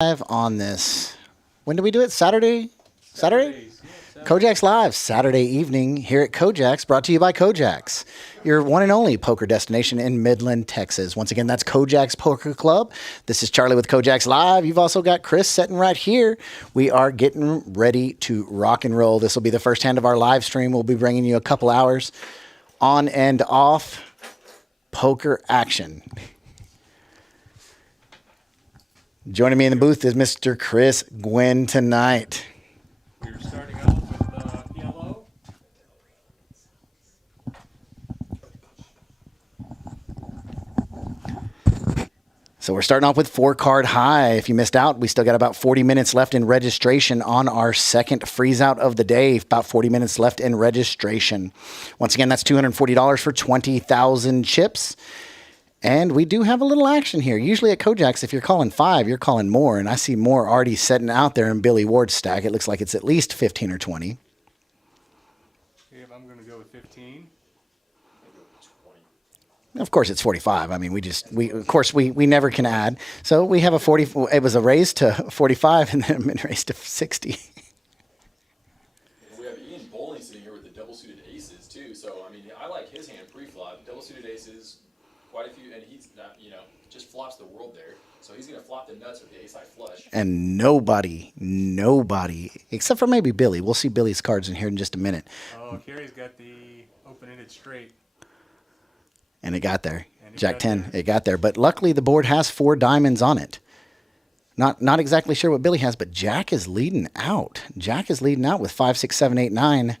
Live on this. When do we do it? Saturday? Saturday? Saturdays. Yeah, Kojak's Live, Saturday evening here at Kojak's, brought to you by Kojak's, your one and only poker destination in Midland, Texas. Once again, that's Kojak's Poker Club. This is Charlie with Kojak's Live. You've also got Chris sitting right here. We are getting ready to rock and roll. This will be the first hand of our live stream. We'll be bringing you a couple hours on and off poker action. Joining me in the booth is Mr. Chris Gwynn tonight. We're starting off with PLO. So we're starting off with 4-card high. If you missed out, we still got about 40 minutes left in registration on our second freeze out of the day. About 40 minutes left in registration. Once again, that's $240 for 20,000 chips. And we do have a little action here. Usually at Kojak's, if you're calling 5, you're calling more. And I see more already sitting out there in Billy Ward's stack. It looks like it's at least 15 or 20. If I'm going to go with 15. Of course, it's 45. I mean, we never can add. So we have a 40. It was a raise to 45 and then a raise to 60. We have Ian Bowling sitting here with the double suited aces too. So I mean, I like his hand pre-flop. Double suited aces, quite a few, and he's not, just flops the world there. So he's gonna flop the nuts with the ace high flush. And nobody, except for maybe Billy. We'll see Billy's cards in here in just a minute. Oh, Kerry's got the open-ended straight. And it got there. And it Jack got 10, there. it got there. But luckily the board has 4 diamonds on it. Not exactly sure what Billy has, but Jack is leading out. Jack is leading out with 5, 6, 7, 8, 9.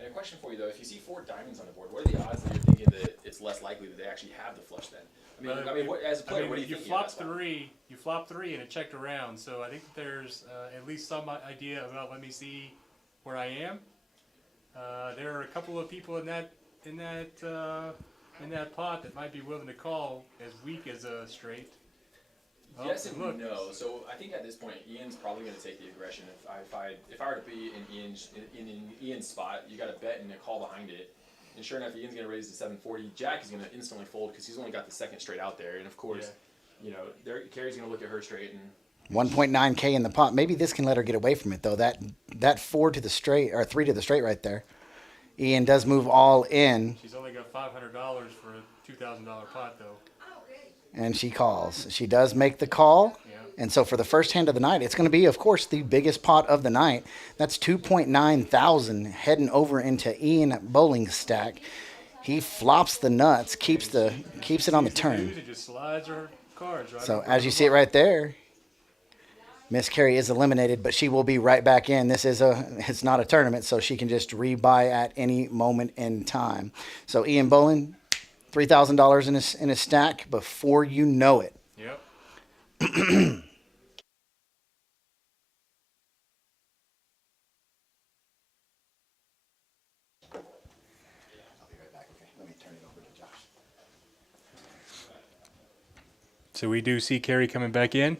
And a question for you though: if you see 4 diamonds on the board, what are the odds that you're thinking that it's less likely that they actually have the flush then? As a player, what are you you thinking? flop three. You flop 3 and it checked around. So I think there's at least some idea about. Let me see where I am. There are a couple of people in that pot that might be willing to call as weak as a straight. Oh, Yes and look. no. So I think at this point, Ian's probably going to take the aggression. If I were to be in Ian's spot, you got to bet and a call behind it. And sure enough, Ian's going to raise to 740. Jack is going to instantly fold because he's only got the second straight out there. And of course, Carrie's going to look at her straight and 1.9K in the pot. Maybe this can let her get away from it, though. That 4 to the straight, or 3 to the straight right there. Ian does move all in, She's only got $500 for a $2,000 pot, though. and she calls. She does make the call. Yeah. And so for the first hand of the night, it's going to be, of course, the biggest pot of the night. That's 2.9 thousand heading over into Ian Bowling's stack. He flops the nuts, keeps it on the turn. It just slides her cards right. So over as the you see it ball. right there, Miss Carrie is eliminated, but she will be right back in. It's not a tournament, so she can just rebuy at any moment in time. So Ian Bowling, $3,000 in his stack before you know it. Yep. So we do see Carrie coming back in.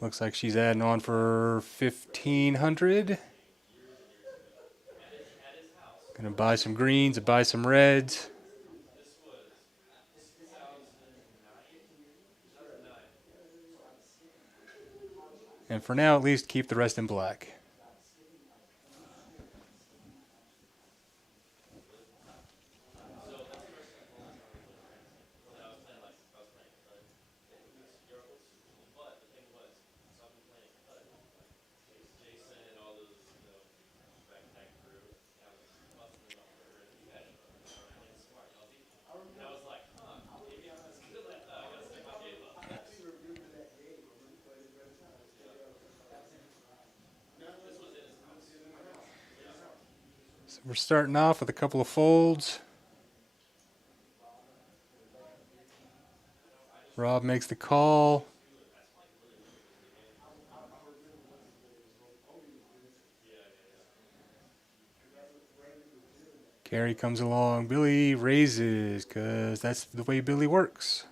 Looks like she's adding on for 1,500. Gonna buy some greens, buy some reds. And for now, at least, keep the rest in black. So we're starting off with a couple of folds. Rob makes the call. Carrie comes along. Billy raises because that's the way Billy works.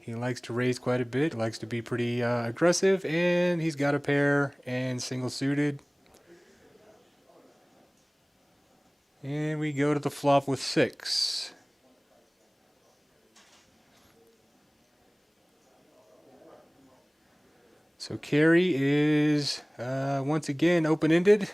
He likes to raise quite a bit, likes to be pretty aggressive, and he's got a pair and single suited. And we go to the flop with 6. So carry is once again open-ended.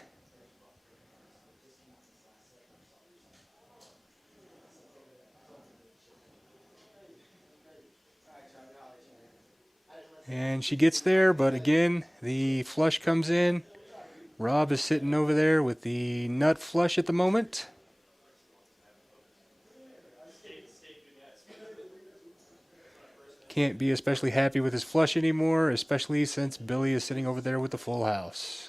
And she gets there, but again, the flush comes in. Rob is sitting over there with the nut flush at the moment. Can't be especially happy with his flush anymore, especially since Billy is sitting over there with the full house.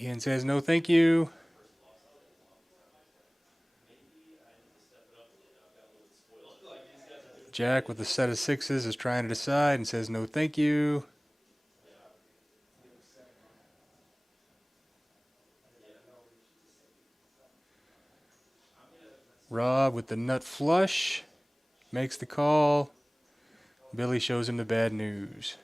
Ian says no thank you. Jack with the set of sixes is trying to decide and says no thank you. Rob with the nut flush makes the call. Billy shows him the bad news.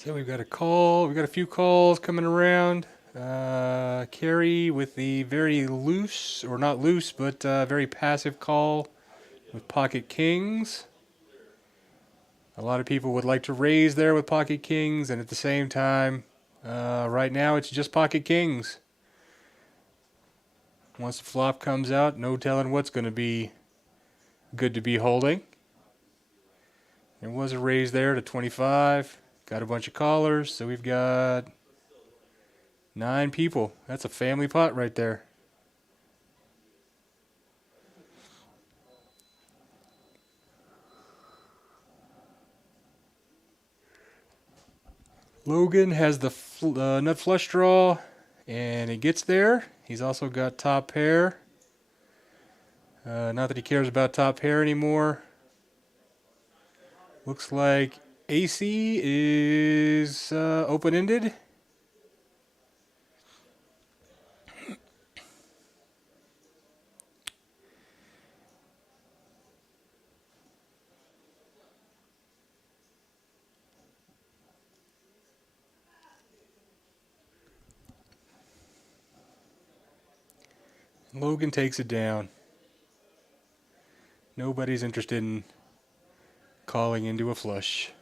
So we've got a call. We've got a few calls coming around. Carrie with the very loose, or not loose, but very passive call with pocket kings. A lot of people would like to raise there with pocket kings, and at the same time, right now it's just pocket kings. Once the flop comes out, no telling what's going to be good to be holding. There was a raise there to 25. Got a bunch of callers, so we've got 9 people. That's a family pot right there. Logan has the nut flush draw, and it gets there. He's also got top pair. Not that he cares about top pair anymore. Looks like AC is open-ended. Logan takes it down. Nobody's interested in calling into a flush.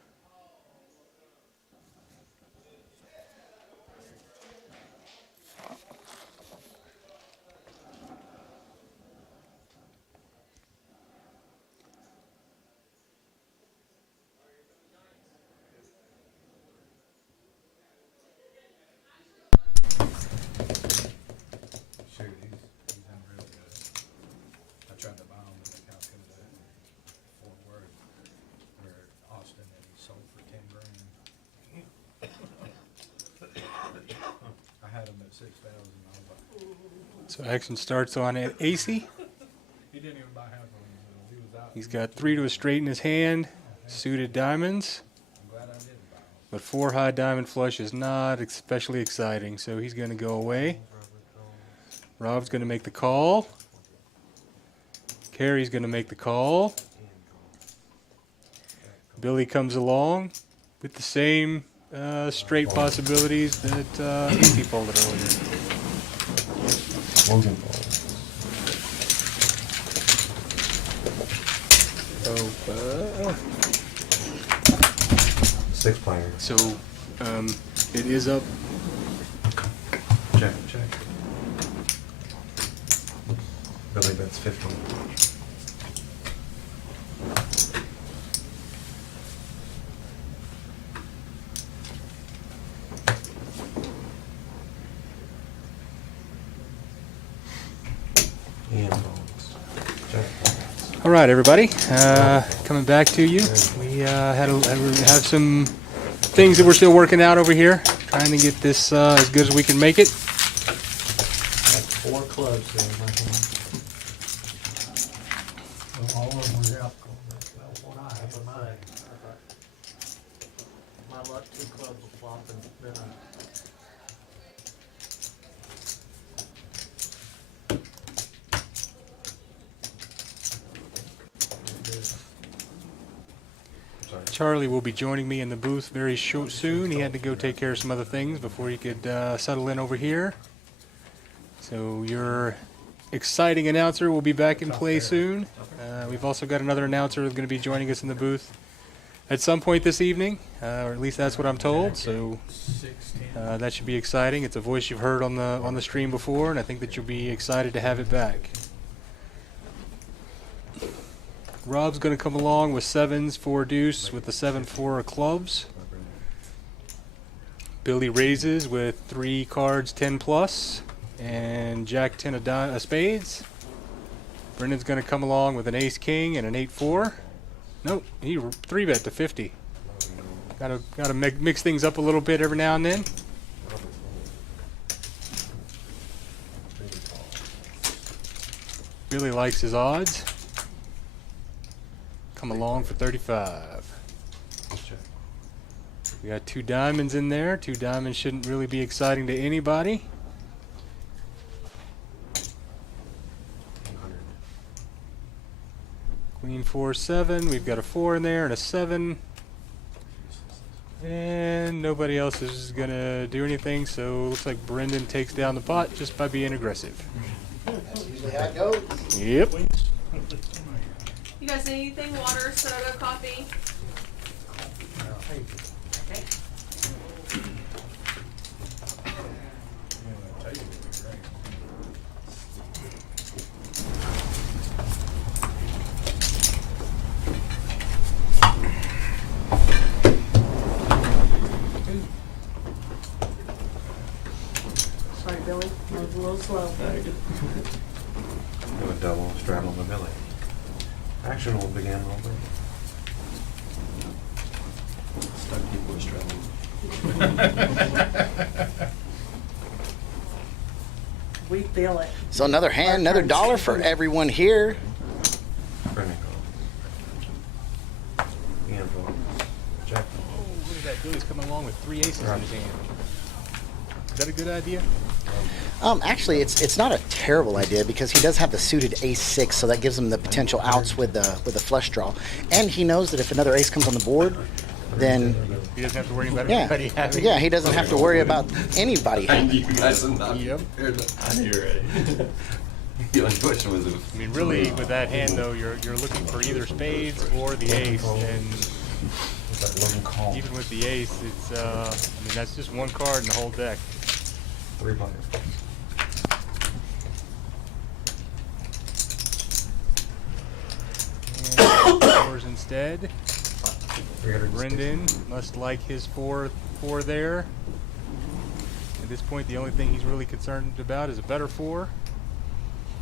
So action starts on AC. He's got 3 to a straight in his hand, suited diamonds. But 4 high diamond flush is not especially exciting, so he's going to go away. Rob's going to make the call. Carrie's going to make the call. Billy comes along with the same straight possibilities that AC folded earlier. Logan So, 6 player. so It is up. Check. Billy bets 50. Ian Bones. Jack Bones. All right, everybody. Coming back to you. We have some things that we're still working out over here, trying to get this as good as we can make it. That's 4 clubs there in my hand. All of them were out. That's what I have in mine. My luck, 2 clubs will flop and then Charlie will be joining me in the booth very soon. He had to go take care of some other things before he could settle in over here. So your exciting announcer will be back in play soon. We've also got another announcer who's going to be joining us in the booth at some point this evening, or at least that's what I'm told. So that should be exciting. It's a voice you've heard on the stream before, and I think that you'll be excited to have it back. Rob's going to come along with 7s, 4 deuce with the 7-4 of clubs. Billy raises with 3 cards 10 plus and Jack 10 of spades. Brendan's going to come along with an ace king and an 8-4. Nope, he 3-bet to 50. Gotta mix things up a little bit every now and then. Billy likes his odds. Come along for 35. We got 2 diamonds in there. 2 diamonds shouldn't really be exciting to anybody. Queen 4-7. We've got a 4 in there and a 7. And nobody else is gonna do anything, so it looks like Brendan takes down the pot just by being aggressive. That's usually how it goes. Yep. You guys need anything? Water, soda, coffee? Okay. Sorry, Billy. I was a little slow. Do a double straddle the Billy. Action will begin over. Stuck people with straddling. We feel it. So another hand, another dollar for everyone here. Brendan goes. Ian Bones. Jack Bones. Oh, look at that. Billy's coming along with 3 aces in his hand. Is that a good idea? Actually, it's not a terrible idea because he does have the suited ace-6, so that gives him the potential outs with the flush draw, and he knows that if another ace comes on the board, then He doesn't have to worry about yeah, anybody having. yeah, he doesn't have to worry about anybody. You guys are not Yep. prepared to hear it. The only question was if I mean, really, with that hand though, you're looking for either spades or the ace, and That looking calm. even with the ace, it's I mean that's just one card in the whole deck. 3 players. And 4s instead. 360. Brendan must like his 4 there. At this point, the only thing he's really concerned about is a better 4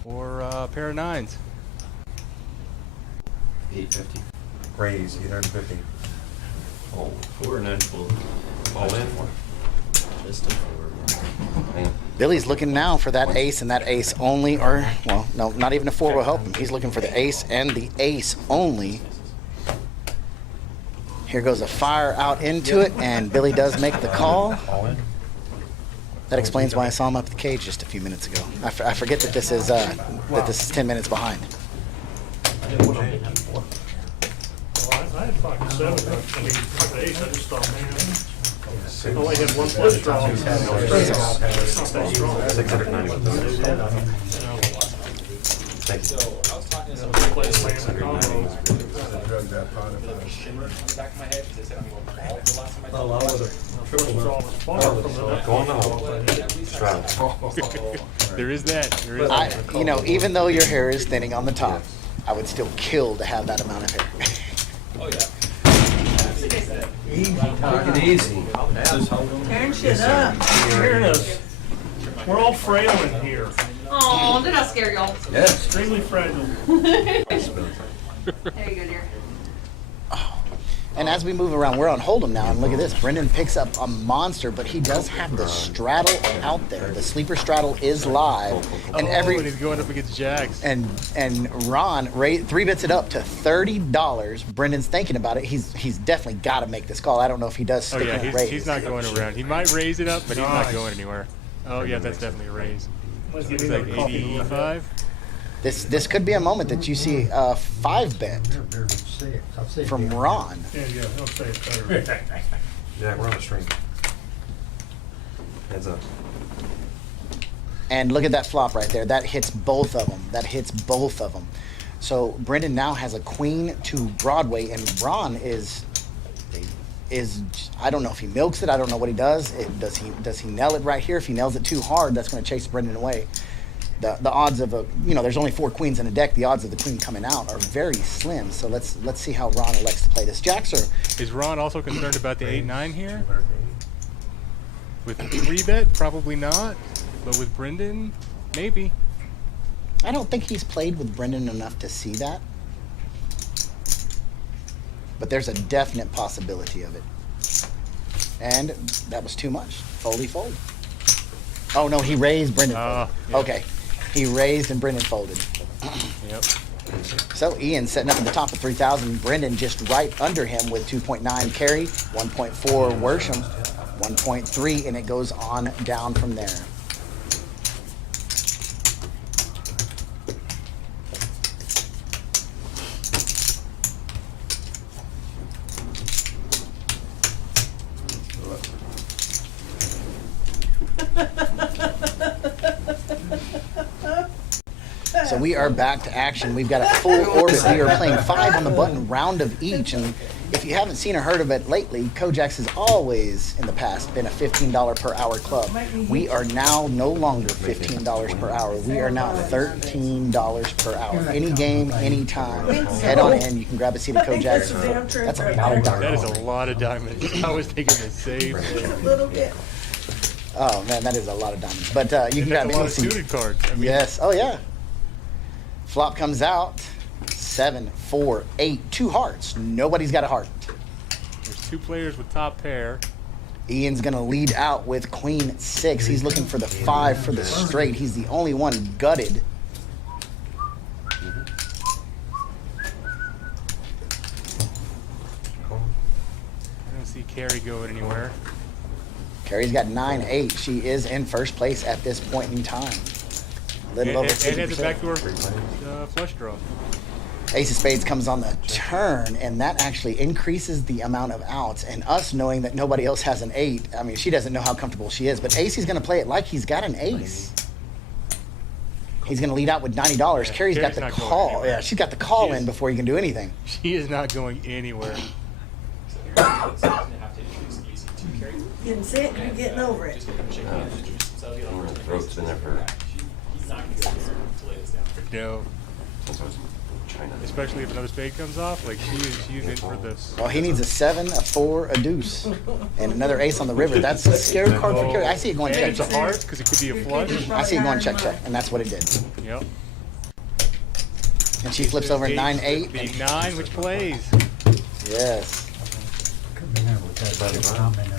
or a pair of 9s. 850. Raise 850. Oh, 4 and 9 full. All in. Just a 4. Hang on. Billy's looking now for that ace and that ace only, or well, no, not even a 4 will help him. He's looking for the ace and the ace only. Here goes a fire out into it, and Billy does make the call. All in. That explains why I saw him up the cage just a few minutes ago. I forget that this is 10 minutes behind. Well, I had pocket seven, I mean, pocket eight, I just thought, man, I only had one flush draw. It's not that strong. 690. Thank you. I was talking to You know, somebody play slam combo. shimmer on the back of my head because they said I'm going bald the last time I Oh, told I them. would've Triple draw was far from the Going home. Straddle. There is that. There is that. You know, even though your hair is thinning on the top, I would still kill to have that amount of hair. Oh yeah. Take it easy. Tearing shit up. Here it is. We're all frail in here. Oh, did I scare y'all? Yes. Extremely fragile. There you go, dear. And as we move around, we're on Hold'em now, and look at this. Brendan picks up a monster, but he does have the straddle out there. The sleeper straddle is live, and And he's going up against Jax. and Ron 3-bits it up to $30. Brendan's thinking about it. He's definitely got to make this call. I don't know if he does Oh stick yeah, in a raise. he's not going around. He might raise it up, but he's not going anywhere. Oh yeah, that's definitely a raise. It's like 85. This could be a moment that you see a 5-bet from Ron. Yeah, he'll say it better. Yeah, we're on a string. Heads up. And look at that flop right there. That hits both of them. So Brendan now has a queen to Broadway, and Ron is I don't know if he milks it. I don't know what he does. Does he nail it right here? If he nails it too hard, that's going to chase Brendan away. The odds of there's only 4 queens in a deck. The odds of the queen coming out are very slim. So let's see how Ron elects to play this. Jaxer, Is Ron also concerned about the 8-9 here? With 3-bet, probably not. But with Brendan, maybe. I don't think he's played with Brendan enough to see that. But there's a definite possibility of it. And that was too much. Foldy fold. Oh no, he raised, Brendan folded. Yeah. Okay. He raised and Brendan folded. Yep. So Ian setting up at the top of 3,000. Brendan just right under him with 2.9 carry, 1.4 Worsham, 1.3, and it goes on down from there. So we are back to action. We've got a full orbit. We are playing 5 on the button, round of each. And if you haven't seen or heard of it lately, Kojaks has always, in the past, been a $15 per hour club. We are now no longer $15 per hour. We are now $13 per hour. Any game, any time. Head on in. You can grab a seat at Kojaks. That's a lot of That diamonds. is a lot of diamonds. I was thinking the same thing. A little bit. Oh, man, that is a lot of diamonds. But you can That's grab a lot any of seat. suited cards. I mean, Yes. Oh, yeah. Flop comes out. 7, 4, 8. 2 hearts. Nobody's got a heart. there's 2 players with top pair. Ian's going to lead out with Queen 6. He's looking for the 5 for the straight. He's the only one gutted. I don't see Carrie going anywhere. Carrie's got 9, 8. She is in first place at this point in time. Little over And has a 50%. backdoor flush draw. Ace of Spades comes on the turn, and that actually increases the amount of outs. And us knowing that nobody else has an 8, I mean, she doesn't know how comfortable she is, but Ace is going to play it like he's got an ace. He's going to lead out with $90. Yeah, Carrie's got Carrie's the not going call. anywhere. Yeah, she's got the call She is- in before you can do anything. She is not going anywhere. So you're gonna have to introduce easy to carry. Getting sick and getting over it. Just gonna shake hands and introduce themselves. You don't My have to throat's been there for He's not gonna sit here to lay this down. No. since I was in China. Especially if another spade comes off. Like, she's in for this. Well, he needs a 7, a 4, a deuce, and another ace on the river. That's a scary card for Carrie. I see it going check, It's a check. heart, because it could be a flush. I see it going check, check, and that's what it did. Yep. And she flips over 9, 8. The and- 9, which plays. Yes.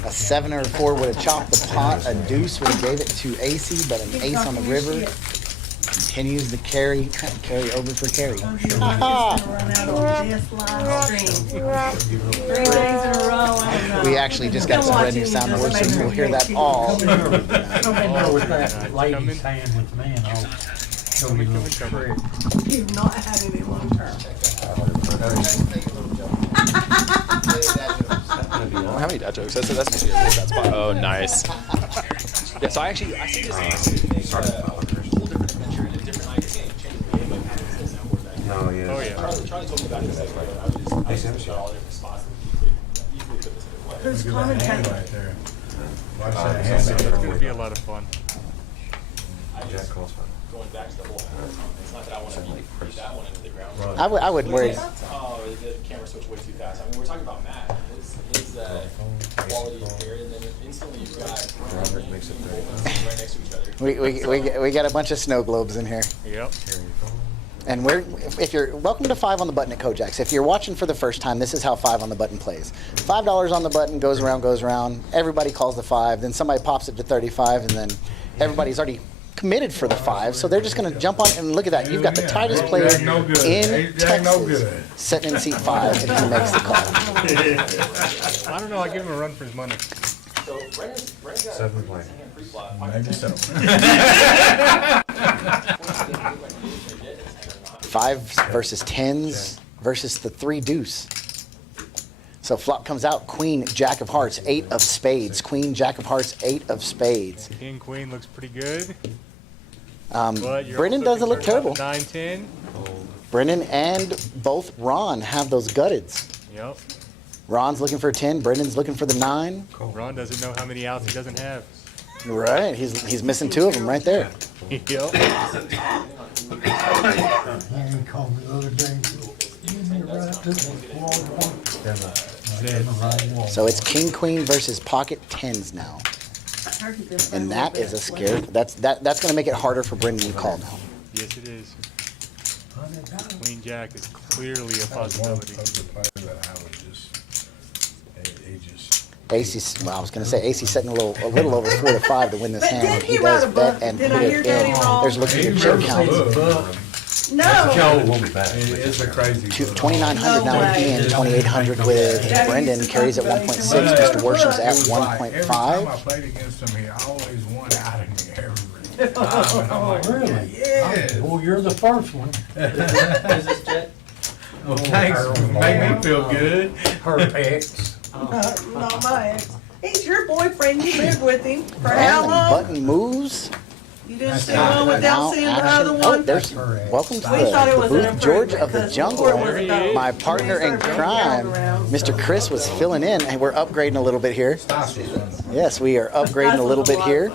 A 7 or a 4 would have chopped the pot. A deuce would have gave it to AC, but an ace on the river continues the carry over for carry. Run out on this live stream. 3 days in a row. I don't know. We actually just got some brand new soundboard, so you'll hear that all. With that lady's hand with me, and I'll show you a little trick. You've not had any long term. How many dad jokes? That's gonna be a bad spot. Oh, nice. Yeah, so I see this as a whole different adventure and a different like it's changing the game. Like having this soundboard back. No, yeah. Oh, yeah. Charlie told me about this. I was just all different spots. That you could easily put this into play. Who's commentating? It's gonna be a lot of fun. Jack calls fine. Going back to the whole it's not that I want to beat that one into the ground. I wouldn't worry. Oh, the camera switched way too fast. I mean, we're talking about Matt. His quality of hair, and then instantly you've got Robert makes it 30. right next to each other. We got a bunch of snow globes in here. Yep. And if you're welcome to 5 on the button at Kojak's. If you're watching for the first time, this is how 5 on the button plays. $5 on the button goes around. Everybody calls the 5. Then somebody pops it to 35, and then everybody's already committed for the 5. So they're just going to jump on and look at that. You've got the tightest player in Texas sitting in seat 5, and he makes the call. I don't know. I give him a run for his money. So Brennan's got 7 blank. pre-flop. Maybe so. 5s versus 10s versus the 3 deuce. So flop comes out, queen, jack of hearts, 8 of spades. Queen, jack of hearts, 8 of spades. King, queen looks pretty good. Brennan But you're doesn't look terrible. 9-10. Brennan and both Ron have those gutteds. Yep. Ron's looking for a 10, Brennan's looking for the 9. Ron doesn't know how many outs he doesn't have. Right, he's missing 2 of them right there. Yep. He called me the other day. You need right up to the wall. So it's king, queen versus pocket 10s now. And that is a scare. That's going to make it harder for Brendan to call now. Yes, it is. Queen jack is clearly a possibility. AC, well, I was going to say AC setting a little over 4 to 5 to win this But hand. didn't He he does write a bet book? and Did put I hear it Daddy in. wrong? There's looking at chip count. No. Won't be back. It's a crazy. 2,900 now with No way. Ian, 2,800 with Brendan. Carries at 1.6. Mr. Worsham's at Every time I 1.5. played against him, he always won out of me every time. And I'm like, really? Yeah. Well, you're the first one. Well, thanks. Made me feel good. Her ex. Not my ex. He's your boyfriend. You lived with him for how And long? button moves. You didn't see one without seeing the other Oh, one? there's welcome to We thought it the was booth, an George improvement of the because Jungle. before it was about- My partner in crime, Mr. Chris, was filling in, and we're upgrading a little bit here. Yes, we are upgrading a little bit here,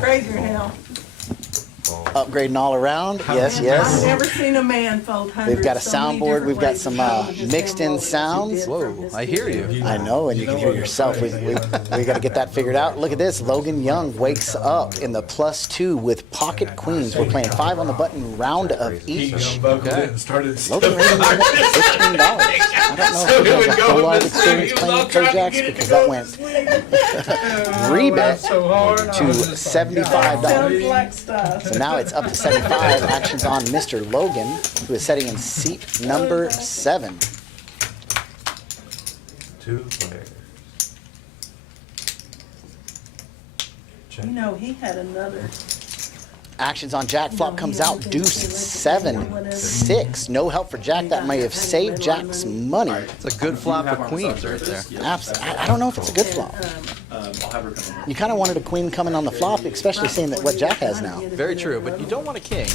Crazy now. upgrading all around. Yes, I've yes. never seen a man fold hundreds. We've got a so many soundboard. different We've got ways some to come to just mixed in download what you sounds. did from Whoa, his I hear you. video. I know, and you can hear yourself. We got to get that figured out. Look at this. Logan Young wakes up in the +2 with pocket queens. We're playing 5 on the button, round of each. Logan Young went $15. I don't know if he has a whole lot of experience playing at Kojak's because that went rebet to $75. Sounds like stuff. So now it's up to 75. Action's on Mr. Logan, who is setting in seat number 7. 2 players. You know, he had another. Action's on Jack. Flop comes out. Deuce 7, 6. No help for Jack. That may have saved Jack's money. It's a good flop for queens right there. I don't know if it's a good flop. You kind of wanted a queen coming on the flop, especially seeing that what Jack has now. Very true, but you don't want a king,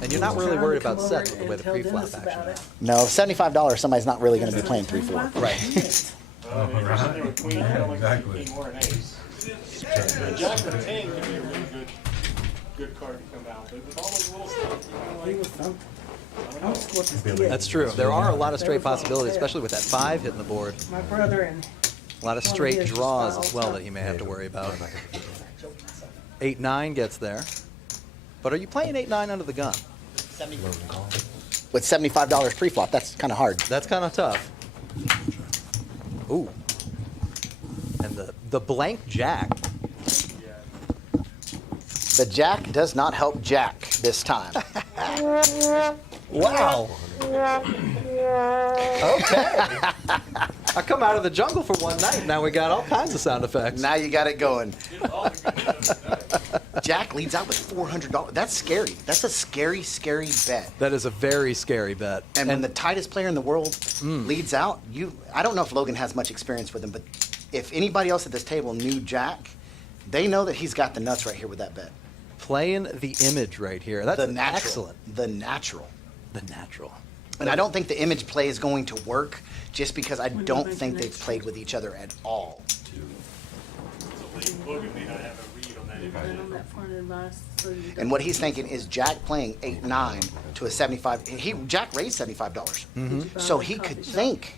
and you're not really worried about sets with the way the pre-flop action is. No, $75. Somebody's not really going to be playing 3-4. Right. Exactly. Jack of 10 could be a really good card to come out. But with all those little stuff, you know, like, That's true. There are a lot of straight possibilities, especially with that 5 hitting the board. My brother and A lot of straight draws as well that you may have to worry about. 8-9 gets there. But are you playing 8-9 under the gun? With $75 pre-flop, that's kind of hard. That's kind of tough. Ooh. And the blank jack. The jack does not help Jack this time. Wow. Okay. I come out of the jungle for one night. Now we got all kinds of sound effects. Now you got it going. Jack leads out with $400. That's scary. That's a scary, scary bet. That is a very scary bet. And when the tightest player in the world leads out, I don't know if Logan has much experience with him, but if anybody else at this table knew Jack, they know that he's got the nuts right here with that bet. Playing the image right here. That's The natural. excellent. The natural. The natural. And I don't think the image play is going to work just because I don't think they've played with each other at all. Logan may not have a read on that. And on that front advice, so you don't- And what he's thinking is Jack playing 8-9 to a 75. Jack raised $75, so he could think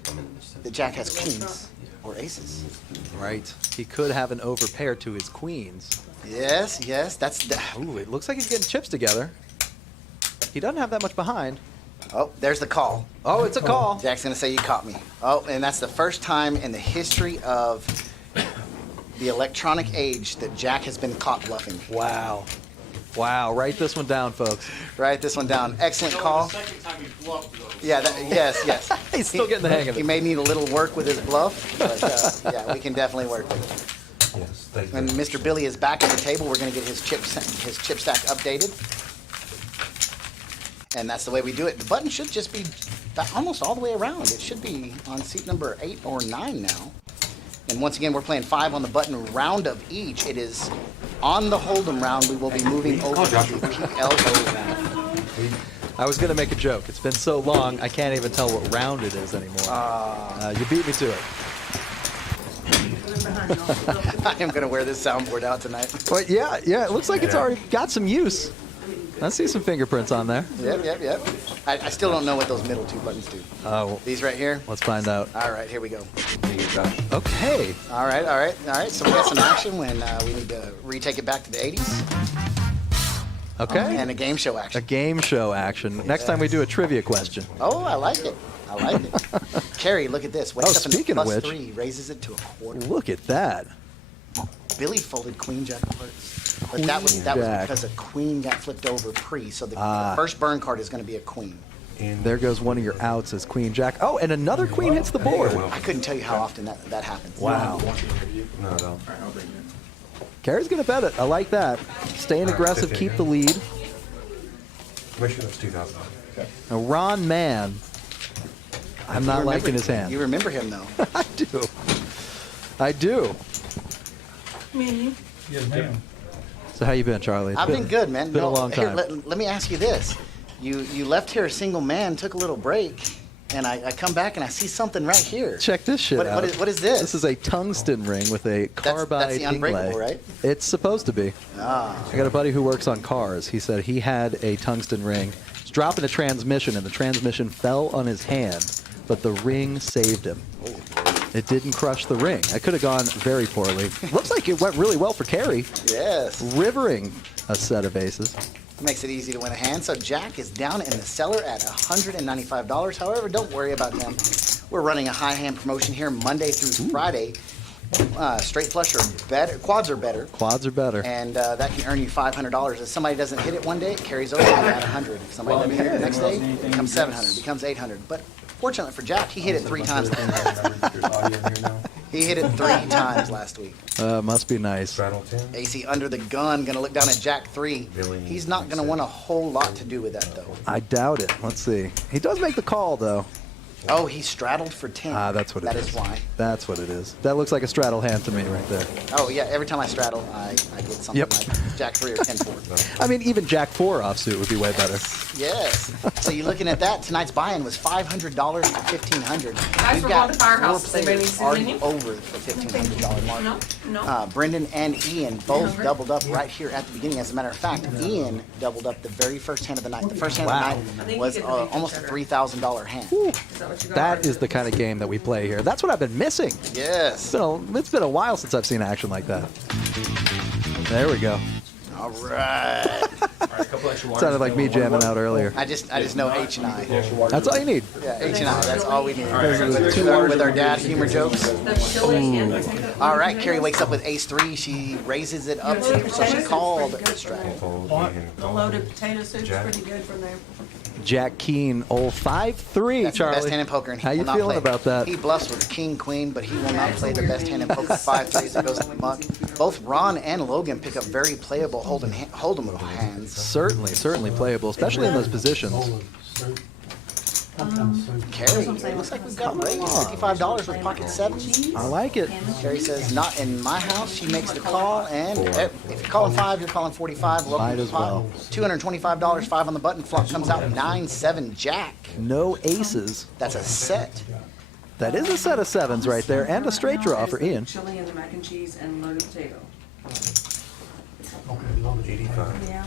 that Jack has kings or aces. Right. He could have an overpair to his queens. Yes, that's the. Ooh, it looks like he's getting chips together. He doesn't have that much behind. Oh, there's the call. Oh, it's a call. Jack's gonna say you caught me. Oh, and that's the first time in the history of the electronic age that Jack has been caught bluffing. Wow. Wow. Write this one down, folks. Write this one down. Excellent call. The second time he bluffed, though. Yeah, yes. He's still getting the hang of He it. may need a little work with his bluff, but yeah, we can definitely work with it. Yes, thank you. When Mr. Billy is back at the table, we're going to get his chip stack updated. And that's the way we do it. The button should just be almost all the way around. It should be on seat number 8 or 9 now. And once again, we're playing 5 on the button round of each. It is on the Hold'em round. We will be moving over to the PLO round. I was going to make a joke. It's been so long, I can't even tell what round it is anymore. You beat me to it. Put it behind you. I am going to wear this soundboard out tonight. But yeah, it looks like it's already got some use. I see some fingerprints on there. Yep. I still don't know what those middle 2 buttons do. Oh, These right here? let's find out. All right, here we go. Okay. All right. So we got some action when we need to retake it back to the 80s. Okay. And a game show A action. game show action. Next time we do a trivia question. Oh, I like it. Carrie, look at this. Wakes up in speaking of plus which. 3, raises it to a quarter. Look at that. Billy folded Queen Jack of Hearts. But that was Jack. because a queen got flipped over pre. So the Ah. first burn card is going to be a queen. There goes one of your outs as Queen Jack. Oh, and another queen hits the board. I couldn't tell you how often that happens. Wow. No, no. Carrie's going to bet it. I like that. Staying aggressive, keep the lead. Make sure that's 2,000. Now, Ron Mann. I'm not liking his hand. You remember him, though. I do. Me and you. Yes, ma'am. So how you been, Charlie? It's I've been good, man. Been a long Here, time. let me ask you this. You left here a single man, took a little break, and I come back and I see something right here. Check this shit out. What is this? This is a tungsten ring with a carbide that's the unbreakable, inlay. right? It's supposed to be. Ah. I got a buddy who works on cars. He said he had a tungsten ring. He's dropping a transmission, and the transmission fell on his hand, but the ring saved him. It didn't crush the ring. It could have gone very poorly. Looks like it went really well for Carrie. Yes. Rivering a set of aces. Makes it easy to win a hand. So Jack is down in the cellar at $195. However, don't worry about him. We're running a high hand promotion here Monday through Friday. Straight flush are better. Quads are better. Quads are better. And that can earn you $500. If somebody doesn't hit it one day, it carries over to at $100. If somebody doesn't hit it the next day, it becomes $700, becomes $800. But fortunately for Jack, he hit it 3 times. He hit it 3 times last week. Must be nice. Straddle 10. AC under the gun, gonna look down at Jack 3. He's not gonna want a whole lot to do with that though. I doubt it. Let's see. He does make the call, though. Oh, he straddled for 10. Ah, that's what it is. That is why. That's what it is. That looks like a straddle hand to me right there. Oh yeah, every time I straddle, I get something Yep. like Jack 3 or 10-4. I mean, even Jack 4 offsuit would be way better. Yes. So you're looking at that. Tonight's buy-in was $500 to $1,500. Guys, We've we're got going to Firehouse. 4 Anybody players see the already menu? over the $1,500 mark. No. Brendan and Ian both doubled up right here at the beginning. As a matter of fact, Ian doubled up the very first hand of the night. The first hand Wow. of the night was almost a $3,000 hand. That is the kind of game that we play here. That's what I've been missing. Yes. It's been a while since I've seen action like that. There we go. All right. Sounded like me jamming out earlier. I just know H and I. That's all you need. Yeah, H and I. That's all we need. With our dad humor jokes. All right, Carrie wakes up with Ace 3. She raises it up, so she called the straddle. Fold, you The can- loaded potato soup's pretty good from there. Jack Keen, 5-3, That's the Charlie. best hand in poker, and he How will you not feeling play. about that? He bluffs with king, queen, but he will not play the best hand in poker. 5-3s that goes to the muck. Both Ron and Logan pick up very playable hold'em hands. Certainly playable, especially in those positions. Carrie, it looks like we've got raised $55 with pocket 7s. I like it. Carrie says, not in my house. She makes the call, and if you're calling 5, you're calling 45. Welcome Might to as the pot. well. $225, 5 on the button. Flop comes out 9-7 Jack. No aces. That's a set. That is a set of 7s right there, and a straight draw for Ian. Chili and the mac and cheese and loaded potato. Okay, love it. 85. Yeah.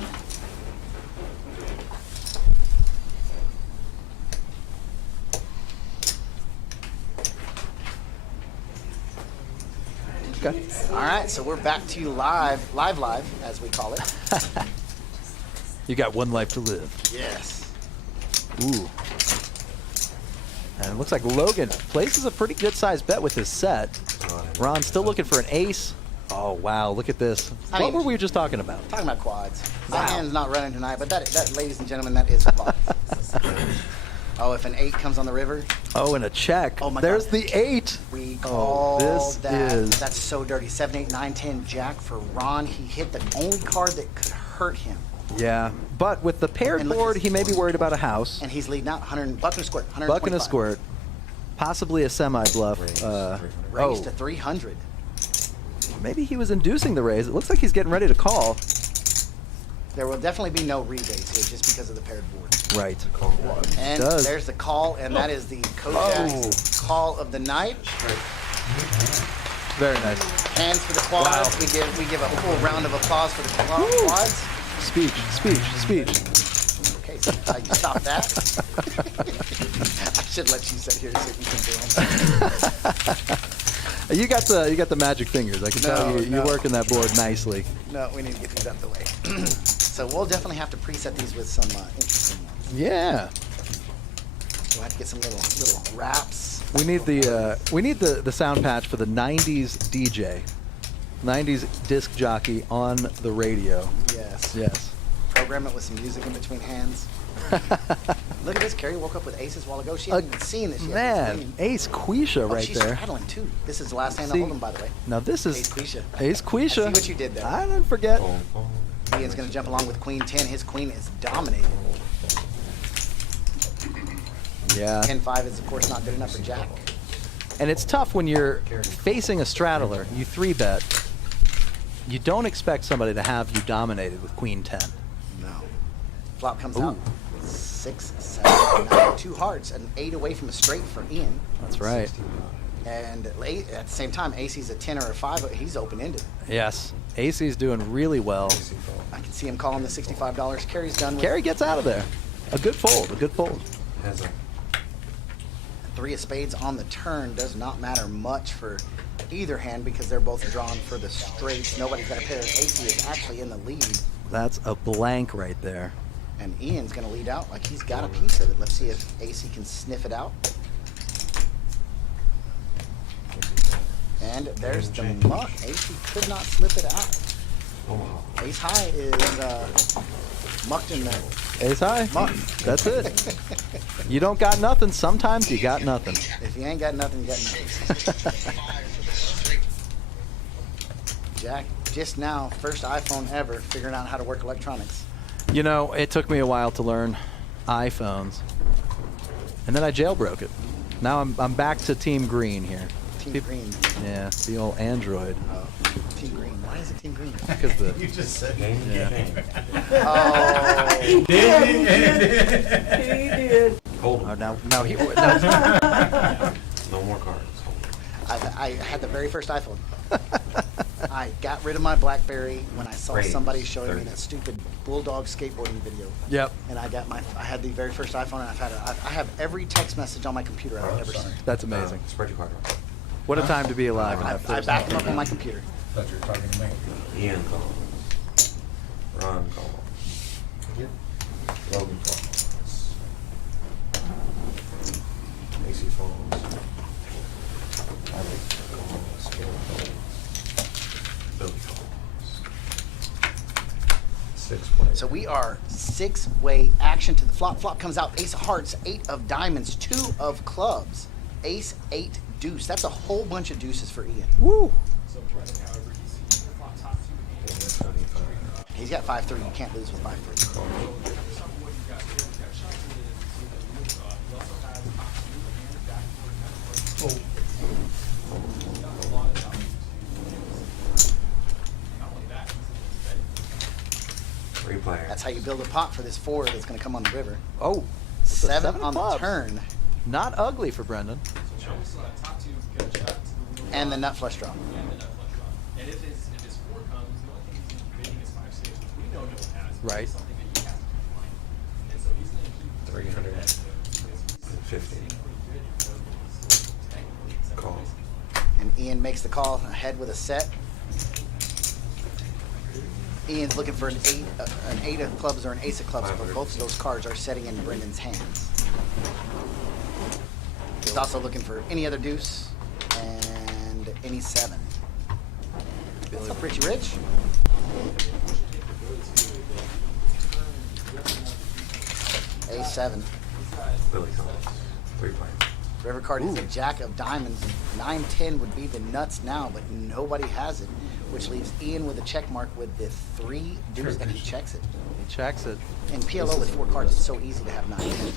Okay. All right, so we're back to you live, as we call it. You got one life to live. Yes. Ooh. And it looks like Logan places a pretty good sized bet with his set. Ron still looking for an ace. Oh, wow, look at this. I What mean- were we just talking about? Talking about quads. My hand's not running tonight, but that, ladies and gentlemen, that is quads. Oh, if an 8 comes on the river, Oh, and a check. Oh my There's God. the 8. we Oh, call this that. is- That's so dirty. 7, 8, 9, 10, Jack for Ron. He hit the only card that could hurt him, Yeah, but with the paired And look at board, this. he may be worried about a house. and he's leading out 100 buck and a squirt. Buck and a 125. squirt. Possibly a semi-bluff. Raised Oh, to 300. maybe he was inducing the raise. It looks like he's getting ready to call. There will definitely be no re-raise here just because of the paired board. Right. And Does. there's the call, and that is the Kojak's call of the night. Very nice. Hands for the quads. Wow. We give a full round of applause for the quads. Speech. Okay, so you stop that. I should let you sit here so you can do them. You got the magic fingers. I can tell No, you no. you're working that board nicely. No, we need to get these out of the way. So we'll definitely have to preset these with some interesting ones. Yeah. We'll have to get some little wraps. We need the sound patch for the 90s DJ. 90s disc jockey on the radio. Yes. Yes. Program it with some music in between hands. Look at this. Carrie woke up with aces a while ago. She hasn't even seen this yet. It's Man, ringing. Ace Quisha Oh, right she's there. straddling too. This is the last hand See- I hold him, by the way. Now this is Ace Quisha. Ace Quisha. I see what you did there. I didn't forget. Ian's going to jump along with Queen 10. His queen is dominated. Yeah. 10-5 is, of course, not good enough for Jack. And it's tough when you're facing a straddler. You 3-bet. You don't expect somebody to have you dominated with Queen 10. No. Flop comes Ooh. out. 6, 7, 9, 2 hearts. An 8 away from a straight for Ian. That's right. And at the same time, Acey's a 10 or a 5. He's open-ended. Yes. AC's doing really well. I can see him calling the $65. Carrie's done with Carrie gets out of there. A good fold. A good fold. Has a 3 of spades on the turn. Does not matter much for either hand because they're both drawn for the straights. Nobody's got a pair. Acey is actually in the lead. That's a blank right there. And Ian's going to lead out like he's got a piece of it. Let's see if Acey can sniff it out. And there's the muck. Acey could not slip it out. Ace high is mucked in there. Ace high. Muck. That's it. You don't got nothing. Sometimes you got nothing. If you ain't got nothing, you got nothing. Jack, just now, first iPhone ever, figuring out how to work electronics. You know, it took me a while to learn iPhones, and then I jailbroke it. Now I'm back to Team Green here. Team Green. Yeah, the old Android. Oh, Team Green. Why is it Team Green? Because the You just said game. Oh, He did. Hold oh, them. now he. No more cards. Hold them. I had the very first iPhone. I got rid of my BlackBerry when I saw Great. somebody showing me 30. that stupid bulldog skateboarding video. Yep, And I had the very first iPhone, and I have every text message on my computer I've ever seen. that's amazing. Spread your card. What a time to be alive. in I that first backed them up on my computer. thought you were talking to me. Ian calls. Ron calls. Logan calls. Macy calls. Alex calls. Carol calls. Billy calls. 6 players. So we are 6-way action to the flop. Flop comes out Ace of Hearts, 8 of Diamonds, 2 of Clubs, Ace, 8, Deuce. That's a whole bunch of deuces for Ian. Woo! He's got 5-3. You can't lose with 5-3. Three players. That's how you build a pot for this 4 that's going to come on the river. Oh, 7 7 on the clubs. turn, not ugly for Brendan. and the nut flush draw. And if his 4 comes, Right. 350. Call. And Ian makes the call ahead with a set. Ian's looking for an eight of clubs or an ace of clubs, but both of those cards are setting in Brendan's hands. He's also looking for any other deuce and any 7. What's up, Richie Rich? A7. Billy calls. 3 players. River card is a jack of diamonds. 9-10 would be the nuts now, but nobody has it, which leaves Ian with a check mark with the 3 deuce, and he checks it. He checks it. In PLO with 4 cards, it's so easy to have 9-10.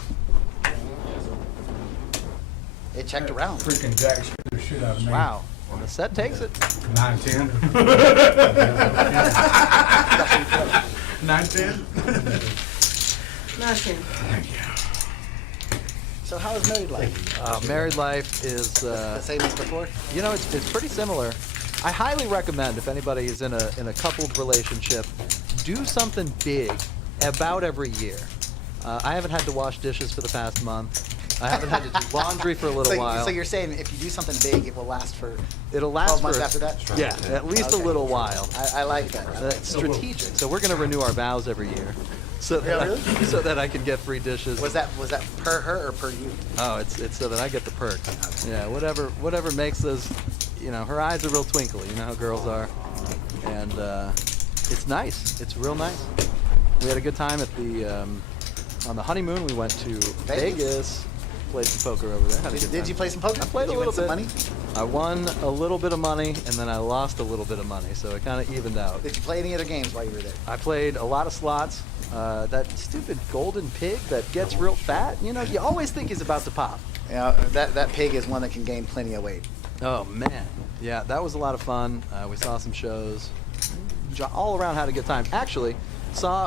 It checked around. Freaking Jack scared the shit out of me. Wow. And the set takes it. 9-10. 9-10. Nothing. So how is married life? Married life is, The same as before? you know, it's pretty similar. I highly recommend if anybody is in a coupled relationship, do something big about every year. I haven't had to wash dishes for the past month. I haven't had to do laundry for a little while. So you're saying if you do something big, it will last for It'll last 12 months for after that? Yeah, at least Okay. a little while. I like that. That's strategic. So we're going to renew our vows every year, so that Really? so that I can get free dishes. Was that per her or per you? Oh, it's so that I get the perk. Yeah, whatever makes those, you know, her eyes are real twinkly. You know how girls are, and it's nice. It's real nice. We had a good time at the on the honeymoon. We went to Vegas. Played some poker over there. Had a good Did time. you play some poker? I played Did a you little win some bit. money? I won a little bit of money, and then I lost a little bit of money, so it kind of evened out. Did you play any other games while you were there? I played a lot of slots. That stupid golden pig that gets real fat, you know, you always think he's about to pop. Yeah, that pig is one that can gain plenty of weight. Oh, man. Yeah, that was a lot of fun. We saw some shows. All around had a good time. Actually,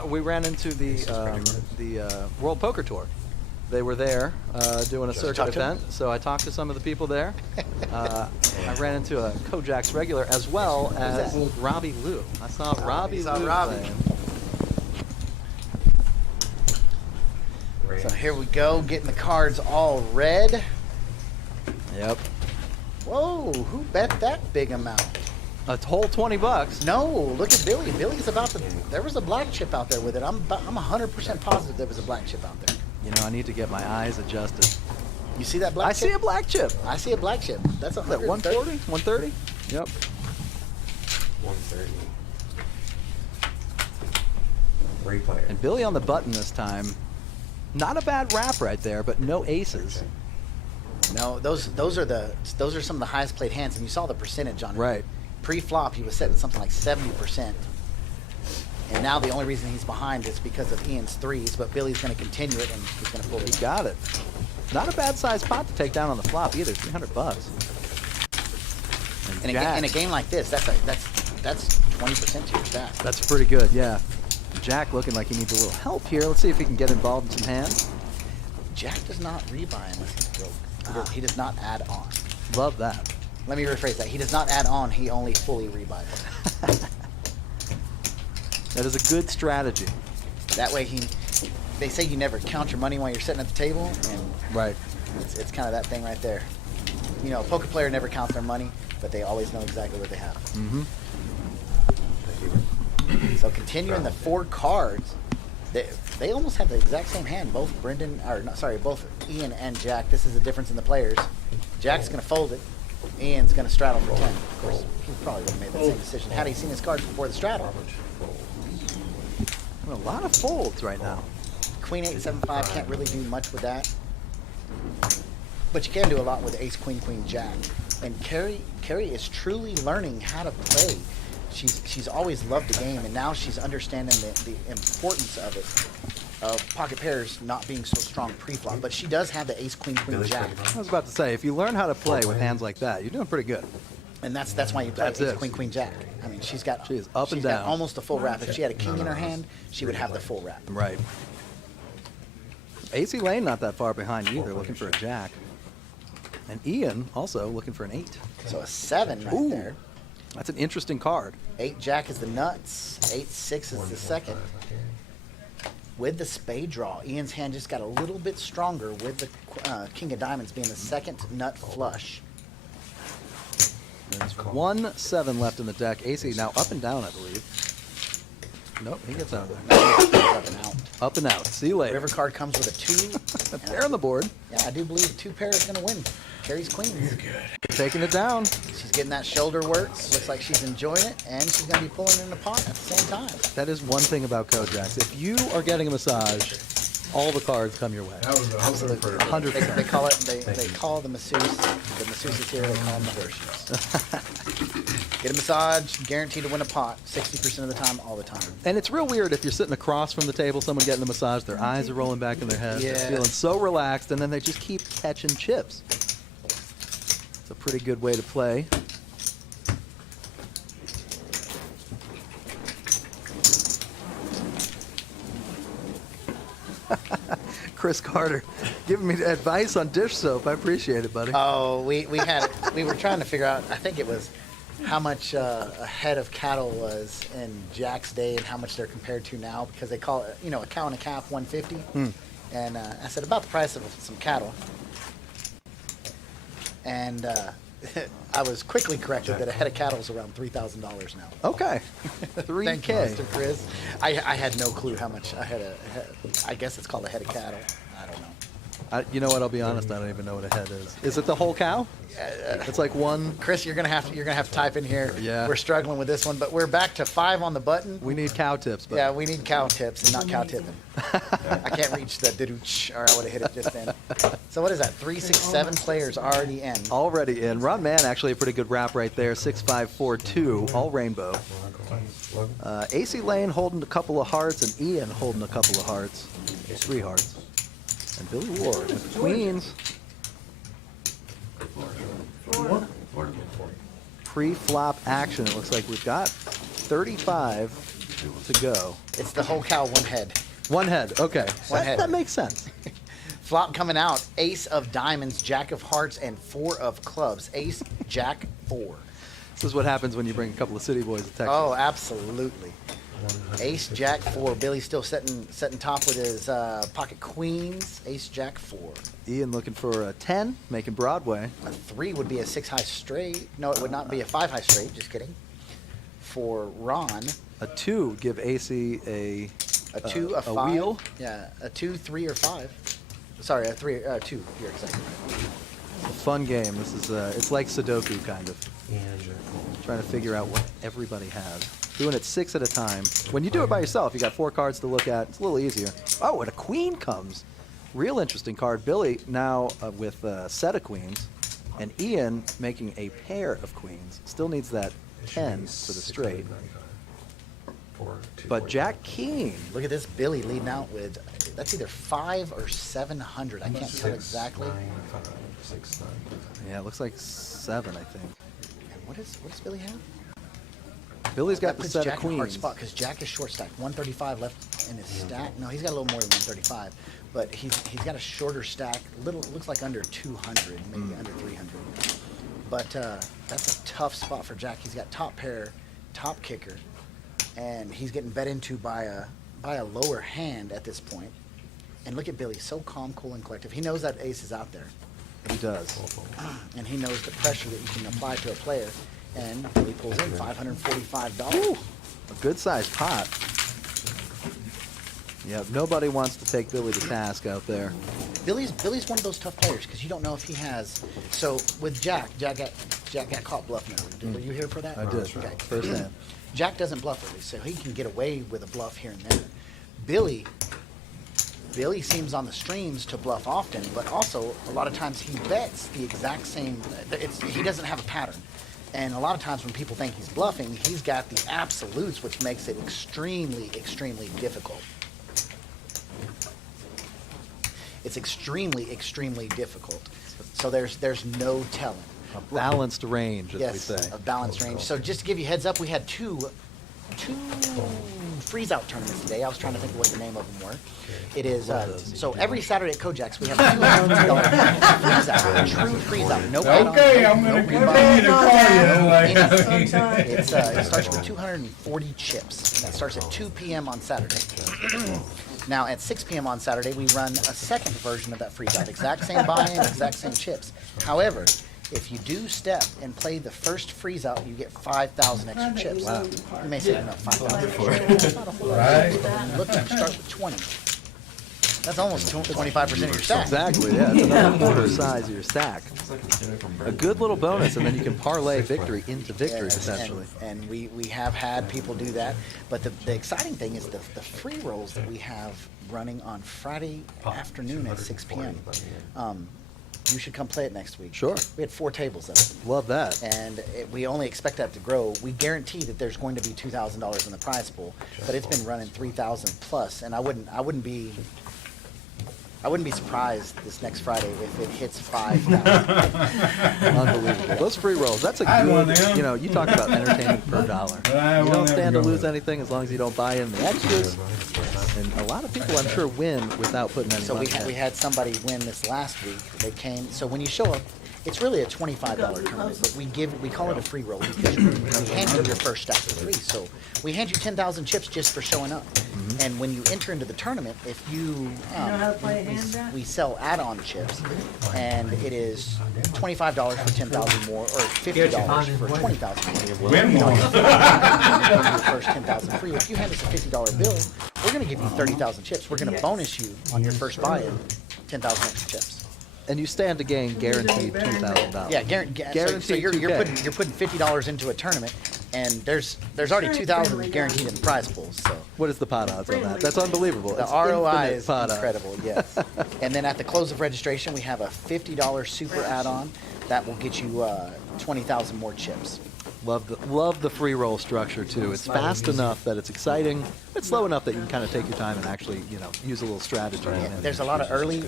we ran into the World Poker Tour. They were there doing a circuit talk to them? event, so I talked to some of the people there. I ran into a Kojak's regular as well as Robbie Lou. I saw Robbie you saw Lou Robbie. playing. So here we go, getting the cards all red. Yep. Whoa, who bet that big amount? A whole $20. No, look at Billy. Billy's about to. There was a black chip out there with it. I'm 100% positive there was a black chip out there. You know, I need to get my eyes adjusted. You see that black I chip? see a black chip. I see a black chip. That's Is that 140? 130? Yep. 130. 3 players. And Billy on the button this time. Not a bad wrap right there, but no aces. No, those are some of the highest played hands, and you saw the percentage on it. Right. Pre-flop, he was setting something like 70%. And now the only reason he's behind is because of Ian's 3s, but Billy's going to continue it, and he's going to pull He it. got it. Not a bad sized pot to take down on the flop either. $300. In a game like this, that's 20% to your stack. That's pretty good, yeah. Jack looking like he needs a little help here. Let's see if he can get involved in some hands. Jack does not rebuy unless he's broke. He does not add on. Love that. Let me rephrase that. He does not add on. He only fully rebuys. That is a good strategy. That way they say you never count your money while you're sitting at the table, and Right. it's kind of that thing right there. You know, a poker player never counts their money, but they always know exactly what they have. Mm-hmm. So continuing the 4 cards, they almost have the exact same hand. Both both Ian and Jack. This is the difference in the players. Jack's going to fold it. Ian's going to straddle for 10. Of course, he probably would have made that same decision had he seen his cards before the straddle. A lot of folds right now. Queen 8, 7, 5 can't really do much with that. But you can do a lot with Ace, Queen, Queen, Jack. And Carrie is truly learning how to play. She's always loved the game, and now she's understanding the importance of it, of pocket pairs not being so strong pre-flop. But she does have the Ace, Queen, Queen, Jack. I was about to say, if you learn how to play with hands like that, you're doing pretty good. And that's why you play That's Ace, it. Queen, Queen, Jack. I mean, she is up and got down. almost a full wrap. If she had a king in her hand, she would have the full wrap. Right. AC Lane not that far behind either, looking for a jack. And Ian also looking for an 8. So a 7 right Ooh. there. That's an interesting card. 8 Jack is the nuts. 8 6 is the second. with the spade draw. Ian's hand just got a little bit stronger with the king of diamonds being the second nut flush. There's 1-7 left in the deck. AC now up and down, I believe. Nope, he gets out of there. Up and out. Up and out. See you later. River card comes with a 2. A pair on the board. Yeah, I do believe a 2 pair is going to win. Carries queens. Taking it down. She's getting that shoulder work. Looks like she's enjoying it, and she's going to be pulling in the pot at the same time. That is one thing about Kojaks. If you are getting a massage, all the cards come your way. That was Absolutely. 100%. They call it. They call the masseuse. The masseuse is here. They call them the horseshoes. Get a massage, guaranteed to win a pot. 60% of the time, all the time. And it's real weird if you're sitting across from the table, someone getting a massage, their eyes are rolling back in their head, Yeah. they're feeling so relaxed, and then they just keep catching chips. It's a pretty good way to play. Chris Carter giving me advice on dish soap. I appreciate it, buddy. Oh, we were trying to figure out. I think it was how much a head of cattle was in Jack's day and how much they're compared to now, because they call it, a cow and a calf 150. And I said about the price of some cattle. And I was quickly corrected that a head of cattle is around $3,000 now. Okay. Thank 3K. you, Mr. Chris. I had no clue how much I had I guess it's called a head of cattle. I don't know. You know what? I'll be honest. I don't even know what a head is. Is it the whole cow? It's like one. Chris, you're gonna have to type in here. Yeah. We're struggling with this one, but we're back to 5 on the button. We need cow tips, but Yeah, we need cow tips and not cow tipping. I can't reach the didooch, or I would have hit it just then. So what is that? 3, 6, 7 players already in. already in. Ron Mann actually a pretty good wrap right there. 6-5-4-2, all rainbow. AC Lane holding a couple of hearts, and Ian holding a couple of hearts. 3 hearts. And Billy Ward with the queens. Pre-flop action. It looks like we've got 35 to go. It's the whole cow, one head. One head. Okay. One head. That makes sense. Flop coming out: Ace of diamonds, Jack of hearts, and 4 of clubs. Ace, Jack, 4. This is what happens when you bring a couple of city boys to Texas. Oh, absolutely. Ace, Jack, 4. Billy's still setting top with his pocket queens. Ace, Jack, 4. Ian looking for a 10, making Broadway. A 3 would be a 6 high straight. No, it would not be a 5 high straight. Just kidding. For Ron, A 2 would give AC a 2, a 5. wheel. Yeah, a 2, 3, or 5. Sorry, a 3, 2. You're exactly right. A fun game. This is it's like Sudoku kind of. Trying to figure out what everybody has. Doing it 6 at a time. When you do it by yourself, you got 4 cards to look at. It's a little easier. Oh, and a queen comes. Real interesting card. Billy now with a set of queens, and Ian making a pair of queens. Still needs that 10 for the straight. But Jack King. Look at this Billy leading out with, that's either 5 or 700. I can't tell exactly. 6, 9. Yeah, it looks like 7, I think. And what does Billy have? Billy's got That the puts set Jack of in a hard queens. spot because Jack is short stacked. 135 left in his stack. No, he's got a little more than 135, but he's got a shorter stack. Looks like under 200, maybe under 300. But that's a tough spot for Jack. He's got top pair, top kicker, and he's getting bet into by a lower hand at this point. And look at Billy, so calm, cool, and collective. He knows that ace is out there, He does. and he knows the pressure that you can apply to a player. And Billy pulls in $545. A good sized pot. Yeah, nobody wants to take Billy to task out there. Billy's one of those tough players because you don't know if he has. So with Jack got caught bluffing early. Were you here for that? I did. Okay. First hand. Jack doesn't bluff early, so he can get away with a bluff here and there. Billy seems on the streams to bluff often, but also a lot of times he bets the exact same. He doesn't have a pattern. And a lot of times when people think he's bluffing, he's got the absolutes, which makes it extremely, extremely difficult. It's extremely, extremely difficult. So there's no telling. A balanced range, as we Yes, say. a balanced range. So just to give you a heads up, we had two freeze-out tournaments today. I was trying to think of what the name of them were. It is, so every Saturday at Kojak's, we have a $200 freeze-out, a true freeze-out. No add-ons, Okay, I'm no gonna rebuy. continue to call you. It starts with 240 chips. That starts at 2 p.m. on Saturday. Now at 6 p.m. on Saturday, we run a second version of that freeze out. Exact same buy-in, exact same chips. However, if you do step and play the first freeze out, you get 5,000 extra chips. Wow. You may say, no, 5,000. Not a whole lot. Right. Look, you start with 20. That's almost 25% of your stack. Exactly, yeah. It's another quarter size of your stack. A good little bonus, and then you can parlay victory into victory, Yes, essentially. And we have had people do that. But the exciting thing is the free rolls that we have running on Friday afternoon at 6 p.m. You should come play it next week. Sure. We had 4 tables of it. Love that. And we only expect that to grow. We guarantee that there's going to be $2,000 in the prize pool, but it's been running 3,000 plus, and I wouldn't be surprised this next Friday if it hits 5,000. Unbelievable. Those free rolls, that's a I had one of good, them. you know, you talk about entertainment per dollar. I had You one don't of them stand to going. lose anything as long as you don't buy in the extras. And a lot of people, I'm sure, win without putting any So money we in. had somebody win this last week. They came. So when you show up, it's really a $25 tournament, but we call it a free roll because we hand you your first stack for free. So we hand you 10,000 chips just for showing up. And when you enter into the tournament, if you know how to play a hand, Jack? we sell add-on chips, and it is $25 for 10,000 more, or $50 for 20,000 more. Win more. Your first 10,000 free. If you hand us a $50 bill, we're going to give you 30,000 chips. We're going to bonus you on your first buy-in 10,000 extra chips. And you stand to gain guaranteed $2,000. Yeah, Guaranteed so you're 2K. putting $50 into a tournament, and there's already 2,000 guaranteed in the prize pool. So What is the pot odds on that? That's unbelievable. the It's ROI infinite is pot odds. incredible. Yes. And then at the close of registration, we have a $50 super add-on that will get you 20,000 more chips. Love the free roll structure too. It's fast enough that it's exciting. It's slow enough that you can kind of take your time and actually, you know, use a little strategy. Yeah, there's a lot of early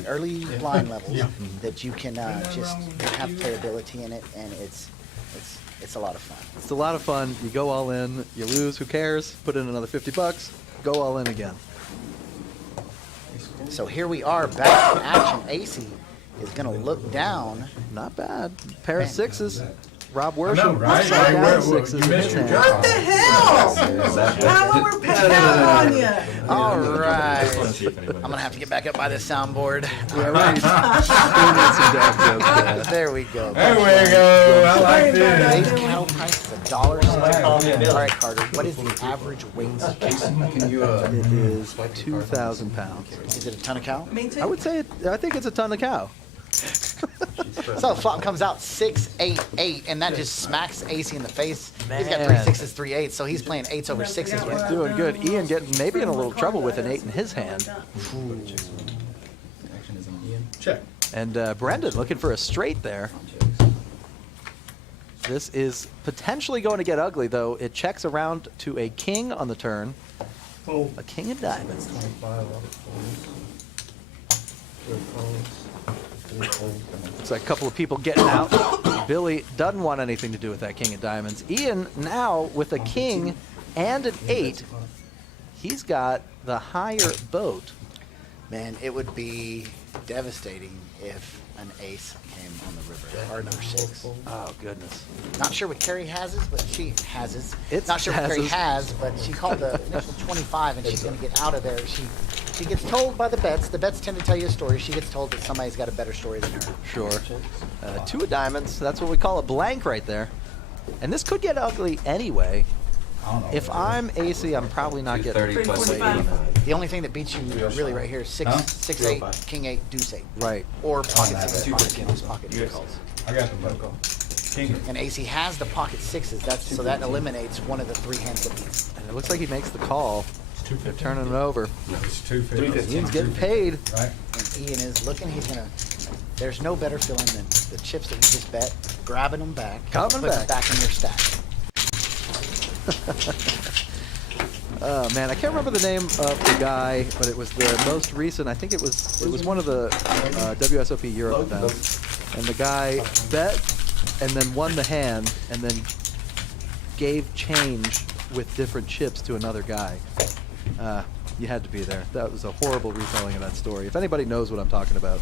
line levels that you can just have playability in it, and it's a lot of fun. It's a lot of fun. You go all in. You lose. Who cares? Put in another $50. Go all in again. So here we are back in action. AC is going to look down. Not bad. Pair of sixes. Rob I Worship. know, right? upside Like, down where- sixes you in missed his your hand. job. What the hell? How we're picking out on you? All right. I'm going to have to get back up by this soundboard. Yeah, right. We need some dad jokes for that. There we go. There we go. I like Today's this. cattle price is $1. All right, Carter. What is the average weight? It is 2,000 pounds. Is it a ton of cow? Me too. I would say I think it's a ton of cow. So the flop comes out 6-8-8, and that just smacks AC in the face. He's got Man. 3 6s, 3 8s, so he's playing 8s over 6s. Yeah. With Doing good. Ian getting maybe in a little trouble with an 8 in his hand. Check. And Brendan looking for a straight there. This is potentially going to get ugly, though. It checks around to a king on the turn. Oh, A king of diamonds. Looks like a couple of people getting out. Billy doesn't want anything to do with that king of diamonds. Ian now with a king and an 8. He's got the higher boat. Man, it would be devastating if an ace came on the river, or number 6. Oh, goodness. Not sure what Carrie has, but she has it. It's Not sure what Carrie has-es. has, but she called the initial 25, and she's going to get out of there. She gets told by the bets. The bets tend to tell you a story. She gets told that somebody's got a better story than her. Sure. 2 of diamonds. That's what we call a blank right there. And this could get ugly anyway. If I'm AC, I'm probably not getting 345. The only thing that beats you really right here is 6 8, king 8, deuce 8. Right. Or pocket 6, pocket kings, pocket two calls. I got the logo. King. And AC has the pocket 6s, so that eliminates one of the 3 hands that beats. And it looks like he makes the call. They're turning it over. It's 250. Ian's getting paid. Right? And Ian is looking, there's no better feeling than the chips that you just bet, grabbing them back, Coming putting them back. back in your stack. Oh man, I can't remember the name of the guy, but it was the most recent. I think it was one of the WSOP Europe events, and the guy bet and then won the hand and then gave change with different chips to another guy. You had to be there. That was a horrible retelling of that story. If anybody knows what I'm talking about,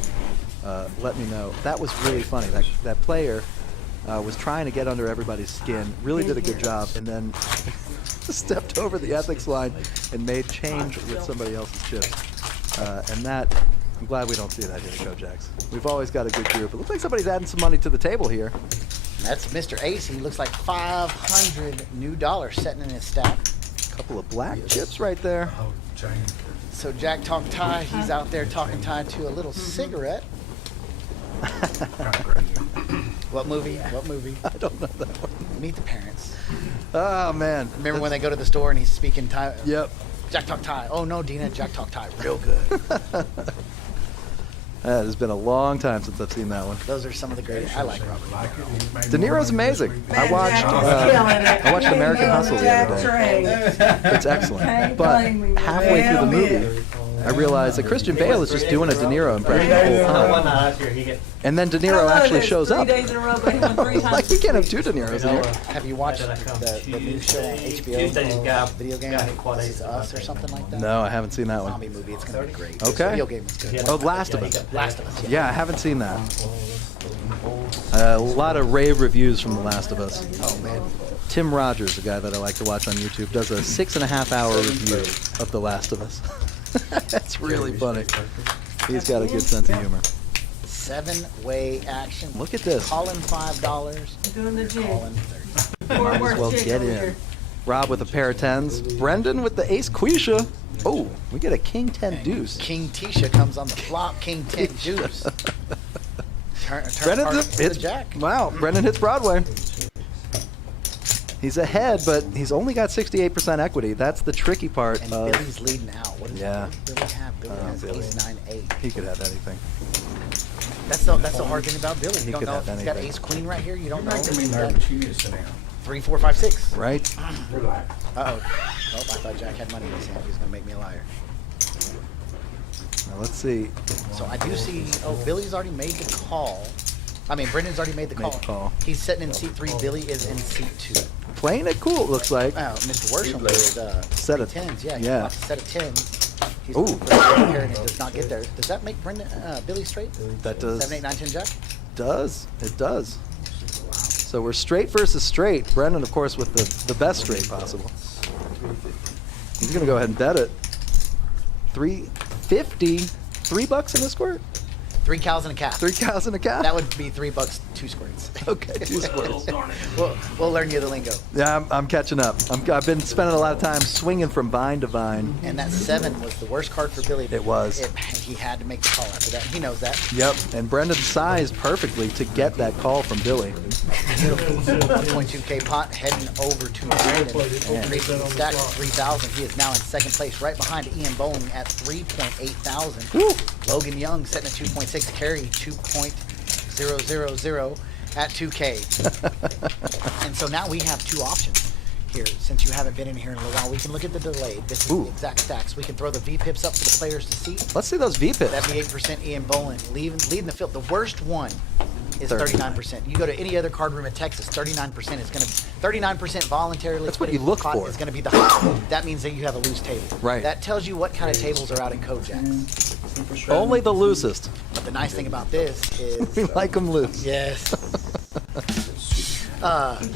let me know. That was really funny. That player was trying to get under everybody's skin, really did a good job, and then stepped over the ethics line and made change with somebody else's chips. And that, I'm glad we don't see that here at Kojaks. We've always got a good group. It looks like somebody's adding some money to the table here. That's Mr. Ace. He looks like 500 new dollars sitting in his stack. Couple of black chips right there. Oh, Jane. So Jack talked Ty. He's out there talking Ty to a little cigarette. What movie? What movie? I don't know that one. Meet the Parents. Oh, man. Remember when they go to the store and he's speaking Thai? Yep. Jack talk Thai. Oh no, Dina, Jack talk Thai. Real good. It has been a long time since I've seen that one. Those are some of the greatest. I like Robert. De Niro's amazing. I watched American Hustle the other day. It's excellent. But halfway through the movie, I realized that Christian Bale is just doing a De Niro impression the whole time. And then De Niro actually shows up. 3 days in a row, but he won 3 times. Like, we can't have two De Niros here. Have you watched the new show on HBO called Video Game? This Is Us or something like that? No, I haven't seen that one. Zombie movie. It's gonna be great. Okay. Video game is good. Oh, Last of Us. Last of Us. Yeah, I haven't seen that. A lot of rave reviews from The Last of Us. Oh man. Tim Rogers, a guy that I like to watch on YouTube, does a 6.5-hour review of The Last of Us. That's really funny. He's got a good sense of humor. 7-way action. Look at this. Calling $5. Doing the jig. Calling 30. Fort Might as Worth well jig get over in. here. Rob with a pair of 10s. Brendan with the ace quisha. Oh, we get a king 10 deuce. King Tisha comes on the flop. King 10 deuce. Turn Brendan card to the hits Jack. Wow, Brendan hits Broadway. He's ahead, but he's only got 68% equity. That's the tricky part. And Billy's leading out. What does Yeah. Billy have? Billy has Billy. ace 9-8. He could have anything. That's the hard thing about Billy. He You don't could know have if he's got anything. ace queen right here. You don't know. Not if gonna be he's got nervous. You need to sit down. 3, 4, 5, 6. Right? Relax. Uh-oh. Oh, I thought Jack had money in his hand. He was going to make me a liar. Now let's see. So I do see, Billy's already made the call. I mean, Brendan's already made the Made call. the call. He's sitting in seat 3. Billy is in seat 2. Playing it cool, it looks like. Mr. Worsham with Set of 10s. Yeah, yeah. he's set of 10s. He's Ooh. right here and it does not get there. Does that make Brendan, Billy straight? That does. 7, 8, 9, 10 Jack? Does. It does. So we're straight versus straight. Brendan, of course, with the best straight possible. He's going to go ahead and bet it. 350. $3 in this squirt? 3 cows and a calf. 3 cows and a calf? That would be $3, 2 squirts. Okay, 2 squirts. We'll learn you the lingo. Yeah, I'm catching up. I've been spending a lot of time swinging from vine to vine. And that 7 was the worst card for Billy. It was. He had to make the call after that. He knows that. Yep, and Brendan sized perfectly to get that call from Billy. 1.2K pot heading over to Brandon. Increasing the stack to 3,000. He is now in second place, right behind Ian Bowling at 3.8 thousand. Logan Young setting at 2.6. Carry 2.000 at 2K. And so now we have 2 options here. Since you haven't been in here in a little while, we can look at the delayed. This is the exact stacks. We can throw the V-pips up for the players to see. Let's see those V-pips. 78% Ian Bowling leading the field. The worst one is 39%. You go to any other card room in Texas, 39% is going to be 39% voluntarily. That's what you look for. It's going to be the high. That means that you have a loose table. Right. That tells you what kind of tables are out in Kojak. Only the loosest. But the nice thing about this is We like them loose. yes.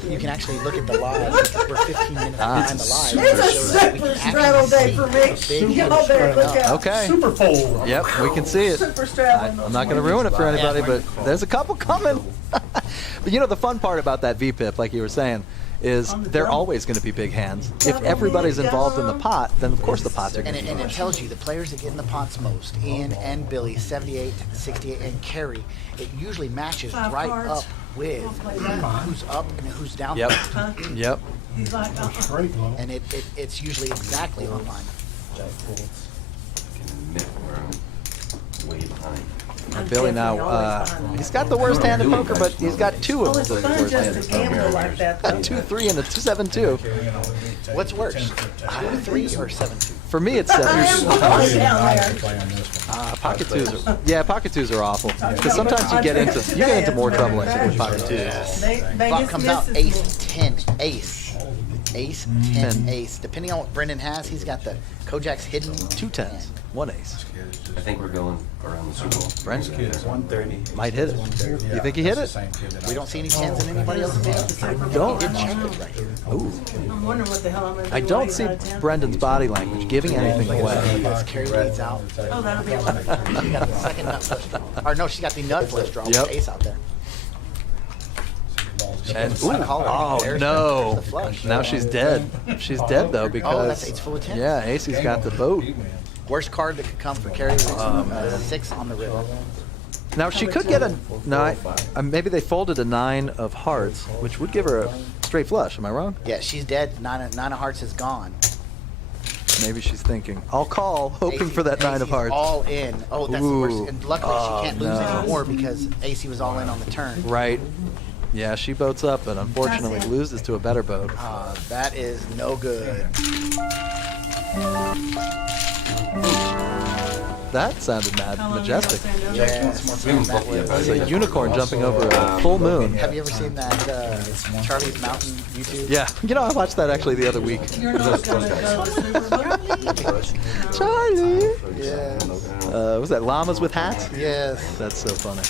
You can actually look at the live. We're 15 minutes behind the live. It's a It shows that we super can straddle actually day see for a me. big Y'all better look out. Okay. Super pole. Yep, we can see it. Super straddle. I'm not going to ruin it for anybody, but there's a couple coming. But you know, the fun part about that V-pip, like you were saying, is they're always going to be big hands. If everybody's involved in the pot, then of course the pots are going to be And it large. tells you the players that get in the pots most, Ian and Billy, 78, 68, and Kerry, it usually matches 5 right cards. up with who's up and who's down. Yep. Yep. He's like, Straight low. And it's usually exactly on line. Way behind. And Billy now, he's got the worst hand in poker, but he's got 2 well, of it's the fun worst hands. just to gamble like that, though. 2-3 and a 7-2. What's worse, 2-3 or 7-2? For me, it's I 7. am going down there. Play on this one. Pocket 2s are, yeah, pocket 2s are awful. Because sometimes you get into more trouble, I think, with pocket 2s. Flop Vegas comes out misses ace me. 10, ace. Ace, 10, ace. Depending on what Brendan has, he's got the Kojak's hidden. 2 tens, 1 ace. I think we're going around the Super Bowl. Brendan Kid's 130. might hit it. You think he hit it? We don't see any 10s in anybody else's hand. Don't. He did check it right here. I'm wondering what the hell I'm gonna do. I when don't he's see out of town. Brendan's body language giving anything away. Because Carrie leads out. Oh, that'll be a She got the second nut flush draw. Or no, she got the nut flush draw with Yep. the ace out there. And Ooh, oh there's no! the flush. Now she's dead. She's dead though because that's ace full of 10s. yeah, Acey's got the boat. Worst card that could come for Carrie was 6 on the river. Now she could get a nine. Maybe they folded a 9 of hearts, which would give her a straight flush. Am I wrong? Yeah, she's dead. Nine of hearts is gone. Maybe she's thinking, I'll call, hoping for that 9 of Acey's hearts. all in. Oh, that's the worst. Ooh. And luckily Oh, she can't lose no. anymore because AC was all in on the turn. Right. Yeah, she boats up, but unfortunately That's it. loses to a better boat. That is no good. That sounded How long majestic. you gonna Yeah, that was. It's a unicorn jumping over a full moon. Have you ever seen that Charlie's Mountain YouTube? Yeah, you know, I watched that actually the other week. You're not gonna go to Super Bowl? Charlie! Yes. Was that llamas with hats? Yes. That's so funny.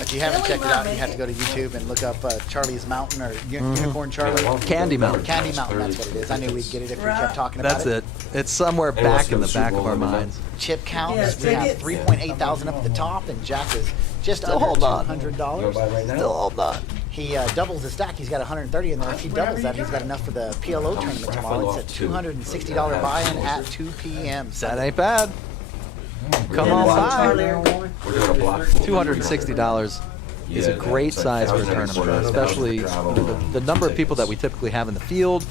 If you haven't checked it out, you have to go to YouTube and look up Charlie's Mountain or Unicorn Charlie. Candy Mountain. Candy Mountain, that's what it is. I knew we'd get it if we kept talking about That's it. it. It's somewhere back in the back of our minds. Chip counts, Yes, we have tickets. 3.8 thousand up at the top, and Jack is just Still under hold on. $200. Still hold on. He doubles the stack. He's got 130 in there. If he doubles that, he's got enough for the PLO tournament tomorrow. It's a $260 buy-in at 2 p.m. That ain't bad. Come on Charlie by. are going. We're doing a block. $260 is a great size for a tournament, especially the number of people that we typically have in the field.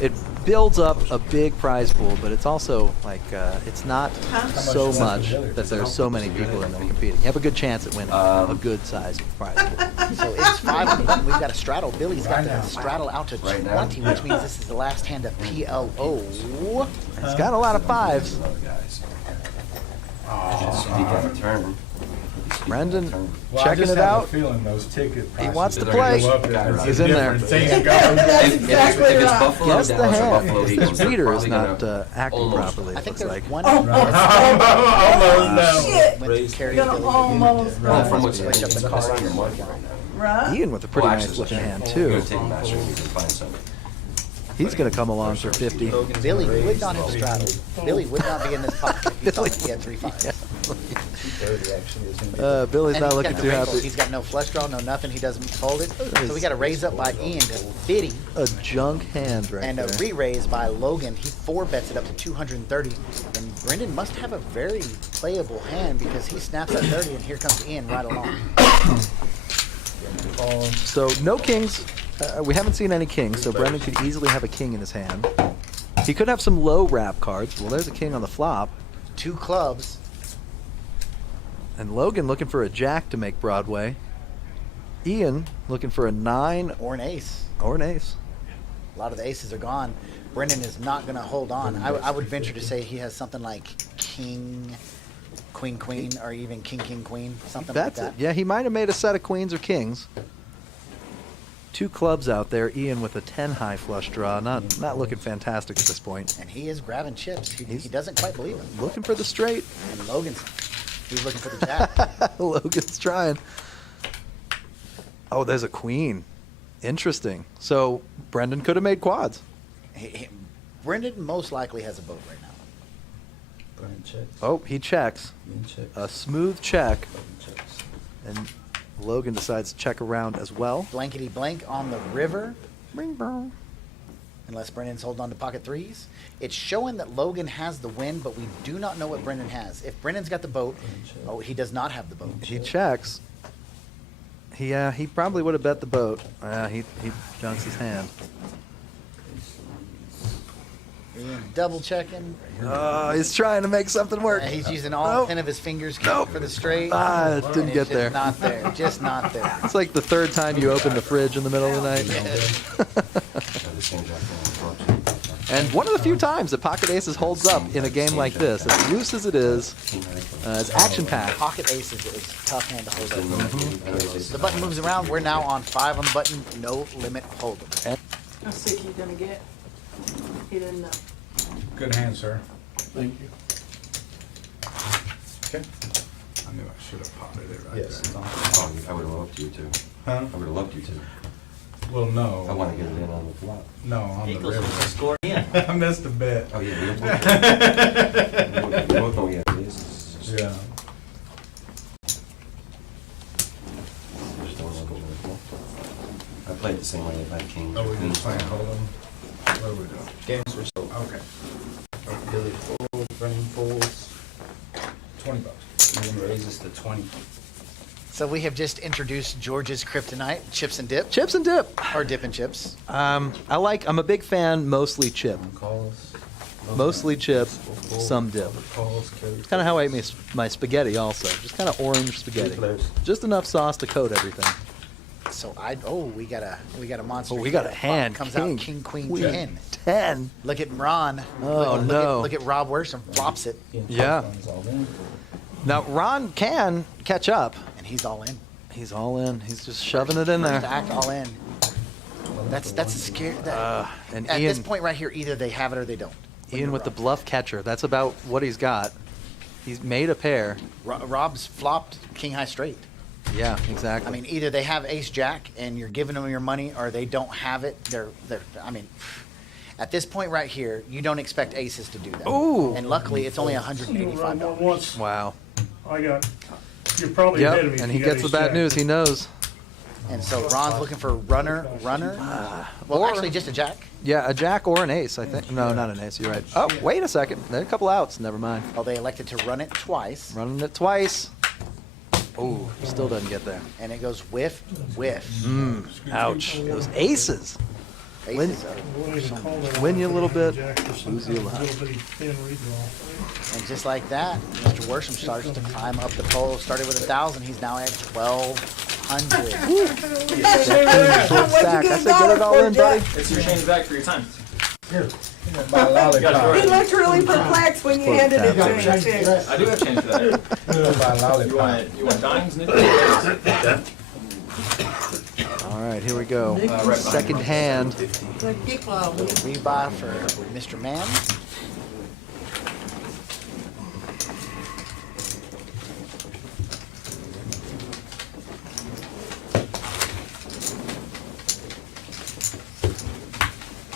It builds up a big prize pool, but it's also like it's not so much that there's so many people in there competing. You have a good chance at winning a good sized prize pool. So it's 5 on the button. We've got a straddle. Billy's got the straddle out to 20, which means this is the last hand of PLO. It's got a lot of 5s. Speak out of turn. Brendan Well, I checking just it have a out. feeling those ticket He prices wants to are gonna play. go up there. He's in there. Things go. That's If exactly it's right. Buffalo Guess the Dallas or hand. Buffalo His Eagles, they're reader is probably not gonna acting almost- properly. I It think looks there's like. one. Almost Shit. Went to Carrie Gonna Billy. almost Well, go. from what's Switch up the what's card. on your market right now. Right? Ian with a pretty Well, nice actually, looking hand You're too. gonna take Master, you can find some. He's going to come along for 50. Billy would not have straddled. Billy would not be in this pocket if he thought he had 3 5s. Billy's And not he's looking got the too wrinkles. happy. He's got no flush draw, no nothing. He doesn't fold it. So we got a raise up by Ian to 50 A junk hand right and a there. re-raise by Logan. He 4-bets it up to 230. And Brendan must have a very playable hand because he snaps at 30 and here comes Ian right along. So no kings. We haven't seen any kings, so Brendan could easily have a king in his hand. He could have some low wrap cards. Well, there's a king on the flop. 2 clubs. And Logan looking for a jack to make Broadway. Ian looking for a 9 Or an ace. or an ace. A lot of the aces are gone. Brendan is not going to hold on. I would venture to say he has something like king, queen, queen, or even king, king, queen, something like That's that. it. Yeah, he might have made a set of queens or kings. 2 clubs out there. Ian with a 10 high flush draw. Not looking fantastic at this point. And he is grabbing chips. He He's- doesn't quite believe him. Looking for the straight. And he's looking for the jack. Logan's trying. Oh, there's a queen. Interesting. So Brendan could have made quads. Brendan most likely has a boat right now. Oh, he checks. A smooth check. And Logan decides to check around as well. Blankety blank on the river. Ring bong. Unless Brendan's holding on to pocket 3s. It's showing that Logan has the win, but we do not know what Brendan has. If Brendan's got the boat, he does not have the boat. He checks. He probably would have bet the boat. He junks his hand. Ian double checking. Oh, he's trying to make something work. He's using all Nope. 10 of his fingers Nope. for the straight. It didn't It's get just there. Not there. Just not there. It's like the 3rd time you open the fridge in the middle of the night. Yeah, the same jack on the front. And one of the few times that Pocket Aces holds up in a game like this, as loose as it is, it's action-packed. Pocket aces is a tough hand to hold up. The button moves around. We're now on 5 on the button. No limit hold'em. How sick you gonna get? He didn't know. Good hand, sir. Thank you. Okay. I knew I should have potted it right Yes. there. Oh, I would have loved you to. Huh? I would have loved you to. Well, no. I want to get it in on the flop. No, on the Eagles river. was a score in. I missed a bet. Oh, yeah, we both know we have this. Yeah. Just don't want to go with the flop. I played the same way I played king. Oh, we queen. just playing hold'em. What are we doing? Games were so. Okay. Billy folds, Brennan folds, $20. and then raises to 20. So we have just introduced George's Kryptonite, chips and dip, Chips and dip. or dip and chips. I'm a big fan, mostly chip. One calls. Mostly chip, Fold, some dip. calls, carry. It's kind of how I make my spaghetti also. Just kind of orange spaghetti. players. Just enough sauce to coat everything. So we got a monster. Oh, we got a here. hand. Comes King, out king, queen, queen. 10. 10. Look at Ron. Oh, look, no. Look at Rob Worsham flops it, Yeah. Runs all in. Now, Ron can catch up. and he's all in. He's all in. He's just shoving it in First there. act all in. That's a scary. And At this Ian, point right here, either they have it or they don't. Ian with the bluff catcher. That's about what he's got. He's made a pair. Rob's flopped king high straight. Yeah, exactly. I mean, either they have ace jack and you're giving them your money, or they don't have it. I mean, at this point right here, you don't expect aces to do that. Ooh. And luckily, it's only $185. Once, wow. you're probably ahead of Yep, me. and if he you got gets the ace bad jack. news. He knows. And so Ron's looking for runner. Well, or- actually, just a jack. Yeah, a jack or an ace, I think. No, not an ace. You're right. Oh, wait a second. There are a couple outs. Never mind. Oh, they elected to run it twice, Running it twice. Oh, still doesn't get there. and it goes whiff, whiff. Ouch. Those aces. Aces are, We'll even call that Win you a little bit, jack, just lose you a lot. little bitty thin redraw. and just like that, Mr. Worsham starts to climb up the pole. Started with 1,000, he's now at 1,200. Short stack. I said get it all in, buddy. It's your change back for your time. Buy a lollipop. He looked really perplexed when you handed it to him, too. I do have change for that. Buy a lollipop. You want dimes, nickels? All right, here we go. Right Second hand. The kick ball. Rebuy for Mr. Man.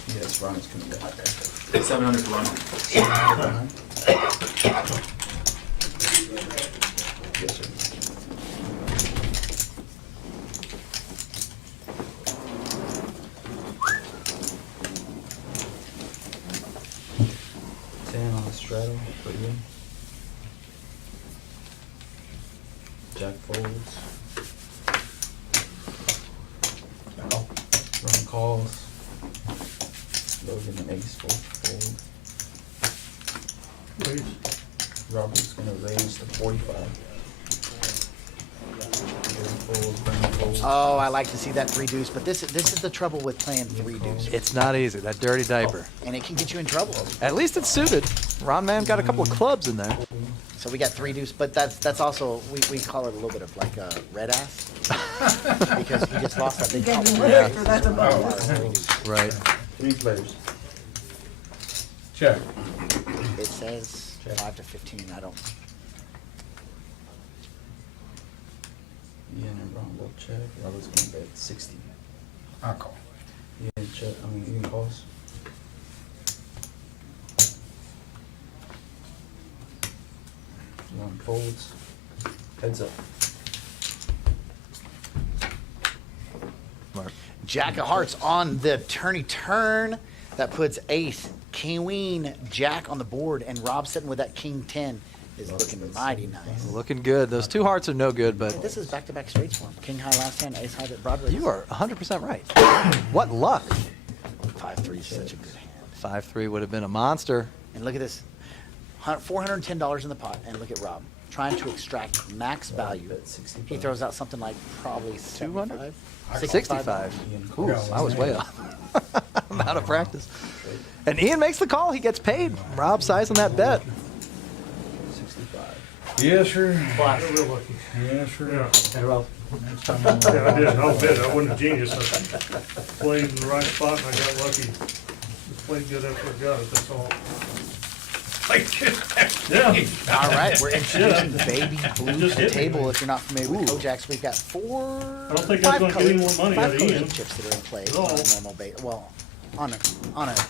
Yes, Ron's coming back. 700 for run. Yes, sir. Ten on the straddle for you. Jack folds. Ron calls. Logan and ace fold. Robert's gonna raise to 45. Gary folds, Brennan folds. Oh, I like to see that 3 deuce, but this is the trouble with playing 3 deuce, It's not easy. That dirty diaper. and it can get you in trouble. At least it's suited. Ron Man got a couple of clubs in there. So we got 3 deuce, but that's also we call it a little bit of like a red ass because he just lost that big Gave call. him one extra, that's a bonus. Right. 3 players. Check. It says 5 to 15. I don't. Ian and Ron both check. Robert's gonna bet 60. I'll call. Ian check. Ian calls. Ron folds. Heads up. Mark. Jack of hearts on the turn. That puts ace, queen, jack on the board, and Rob sitting with that king 10 is looking mighty nice. Looking good. Those 2 hearts are no good, but This is back-to-back straights for him. King high last hand, ace high at Broadway. you are 100% right. What luck. 5-3 is such a good hand. 5-3 would have been a monster. And look at this, $410 in the pot, and look at Rob trying to extract max value. Bet 65. He throws out something like probably 200? 75? 65. Ian Ooh, calls. I was way off. I'm out of practice. And Ian makes the call. He gets paid. Rob sizing that bet. 65. Yeah, sure. Flash. Real lucky. Yeah, sure. Yeah. Hey, Ralph. Next time I'm Yeah, I did. I did. I wasn't a genius. I played in the right spot and I got lucky. Just played good after I got it, that's all. Yeah. All right, we're introducing Baby Blue Just to the hit me. table. If you're not familiar with Kojaks, we've got I don't think that's gonna get any more money out of Ian. chips that are in play No. on a normal basis. Well, on a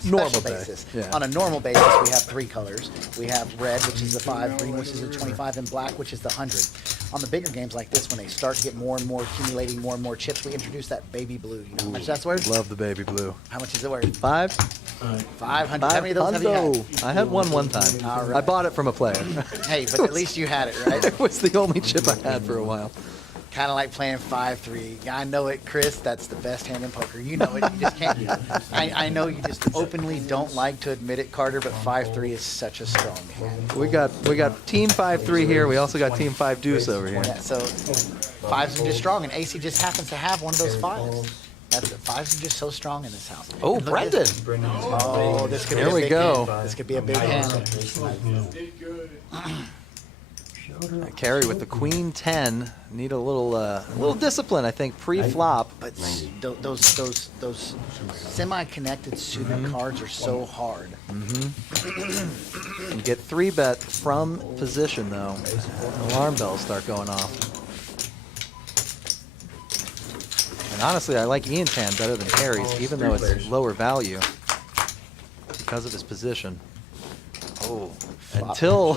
Normal special day, basis. yeah. On a normal basis, we have 3 colors. We have red, which is the 5, green, which is the 25, and black, which is the 100. On the bigger games like this, when they start to get more and more accumulating more and more chips, we introduce that Baby Blue. You know how much that's worth? Love the baby blue. How much is it worth? 5? 500. How many of those have you had? I had one time. All right. I bought it from a player. Hey, but at least you had it, right? It was the only chip I had for a while. Kind of like playing 5-3. I know it, Chris. That's the best hand in poker. You know it. You just can't. I know you just openly don't like to admit it, Carter. But 5-3 is such a strong hand. We got Team 5-3 here. We also got Team 5 Deuce over here. Yeah, so 5s are just strong, and AC just happens to have one of those 5s. That's it. 5s are just so strong in this house. Oh, And look at this. Brendan. Oh, this could Here be a we big go. hand. This could be a big hand. Carry with the Queen 10. Need a little discipline, I think, pre-flop. But those semi-connected suited cards are so hard. You get 3-bet from position, though. Alarm bells start going off. And honestly, I like Ian's hand better than Carrie's, even though it's lower value because of his position. Oh, until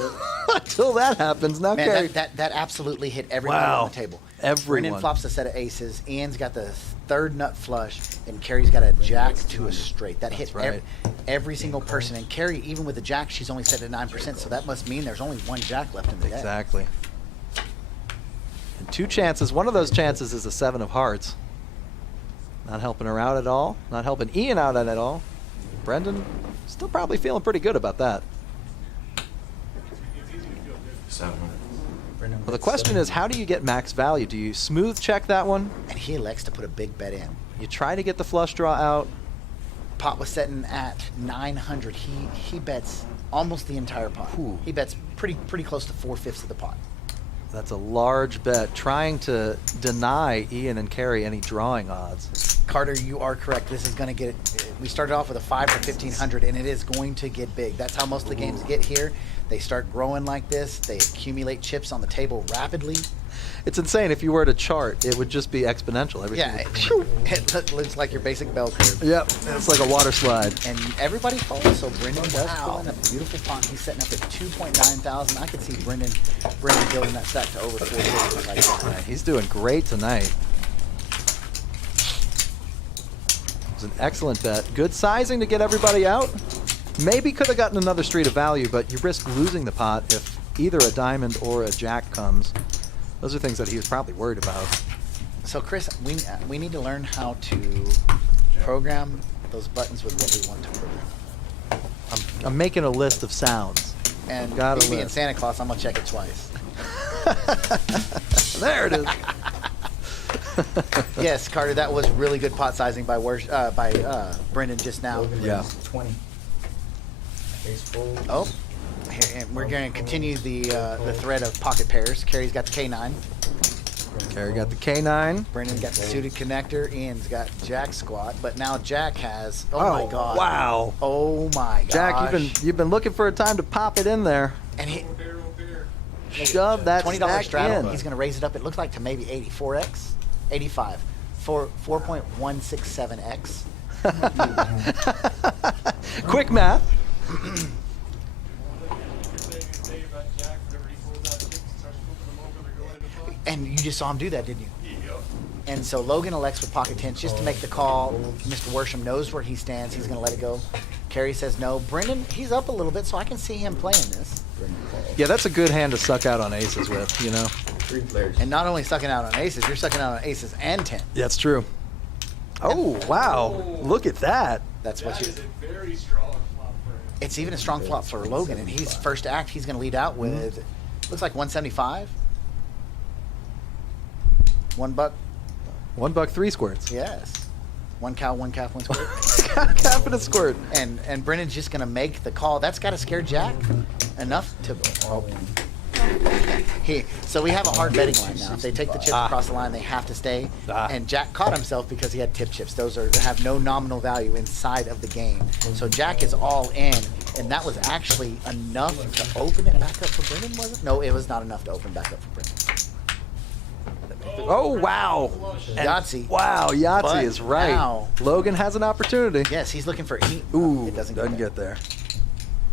that happens. Now, Carrie. Man, that absolutely hit everyone Wow. on the table. Everyone. Brendan flops a set of aces. Ian's got the 3rd nut flush, and Carrie's got a jack to a straight. That hit right. every single person. And Carrie, even with the jack, she's only set at 9%. So that must mean there's only 1 jack left in the deck. Exactly. And 2 chances. One of those chances is a 7 of hearts. Not helping her out at all. Not helping Ian out at all. Brendan still probably feeling pretty good about that. 700. Well, the question is, how do you get max value? Do you smooth check that one? And he elects to put a big bet in. You try to get the flush draw out. Pot was setting at 900. He bets almost the entire pot. Ooh. He bets pretty close to 4/5 of the pot. That's a large bet, trying to deny Ian and Carrie any drawing odds. Carter, you are correct. This is going to get. We started off with a 5 for 1,500, and it is going to get big. That's how most of the games get here. They start growing like this. They accumulate chips on the table rapidly. It's insane. If you were to chart, it would just be exponential. Yeah, it looks like your basic bell curve. Yep, it's like a water slide. And everybody falls, so Brendan does pull in a beautiful pot. He's setting up at 2.9 thousand. I could see Brendan building that stack to over 450 like that. Yeah, he's doing great tonight. It was an excellent bet. Good sizing to get everybody out. Maybe could have gotten another street of value, but you risk losing the pot if either a diamond or a jack comes. Those are things that he was probably worried about. So Chris, we need to learn how to program those buttons with what we want to program. I'm making a list of sounds. And Got a me being list. Santa Claus, I'm gonna check it twice. There it is. Yes, Carter, that was really good pot sizing by Brendan just now. Yeah. 20. Ace full. Oh, here, and we're going to continue the thread of pocket pairs. Carrie's got the K9. Carrie got the K9. Brendan got the suited connector. Ian's got Jack squat, but now Jack has. Oh my God! Wow. Oh my God! Jack, you've been looking for a time to pop it in there. And he Shove that $20 stack straddle. in. He's going to raise it up. It looks like to maybe 84x, 85, 4.167x. Quick math. And you just saw him do that, didn't you? And so Logan elects with pocket tens just to make the call. Mr. Worsham knows where he stands. He's going to let it go. Carrie says no. Brendan, he's up a little bit, so I can see him playing this. Yeah, that's a good hand to suck out on aces with, you know? 3 players. And not only sucking out on aces, you're sucking out on aces and 10. That's true. Oh, wow. Look at that. That's what you. Very strong flop for him. It's even a strong flop for Logan, and he's first act. He's going to lead out with looks like 175. $1. $1 3 squirts. Yes. 1 cow, 1 calf, 1 square. Half and a squirt. And Brennan's just gonna make the call. That's got to scare Jack enough to. All in. So we have a hard betting line now. If they take the chips across the line, they have to stay. And Jack caught himself because he had tip chips. Those have no nominal value inside of the game. So Jack is all in, and that was actually enough to open it back up for Brennan, was it? No, it was not enough to open back up for Brennan. Oh, wow. Yahtzee. Wow, Yahtzee But is right. now- Logan has an opportunity. Yes, he's looking for. Ooh, it doesn't get there.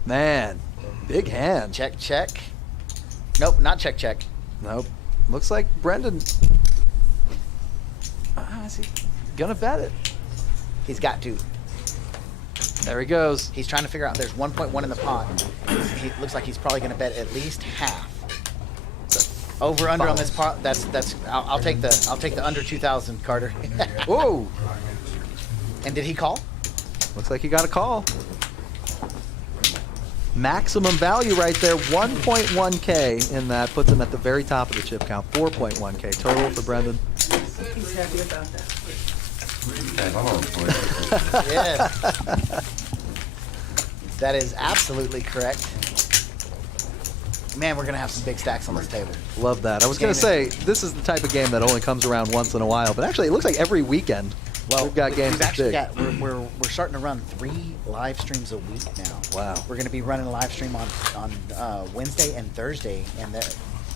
Man, big hand. Check, check. Nope, not check, check. Nope. Looks like Brendan. Is he gonna bet it? He's got to. There he goes. He's trying to figure out. There's 1.1 in the pot. He looks like he's probably going to bet at least half. Over under on this pot. That's. I'll take the under 2,000, Carter. Whoa. And did he call? Looks like he got a call. Maximum value right there, 1.1K in that, puts him at the very top of the chip count. 4.1K total for Brendan. He's happy about that. Yes. That is absolutely correct. Man, we're gonna have some big stacks on this table. Love that. I was gonna say, this is the type of game that only comes around once in a while, but actually it looks like every weekend we've got games We've this actually big. got. We're starting to run 3 live streams a week now. Wow. We're gonna be running a live stream on Wednesday and Thursday, and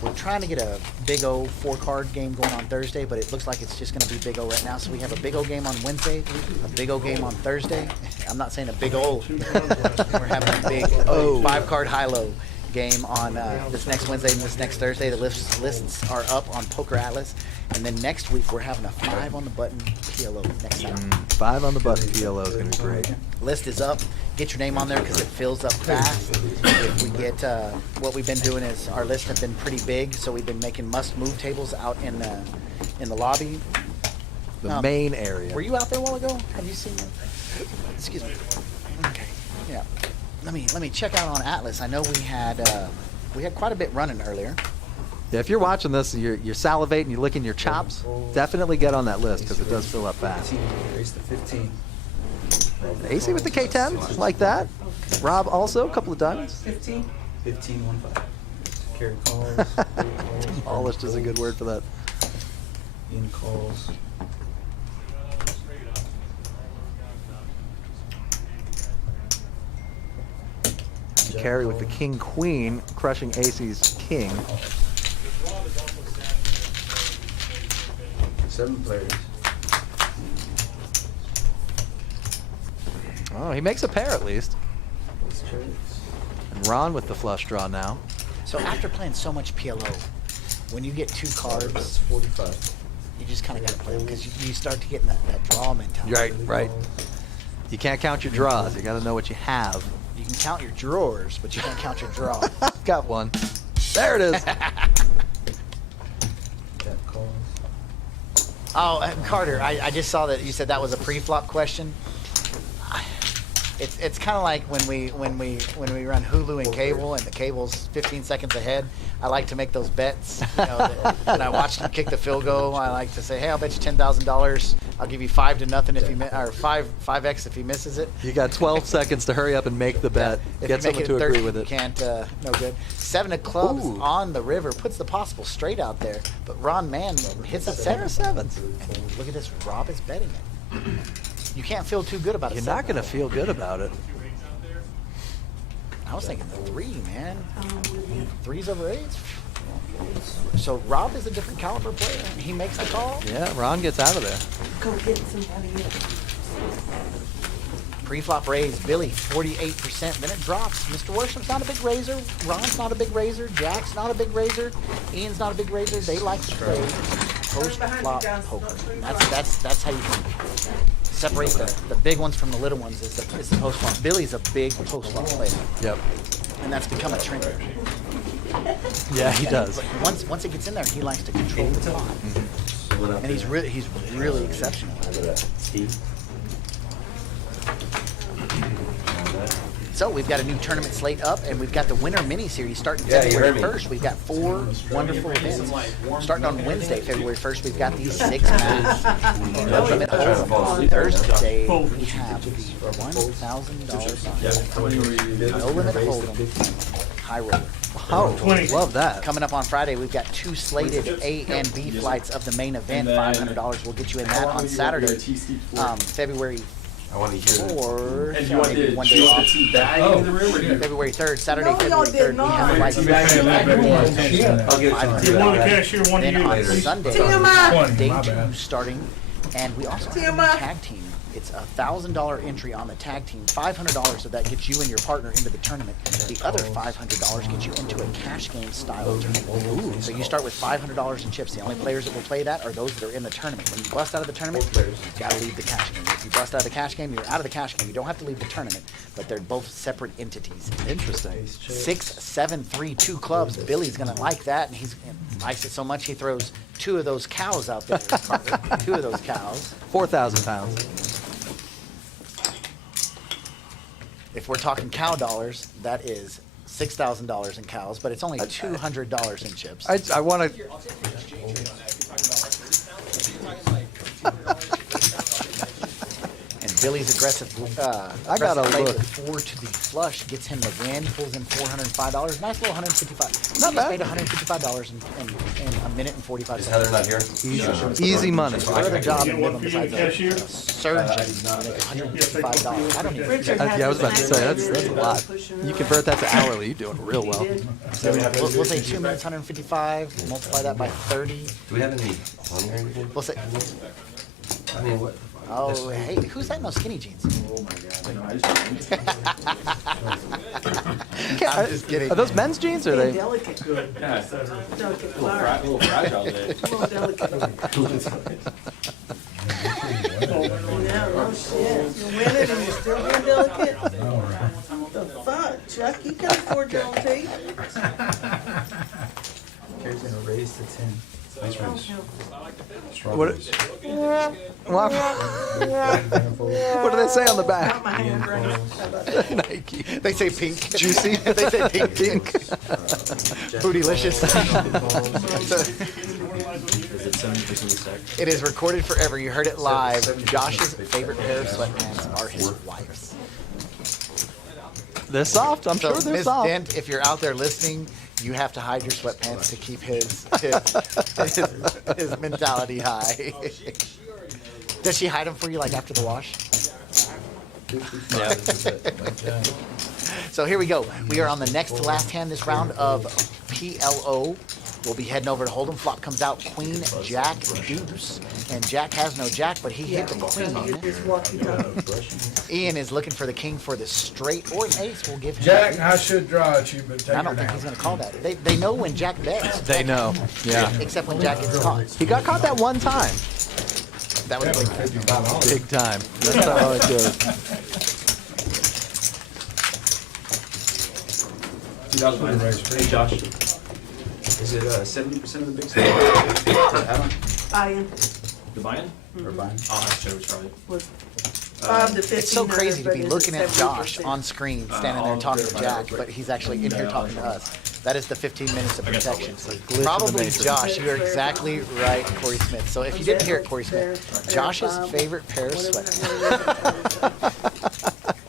we're trying to get a big O 4-card game going on Thursday, but it looks like it's just going to be big O right now. So we have a big O game on Wednesday, a big O game on Thursday. I'm not saying a big O. We're having a big 5-card high-low game on this next Wednesday and this next Thursday. The lists are up on Poker Atlas. And then next week, we're having a 5 on the button PLO next time. 5 on the button PLO is going to be great. List is up. Get your name on there because it fills up fast. If we get what we've been doing is our lists have been pretty big, so we've been making must-move tables out in the lobby. The main area. Were you out there a while ago? Have you seen? Excuse me. Okay. Yeah. Let me check out on Atlas. I know we had quite a bit running earlier. Yeah, if you're watching this, you're salivating, you're licking your chops, definitely get on that list because it does fill up fast. Race to 15. AC with the K10, like that. Rob also, a couple of diamonds. 15? 15, 1-5. Carry calls. Demolished is a good word for that. In calls. Carry with the King Queen, crushing AC's King. 7 players. Oh, he makes a pair at least. And Ron with the flush draw now. So after playing so much PLO, when you get 2 cards, That's 45. you just kind of got to play them because you start to get in that draw mentality. Right. You can't count your draws. You got to know what you have. You can count your drawers, but you can't count your draw. Got one. There it is. Got calls. Oh, Carter, I just saw that you said that was a pre-flop question. It's kind of like when we run Hulu and cable, and the cable's 15 seconds ahead. I like to make those bets. You know, when I watch them kick the field goal, I like to say, "Hey, I'll bet you $10,000. I'll give you 5-0 if he or 5x if he misses it." You got 12 seconds to hurry up and make the bet. If Get you make someone it to 30, agree with you it. can't. No good. 7 of clubs Ooh. on the river puts the possible straight out there, but Ron Mann hits a Pair of 7. sevens. And look at this. Rob is betting it. You can't feel too good about it. You're not going to feel good about it. I was thinking 3, man. 3s over 8s. So Rob is a different caliber player. He makes the call. Yeah, Ron gets out of there. Go get somebody else. Pre-flop raise, Billy 48%. Then it drops. Mr. Worsham's not a big raiser. Ron's not a big raiser. Jack's not a big raiser. Ian's not a big raiser. They like to play post-flop poker. That's how you can separate the big ones from the little ones. Is the post-flop. Billy's a big post-flop player, Yep. and that's become a trend. Yeah, he does. But once it gets in there, he likes to control the pot, and he's really exceptional. So we've got a new tournament slate up, and we've got the Winter Mini Series starting Yeah, you February heard me. 1st. We've got 4 wonderful events. Starting on Wednesday, February 1st, we've got these 6 matches. No limit hold'em. On Thursday, we have the $1,000 no limit hold'em high roller. Oh, 20. love that. Coming up on Friday, we've got 2 slated A and B flights of the main event. $500 will get you in that on Saturday, February I want to hear that. 4th. And you want maybe the, one do day you want off. the tea bag in the room, or do you? February 3rd, Saturday, No, y'all February did 3rd, we have not. flights Tea bag in the room. I'll get some. You want the cashier, one Then of you. on later. Sunday, Timma! 20, day my 2 bad. starting, and we also have a Timma! tag team. It's a $1,000 entry on the tag team. $500 of that gets you and your partner into the tournament. The other $500 gets you into a cash game style tournament. So you start with $500 in chips. The only players that will play that are those that are in the tournament. When you bust out of the tournament, you've got to leave the cash game. If you bust out of the cash game, you're out of the cash game. You don't have to leave the tournament, but they're both separate entities. Interesting. 6, 7, 3, 2 clubs. Billy's gonna like that, and he likes it so much he throws 2 of those cows out there. 2 of those cows. 4,000 pounds. If we're talking cow dollars, that is $6,000 in cows, but it's only $200 in chips. I want to. And Billy's aggressive. I gotta aggressive play look. with 4 to the flush gets him the win. Pulls in $405. Nice little $155. Not He bad. just made $155 in a minute and 45 Is seconds. Heather not here? Easy money. What other job You in want Midland for you, besides cashier? a surgeon? You make $155. I don't even. Yeah, I was about to say that's a lot. You convert that to hourly, you're doing real well. So we'll say 2 minutes, 155. Multiply that by 30. Do we have any money or anything? We'll say. I mean, what? Oh, hey, who's that in those skinny jeans? I'm just kidding. Are those men's jeans or are they? Delicate. Yeah. Delicate A flower. little fragile today. A little delicate. Yeah, no shit. You're winning and you're still being delicate? The fuck, Chuck? You can afford your own tea. Carrie's gonna raise to 10. Nice race. What, what do they say on the Got back? my hand raised. How about that? Nike. They say pink. Juicy. They say pink. Bootylicious. Is it 70% of the stack? It is recorded forever. You heard it live. Josh's favorite pair of sweatpants are his wife's. They're soft. I'm So, sure they're Ms. soft. Dent, if you're out there listening, you have to hide your sweatpants to keep his mentality high. Does she hide them for you like after the wash? So here we go. We are on the next to last hand this round of PLO. We'll be heading over to Hold'em. Flop comes out Queen, Jack, Deuce. And Jack has no Jack, but he hit the Queen. Just walkie-talkie. Ian is looking for the King for the straight or an ace. We'll give him. Jack, I should draw at you, but take I her don't think down. he's going to call that. They know when Jack bets. They know. Yeah. Except when Jack gets caught. He got caught that one time. That was That was big. $55. Big time. That's how it goes. 2009. Hey, Josh. Is it 70% of the big stack? Add-on Buy-in The buy-in? or buying? I'll have to show Charlie. was 5 to 15. It's so crazy to be looking at Josh 70%. on screen, standing there talking to Jack, but he's actually in here talking to us. That is the 15 minutes of protection. Probably Josh. You're exactly right, Corey Smith. So if you didn't hear it, Corey Smith, Josh's favorite pair of sweatpants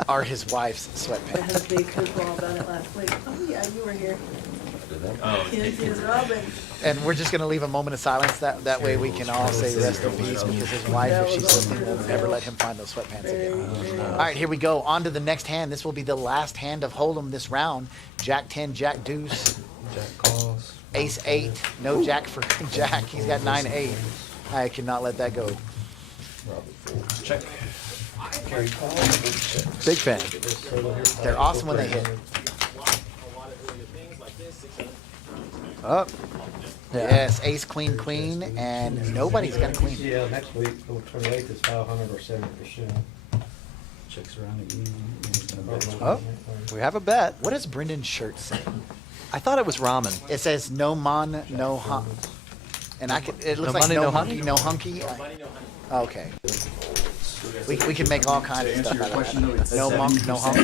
are his wife's I had a sweatpants. big football about it last week. Oh, yeah, you were here. Oh, Kenzie and Robin. And we're just going to leave a moment of silence. That way we can all say rest in peace, because his wife, if she's listening, will never let him find those sweatpants again. All right, here we go. On to the next hand. This will be the last hand of Hold'em this round. Jack 10, Jack Deuce, Jack calls. Ace 8. No Jack for Jack. He's got 9-8. I cannot let that go. check. Carrie calls. Big fan. They're awesome when they hit. Up. Yeah. Yes, Ace, Queen, Queen, and nobody's got a Queen. Yeah, next week, the 28th is 500 or 70%. Checks around again. Oh, we have a bet. What does Brendan's shirt say? I thought it was ramen. It says no mon, no hun. And it looks No like money, no no hunky, honey? no hunky. Okay. We can make all kinds of stuff out of that. No monk, no hump.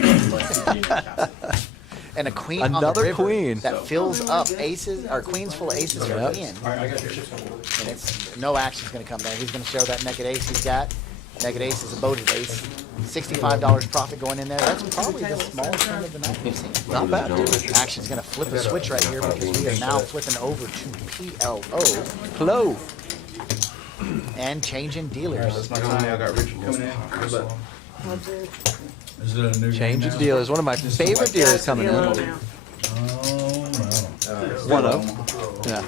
And a queen on the Another river queen. that fills up aces or queens full of aces for Ian. And it's no action's going to come there. He's going to show that naked ace he's got. Naked ace is a boated ace. $65 profit going in there. That's probably the smallest one of the night we've seen. Not bad, dude. Action's going to flip a switch right here because we are now flipping over to PLO Hello. and changing dealers. Is it a new Change game of now? dealers. One of my favorite dealers coming in. Oh, wow. 1-0. Yeah.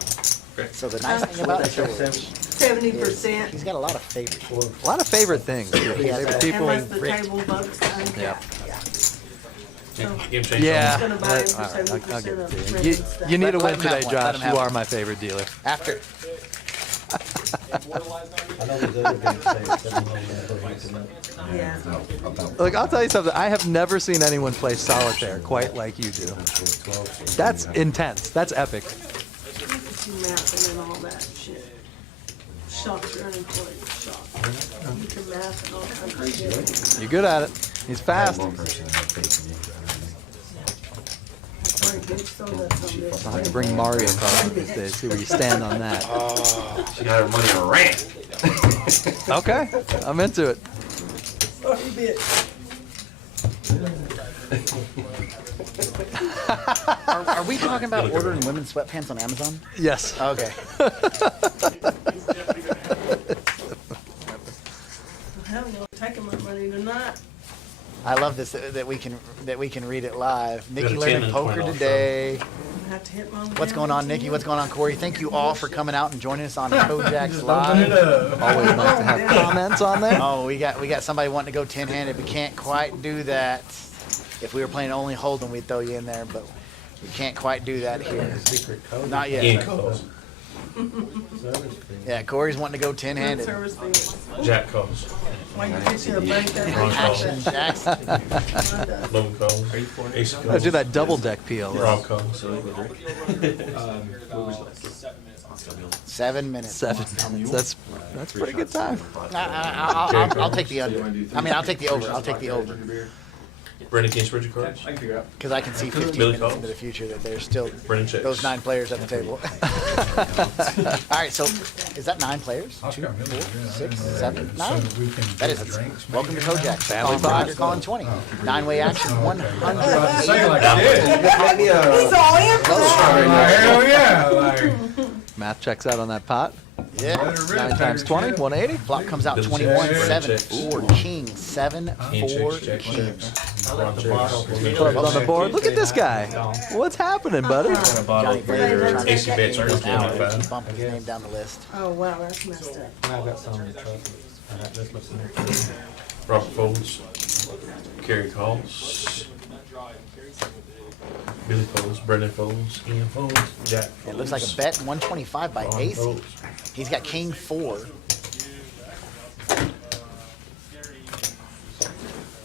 So the nice thing about George, 70%. he's got a lot of favorites. A lot of favorite things. Favorite people. Unless the table bugs uncapped. Yeah. So Yeah. he's gonna buy him for All right, 70% I'll give it of to you. Fred's You, stuff. you need a Let win him have today, one, let Josh. him have You are one. my favorite dealer. After I know there's other games that Yeah. Look, I'll tell you something. I have never seen anyone play solitaire quite like you do. That's intense. That's epic. You math and all that shit. Shocks your unemployed. Shock. You can math and all kinds of shit. You're good at it. He's fast. One person had faith in you. I'll have to bring Mario Kart these days. See where you stand on that. She got her money on a rant. Okay, I'm into it. Sorry, bitch. are we talking about ordering women's sweatpants on Amazon? Yes. Okay. Hell, you're taking my money tonight. I love this that we can read it live. Nikki Got a 10 learning and poker 20 today. I'm gonna have to hit my What's going on, Nikki? What's going on, Corey? Thank you all for coming out and joining us on Kojak's Open it Live. up. Always nice to have comments on there. Oh, we got somebody wanting to go 10-handed. We can't quite do that. If we were playing only Hold'em, we'd throw you in there, but we can't quite do that here. secret code. Not yet. Ian calls. Service fee. Yeah, Corey's wanting to go Food 10-handed. service fees. Jack calls. Why you get you a bank that Ron calls. Action Jackson. Logan calls. Ace Gotta calls. do that double deck PL. Rob calls. 7 minutes. 7 minutes. That's pretty good time. I'll take the under. I mean, I'll take the over. I'll take the over. Brendan, can you spread your cards? Because I can see 15 Billy minutes calls. into the future that there's still Brendan checks. those 9 players at the table. All right, so is that 9 players? Oscar Miller, yeah, I 6, didn't know 7, that. 9. So we can That get is drinks, welcome to maybe? Kojak. Family Calling 5, five. you're calling 20. 9-way action, I was about to say 180. like I did. He's all in for that. Hell yeah, like. Math checks out on that pot. Yeah. 9 times 20, 180. Flop comes out Billy 21, checks. 7, Checks. 4, king, 7, King 4, checks, checks, king. checks. I Ron left the bottle. checks. Clubs on the board. Look at this guy. What's happening, buddy? And a bottle Johnny Blazer trying to Ace get bets back are in now. just Keep bumping his name down the list. Oh, wow, that's messed up. I've got some in the truck. I got this much in there. Robert folds. Kerry calls. Billy folds. Brendan folds. Ian folds. Jack folds. It looks like a bet 125 by Ron AC. folds. He's got king 4.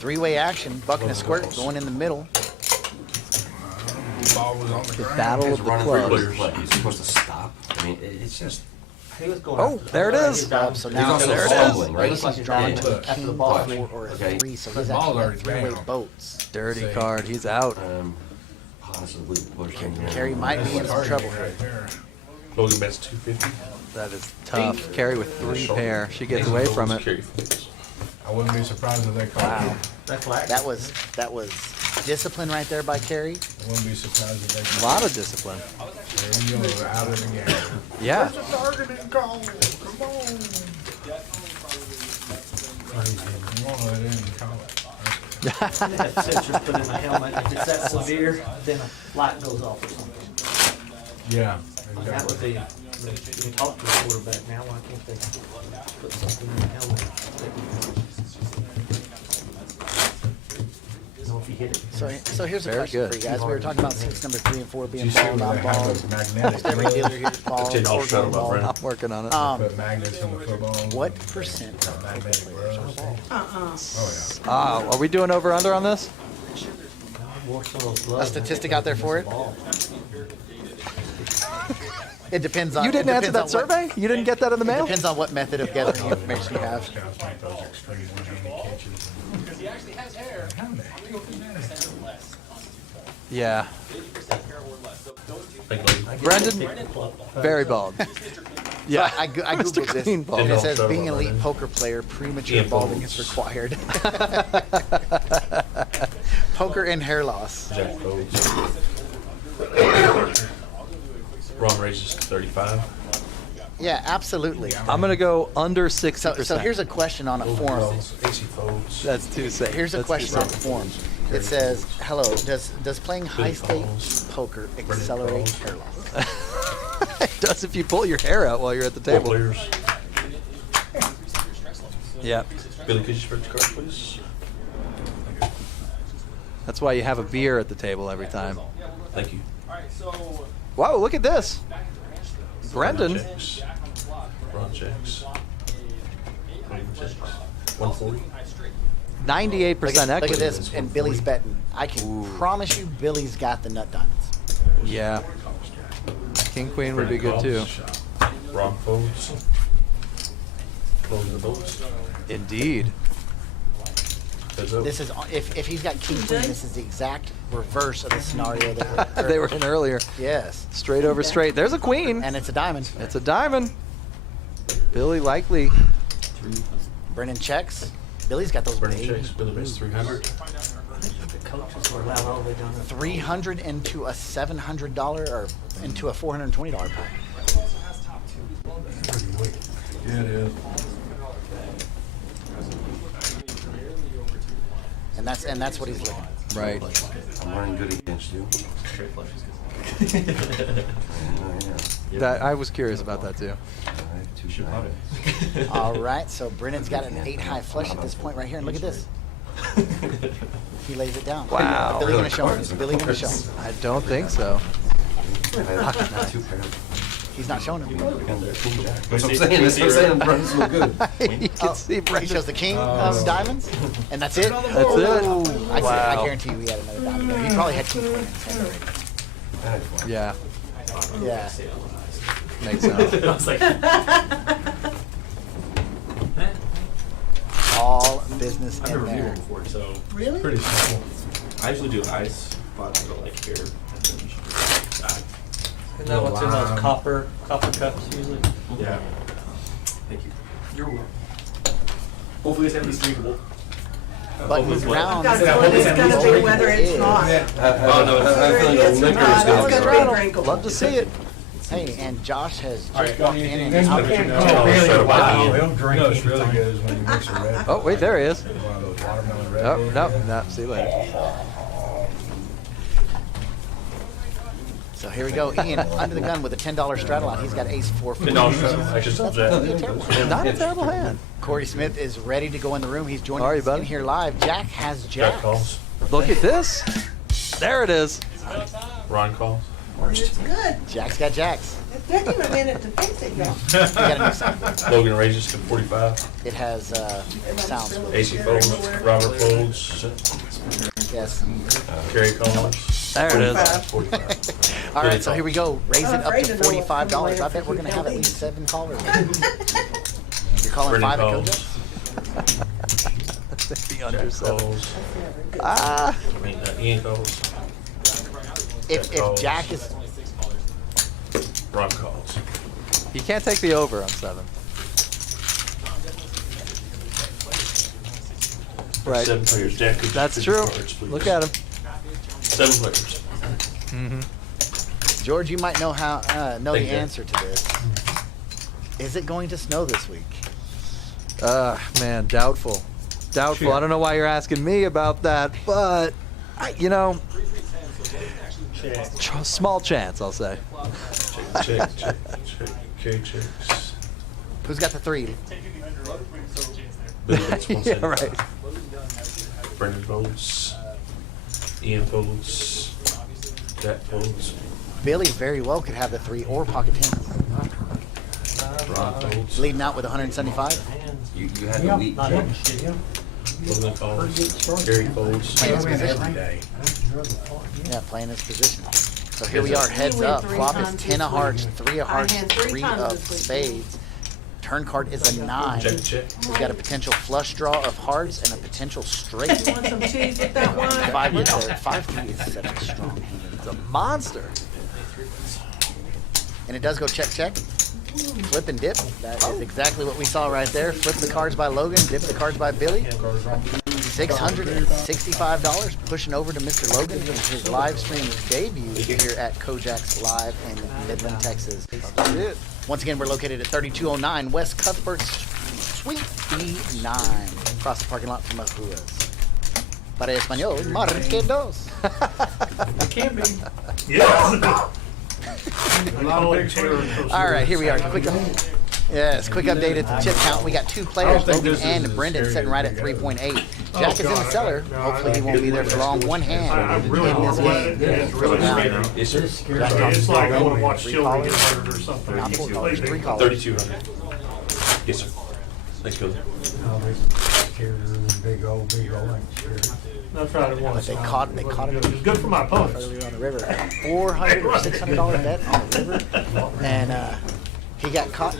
3-way action, buck and a squirt going in the middle. Ball was on the ground. Battle He's of the running through clubs. players like he's supposed to stop. I mean, it's just. He was going Oh, after- there it is. So now also there it fumbling, is. right? Ace is drawn to a After the king ball 4 or a Okay. 3, so That he's ball's actually got already 3-way down. boats. Dirty card. He's out. Possibly pushing. Carey might be in some trouble here. Right there. Logan bets 250. That is tough. Carry with 3 pair. She gets away from it. Kerry folds. I wouldn't be surprised if they caught him. That's like. That was discipline right there by Carey. I wouldn't be surprised if they A caught lot of discipline. him. There you go, out of the game. Yeah. Targeting call. Come on. You won't let in and call it. That sensor put in the helmet, if it's that severe, then a light goes off or something. Yeah. And that would be, you talk to the quarterback now, why can't they put something in the helmet? You know, if you hit it. So here's a Very question good. for you guys. We were talking about seats number 3 and 4 Did being you see ball, where not they have ball. those magnetic Every dealer here's ball. Take all or shut 'em up, ball. Brandon. I'm working on it. Put magnets in the football. What percent of Magnetic players are gloves. ball? Oh, yeah. Are we doing over under on this? Wore some of those A gloves. statistic out there for it? Ball. It depends on. You didn't it answer depends that on what- survey? You didn't get that in the it mail? depends on what method of gathering information you have. Scouts make those extremely handy. Yeah. Brendan, very bald. Yeah, I googled this. Clean bald. And it says Don't being settle elite on poker player, premature Yeah, balding folds. is required. Poker and hair loss. Jack folds. Ron raises to 35. Yeah, absolutely. I'm gonna go under 60%. So here's a question on a forum. Calls, AC folds. That's too safe. Here's a That's question too on the forum. It says, "Hello, does playing high stakes calls. poker accelerate calls. hair loss?" It does if you pull your hair out while you're at the Four table. players. Yeah. Billy, could you spread the cards, please? That's why you have a beer at the table every time. Thank you. Wow, look at this. Brendan. Checks. Ron checks. Ron checks. 140. 98% Look equity. at this, and Billy's betting. I can promise you, Billy's got the nut diamonds. Yeah. King Queen would be good too. Ron folds. Close the boats. Indeed. Heads up. This is if he's got king queen. This is the exact reverse of the scenario that They were in earlier. Yes, Straight over straight. There's a queen. and it's a diamond. It's a diamond. Billy likely. Brennan checks. Billy's got those Brennan big checks. Billy raises 300. The coaches were allowed all the way down to 300 into a $700 or into a $420 pack. Yeah, it is. And that's what he's looking. Right. I'm running good against you. That I was curious about that too. All right, so Brennan's got an 8 high flush at this point right here, and look at this. He lays it down. Wow. Billy gonna show him. Is Billy gonna show him? I don't think so. He's not showing him. That's what I'm saying. That's what I'm saying. Brennan's so good. You can see He Brendan. shows the king of diamonds, and that's it. That's it. I Wow. guarantee you he had another diamond there. He probably had king queen in his hand already. Yeah. Yeah. Makes sense. All business I've in never viewed there. one before, so Really? pretty simple. I usually do ice, but I go like here. Isn't that what's in those copper cups usually? Yeah. Thank you. You're welcome. Hopefully this is drinkable. But his round That's what it's gonna be, whether it's not. Oh, no, Whether it is or not, it's gonna be drinkable. Love to see it. Hey, and Josh has just Alright, walked in and I'll out. let you know. Wow, we don't drink it's really good is when you mix a red. Oh, wait, there he is. One of those watermelon red. Oh, no. See you later. So here we go. Ian under the gun with a $10 straddle out. He's got ace 4. No, I should stop that. Not a terrible hand. Corey Smith is ready to go in the room. He's joining How are you, us buddy? in here live. Jack has Jack jacks. calls. Look at this. There it is. Ron calls. It's good. Jack's got jacks. It took him a minute to fix it, y'all. We got a new sound. Logan raises to 45. It has sounds. AC folds. Robert folds. Yes. Carrie calls. There it is. 45. All right, so here we go. Raise it I'm up afraid to to know what's coming $45. I later bet we're for going to have at you. least 7 callers. You're calling Brendan 5 at calls. Kojo? The under 7. Calls. Ah. I mean, Ian calls. If Jack is... Ron calls. You can't take the over on 7. Right. 7 players. Jack, could you That's pick your true. cards, please? Look at him. 7 players. George, you might know how know the Thank you. answer to this. Is it going to snow this week? Man, doubtful. Doubtful. I don't know why you're asking me about that, but, small chance, I'll say. Check. Carrie checks. Who's got the 3? Billy gets Yeah, right. Brendan folds. Ian folds. Jack folds. Billy very well could have the 3 or pocket 10. Ron folds. Leading out with 175. You had the weak Not check. much. Logan calls. Carrie folds. Playing his position. Yeah, playing his position. So here we are, heads went up. 3 Flop is times 10 of this hearts, week. 3 of I hearts, had 3 3 times of this week. spades. Turn card is a 9. Check. We've got a potential flush draw of hearts and a potential straight. You want some cheese with that one? 5-3 is such a strong hand. It's a monster. And it does go check, check. Flip and dip. That is exactly what we saw right there. Flip the cards by Logan, dip the cards by Billy. $665 pushing over to Mr. Logan in his live stream debut here at Kojak's Live in Midland, Texas. Once again, we're located at 3209 West Cuthbert Suite B9, across the parking lot from Ajua's. Para Español, marque dos. It can be. Yeah. All right, here we are. Quick update at the chip count. We got 2 players, Logan and Brendan, sitting right at 3.8. Jack is in the cellar. Hopefully he won't be there for long. One hand really in this game. Yes, sir. It's like I want to watch children get murdered or something. Not You full can colors, play 3 big. colors. 3200. Yes, sir. Thanks, Billy. Big old I tried it once. But they caught it. It was good for my opponents. Earlier on the river. $400 or $600 bet on the river. And he got caught.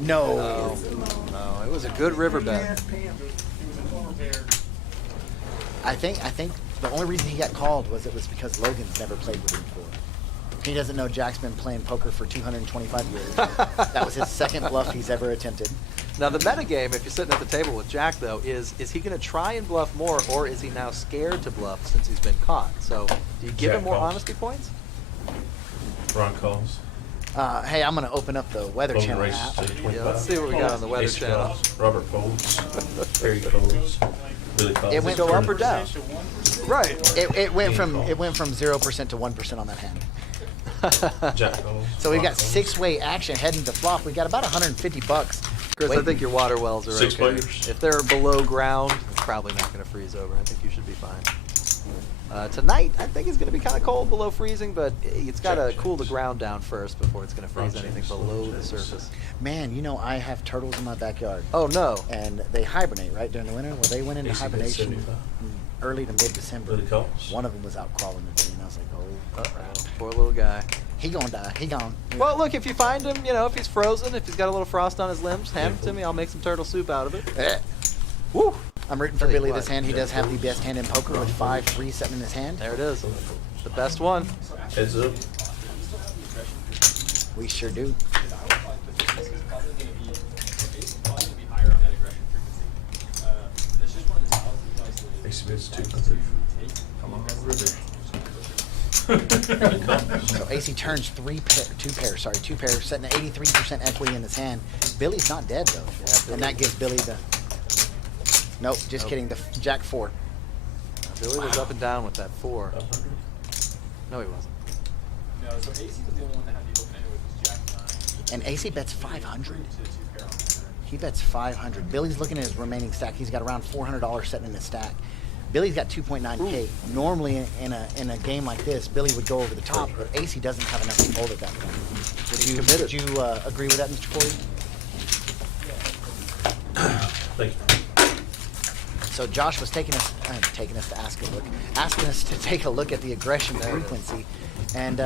No. No, it was a good river bet. I think the only reason he got called was because Logan's never played with him before. He doesn't know Jack's been playing poker for 225 years. That was his second bluff he's ever attempted. Now the metagame, if you're sitting at the table with Jack, though, is he going to try and bluff more, or is he now scared to bluff since he's been caught? So do you give Jack him more calls. honesty points? Ron calls. Hey, I'm going to open up the Weather Logan Channel races app. to 25. Yeah, let's see what we got on the Weather Ace Channel. calls. Robert folds. Perry folds. Billy calls. It went Go up or down? Right. It went from 0% to 1% on that hand. Jack calls. So we've got Ron calls. 6-way action heading to flop. We got about $150. Chris, I think your water wells are 6 okay. players. If they're below ground, it's probably not going to freeze over. I think you should be fine. Tonight, I think it's going to be kind of cold below freezing, but it's got to cool the ground down first before it's going to freeze anything below the surface. Man, you know, I have turtles in my backyard. Oh, no. And they hibernate, right, during the winter? Well, they went into AC bet hibernation 75. early to mid-December. Billy calls. One of them was out crawling today, and I was like, oh, Poor little guy. he gonna die. He gone. Well, look, if you find him, you know, if he's frozen, if he's got a little frost on his limbs, hand it to me. I'll make some turtle soup out of it. Woo! I'm rooting for Tell you Billy what. this hand. He does have the best hand in poker with 5-3 sitting in his hand. There it is. The best one. Heads up. We sure do. Ace bets 200. Come on, river. So AC turns two pairs, setting at 83% equity in his hand. Billy's not dead though, and that gives Billy the. Nope, just kidding. The Jack 4. Billy was up and down with that 4. No, he wasn't. No, so AC was the only one that had the open ended with his Jack 9. And AC bets 500. He bets 500. Billy's looking at his remaining stack. He's got around $400 sitting in his stack. Billy's got 2.9K. Normally in a game like this, Billy would go over the top, but AC doesn't have enough to hold at that point. Would you agree with that, Mr. Corey? Thank you. So Josh was asking us to take a look at the aggression frequency, and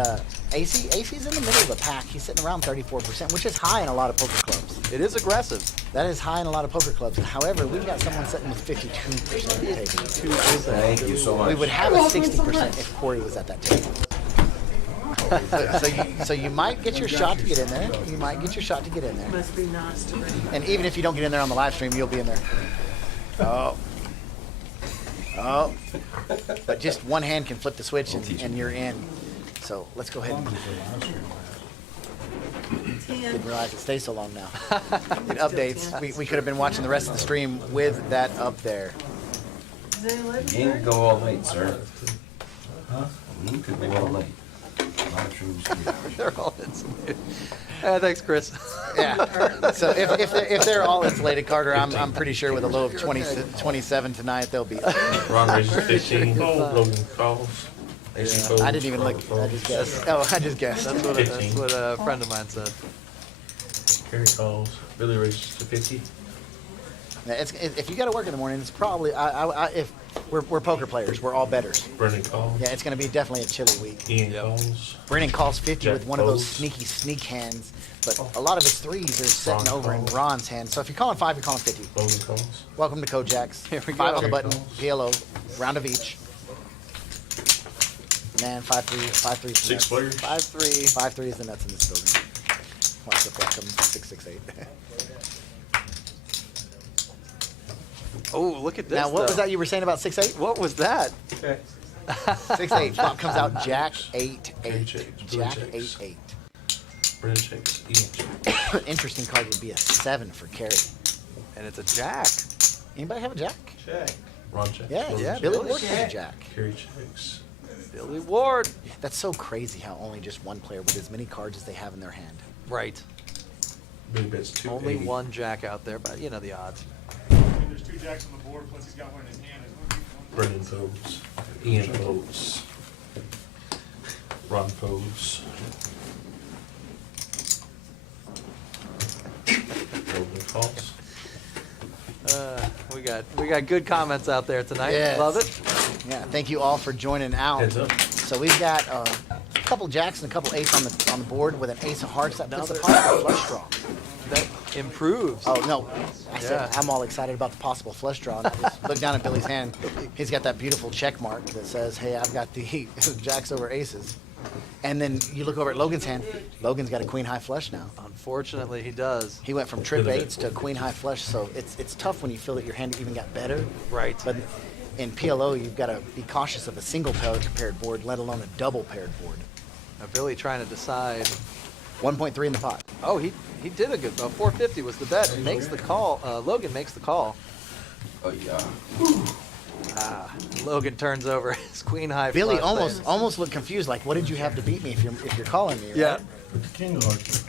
AC's in the middle of the pack. He's sitting around 34%, which is high in a lot of poker clubs. It is aggressive. That is high in a lot of poker clubs. However, we've got someone sitting with 52% of the table. Thank you so much. We would have a 60% if Corey was at that table. So you might get your shot to get in there. You might get your shot to get in there. Must be nice to read. And even if you don't get in there on the live stream, you'll be in there. Oh. But just one hand can flip the switch and you're in. So let's go ahead and didn't realize it stays so long now. It updates. We could have been watching the rest of the stream with that up there. Is there 11? You can go all night, sir. Huh? You could go all night. Live streams here. They're all insulated. Thanks, Chris. Yeah. So if they're all insulated, Carter, I'm pretty sure with a low of 27 tonight they'll be. Ron raises 15. Logan calls. AC folds. I didn't even look. I just guessed. Oh, I just guessed. That's what 15. a friend of mine said. Perry calls. Billy raises to 50. Yeah, if you got to work in the morning, it's probably if We're poker players. We're all betters. Brendan calls. Yeah, it's going to be definitely a chilly week. Ian calls. Brennan calls 50 Jack with one of those folds. sneaky sneak hands, but a lot of his threes are sitting Ron over in calls. Ron's hand. So if you're calling 5, you're calling 50. Logan calls. Welcome to Kojak's. Here we 5 go. on the Jerry button, calls. PLO, round of each. Man, 5-3, 5-3 is the Six nuts. players. 5-3. 5-3 is the nuts in this building. Watch the flat come 6-6-8. Oh, look at this. Now, what was though. that you were saying about 6-8? What was that? 6-8. Flop comes out Jack 8-8. checks. Jack Blue checks. 8-8. Brendan checks. Ian checks. Interesting card would be a 7 for Kerry. And it's a jack. Anybody have a Jack? Ron checks. Yeah, Logan yeah. checks. Billy Ward has a Jack. Kerry checks. Billy Ward. That's so crazy how only just one player with as many cards as they have in their hand. Right. Billy bets 280. Only one jack out there, but you know the odds. There's 2 jacks on the board, plus he's got one in his hand. Brendan folds. Ian folds. Ron folds. Logan calls. We got good comments out there tonight. Yes. Love it. Yeah, thank you all for joining out. Heads up. So we've got a couple jacks and a couple eights on the board with an ace of hearts that puts the Another- possible flush draw. That improves. Oh no, I said Yeah. I'm all excited about the possible flush draw. And I just look down at Billy's hand. He's got that beautiful check mark that says, "Hey, I've got the jacks over aces." And then you look over at Logan's hand. Logan's got a queen high flush now. Unfortunately, he does. He went from trip eights to queen high flush. So it's tough when you feel that your hand even got better. Right. But in PLO, you've got to be cautious of a single paired board, let alone a double paired board. Now, Billy trying to decide. 1.3 in the pot. Oh, he did a good. 450 was the bet. Makes the call. Logan makes the call. Oh yeah. Logan turns over his queen high. Billy flush almost looked confused, like, what did you have to beat me if you're calling me? Right? Yeah. King of hearts.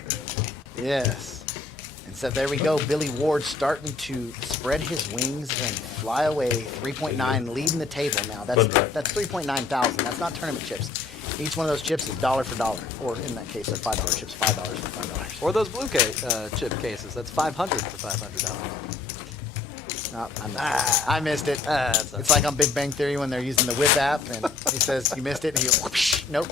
Yes. And so there we go. Billy Ward starting to spread his wings and fly away. 3.9, leading the table now. That's 3.9 thousand. That's not tournament chips. Each one of those chips is dollar for dollar, or in that case, they're $5 chips. $5 for $5. Or those blue chip cases. That's 500 for $500. No, I missed it. It's like on Big Bang Theory when they're using the Whip app, and he says, "You missed it," and he goes, whoosh, "Nope."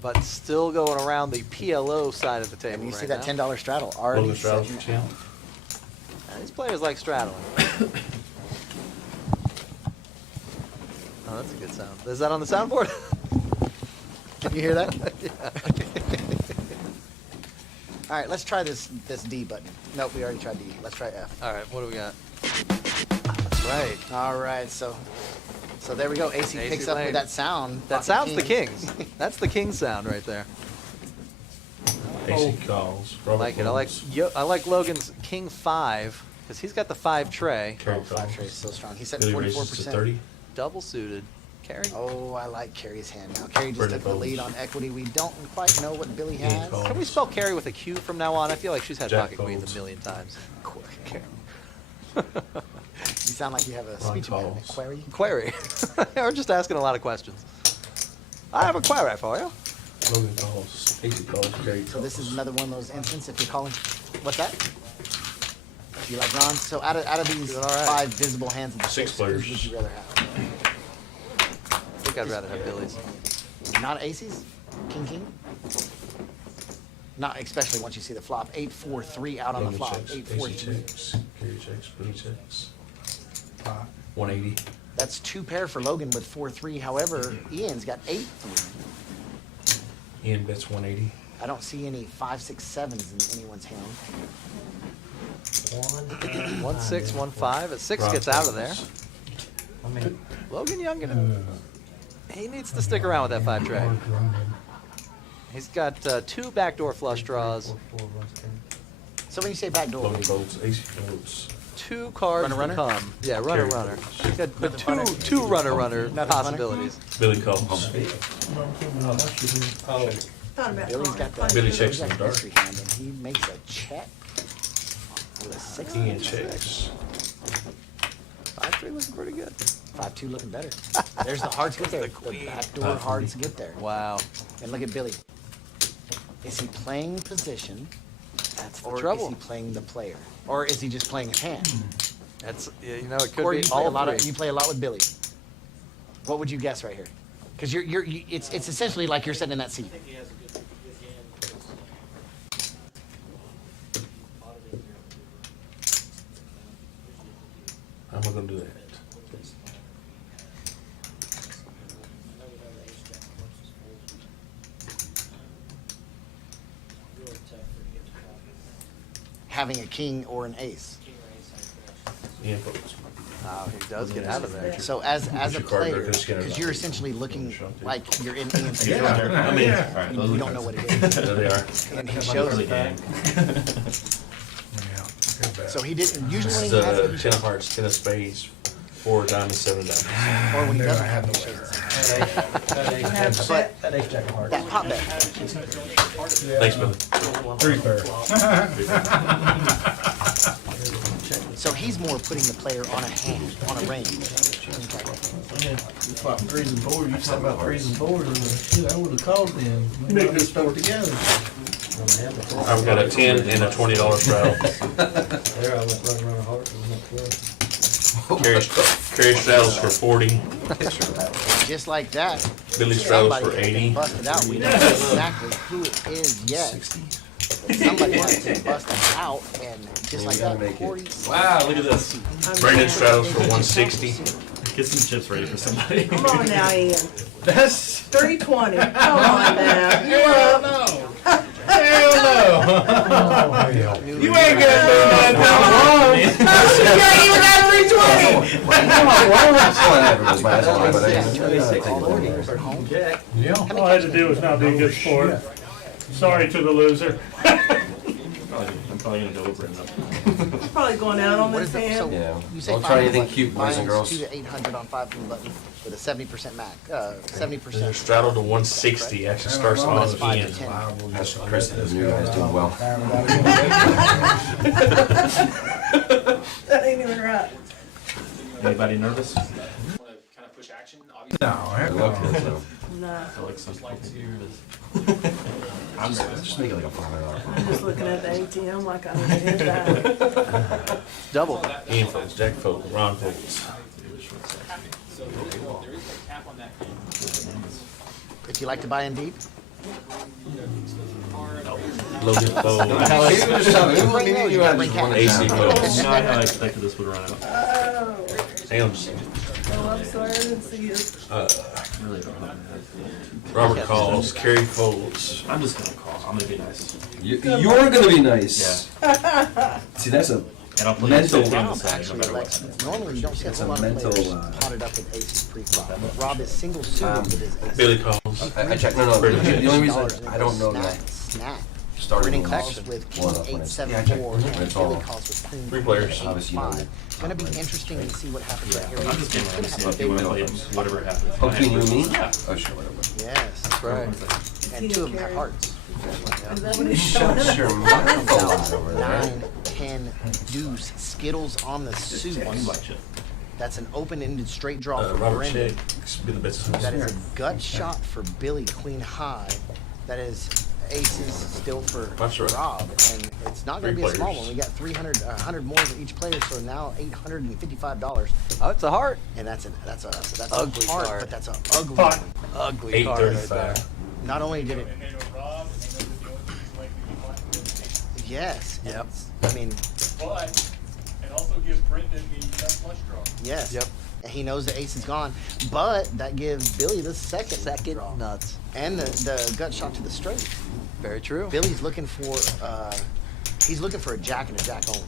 But still going around the PLO side of the table. And you see right that now. $10 straddle already Logan straddles sitting for channel. These players like straddling. Oh, that's a good sound. Is that on the soundboard? Can you hear that? All right, let's try this D button. Nope, we already tried D. Let's try F. All right, what do we got? That's right. All right, so there we go. AC AC picks up lane. with that sound. That Pocket sounds the Kings. Kings. That's the King sound right there. AC calls. I like it. I like Logan's King 5 because he's got the 5 tray. Kerry Oh, 5 calls. trade is so strong. He's at Billy raises to 44%. 30. Double suited. Carry. Oh, I like Kerry's hand now. Kerry just Brendan took the lead folds. on equity. We don't quite know what Billy Ian has. calls. Can we spell Carry with a Q from now on? I feel like she's had Jack pocket queens folds. a million times. You sound like you have a speech impediment. calls. Query? Query. We're just asking a lot of questions. I have a query for you. Logan calls. AC calls. Kerry So calls. this is another one of those instances if you're calling. What's that? You like Ron? So out of these Doing all right. 5 visible hands of the Six 6, players. who would you rather have? I think I'd rather have Billy's. Not aces? King? Not especially once you see the flop. 8-4-3 out on the Logan flop. checks. AC 8-4-3. checks. Kerry checks. Billy checks. 180. That's 2 pair for Logan with 4-3. However, Ian's got 8-3. Ian bets 180. I don't see any 5, 6, 7s in anyone's hand. 1, 6, 1, 5. A 6 Ron gets out of there. calls. I mean, Logan Young, he needs to stick around with that 5 tray. He's got 2 backdoor flush draws, So when you say backdoor, Logan folds. AC folds. 2 cards Runner, to runner? come. Yeah, runner, Kerry runner. folds. He's got two runner Nothing possibilities. Billy calls. Thought about Billy's calling got it. that. Billy Billy's checks got in the a dark. mystery hand, and he makes a check with a 6. Ian checks. 5-3 looking pretty good. 5-2 looking better. There's the hearts get there. The backdoor hearts get there. Wow. And look at Billy. Is he playing position? That's the Or trouble. is he playing the player? Or is he just playing his hand? That's, yeah, you know, it could Or be you play, all a lot three. of, you play a lot with Billy. What would you guess right here? Because it's essentially like you're sitting in that seat. How am I gonna do that? Having a king or an ace. Yeah, folks. Oh, he does get out of there. So as a your card player, there, 'cause it's gonna- because you're essentially looking like you're in Ian's Yeah, position. I mean, You don't know what it is. there they are. And he shows it. So he didn't, usually when This he is has it, he 10 shows of hearts, 10 of spades, 4 of diamonds, 7 of diamonds. it. Or when he doesn't have it, he shows it. But That ace jack of hearts. that pop bet, Thanks, Billy. 3 pair. so he's more putting the player on a hand, on a range. You fought 3s and 4s, you talking about 3s and 4s, and shit, I would've called them. We might have stuck together. I've got a 10 and a $20 straddle. There, I went run a heart and went 12. Carry straddles for 40. Just like that. Billy straddles somebody for has been 80. busted out. We don't know exactly who it is yet. But somebody has been busted out, and just like that, 40. Wow, look at this. Brandon straddles for 160. Get some chips ready for somebody. Come on now, Ian. That's 320. Come on now. You up? no. Hell no. You ain't gonna do that now. You ain't even got 320. Yeah. All I had to do was not be a good sport. Sorry to the loser. I'm probably gonna go over it. He's probably going out on What this is it? So hand. Yeah. you say Don't try 5 anything button, cute, boys and buy-ins girls. 2 to 800 on 5 pin button with a 70% max, 70%. Straddle to 160 actually starts on That's 5 Ian. to 10. That's Chris, the new guy's doing well. That ain't even right. Anybody nervous? Want to kind of push action? Obviously, No, heck Look, no. so No, I feel like some people here is. I'm just make it like a $500. I'm just looking at the ATM like I was in that. Double. Ian folds, Jack folds, Ron folds. so there is a cap on that. If you like to buy in deep, Logan folds. right now you gotta bring cash. AC folds. No, I expected this would run out. Oh, Sam's. oh, I'm sorry, I didn't see it. Really don't know. Robert calls. Carrie folds. I'm just gonna call. I'm gonna be nice. You're gonna be nice. See, that's a And I'll play mental. you on the Rob side, no actually matter likes, what. normally you don't see a It's whole a lot of mental, players potted up with aces pre-flop. But Rob is single suited with his aces. Billy calls. I checked. No. The only reason I don't know that Snap. starting Brennan with calls with king one up when 8, it's 7, yeah, I checked. 4, It's and all Billy calls with queen 3 players. Obviously, you know 5. It's going to be interesting to see what happens right here. I'm just He's gonna gonna see have if a you big wanna play whatever happens. Oh, between you and me? Yeah. Oh, sure, whatever. Yes. That's right. And 2 of them have hearts. Is that what he's showing us? Shut your mouth over there. 9, 10, deuce, Skittles on the suit. That's an open-ended straight draw for Robert Brendan. checks. Be the best. That is a gut shot for Billy, queen high. That is aces still for That's right. Rob. And it's not going to 3 be a small players. one. We got 100 more for each player, so now $855. Oh, it's a heart. And that's a Ugly heart, card. but that's an ugly Pot. one. Ugly card right there. 835. Not only did it, yes. Yep. I mean, But it also gives Brendan the flush draw. yes. Yep. And he knows the ace is gone, but that gives Billy the second draw. Nuts. And the gut shot to the straight. Very true. Billy's looking for he's looking for a jack and a jack only.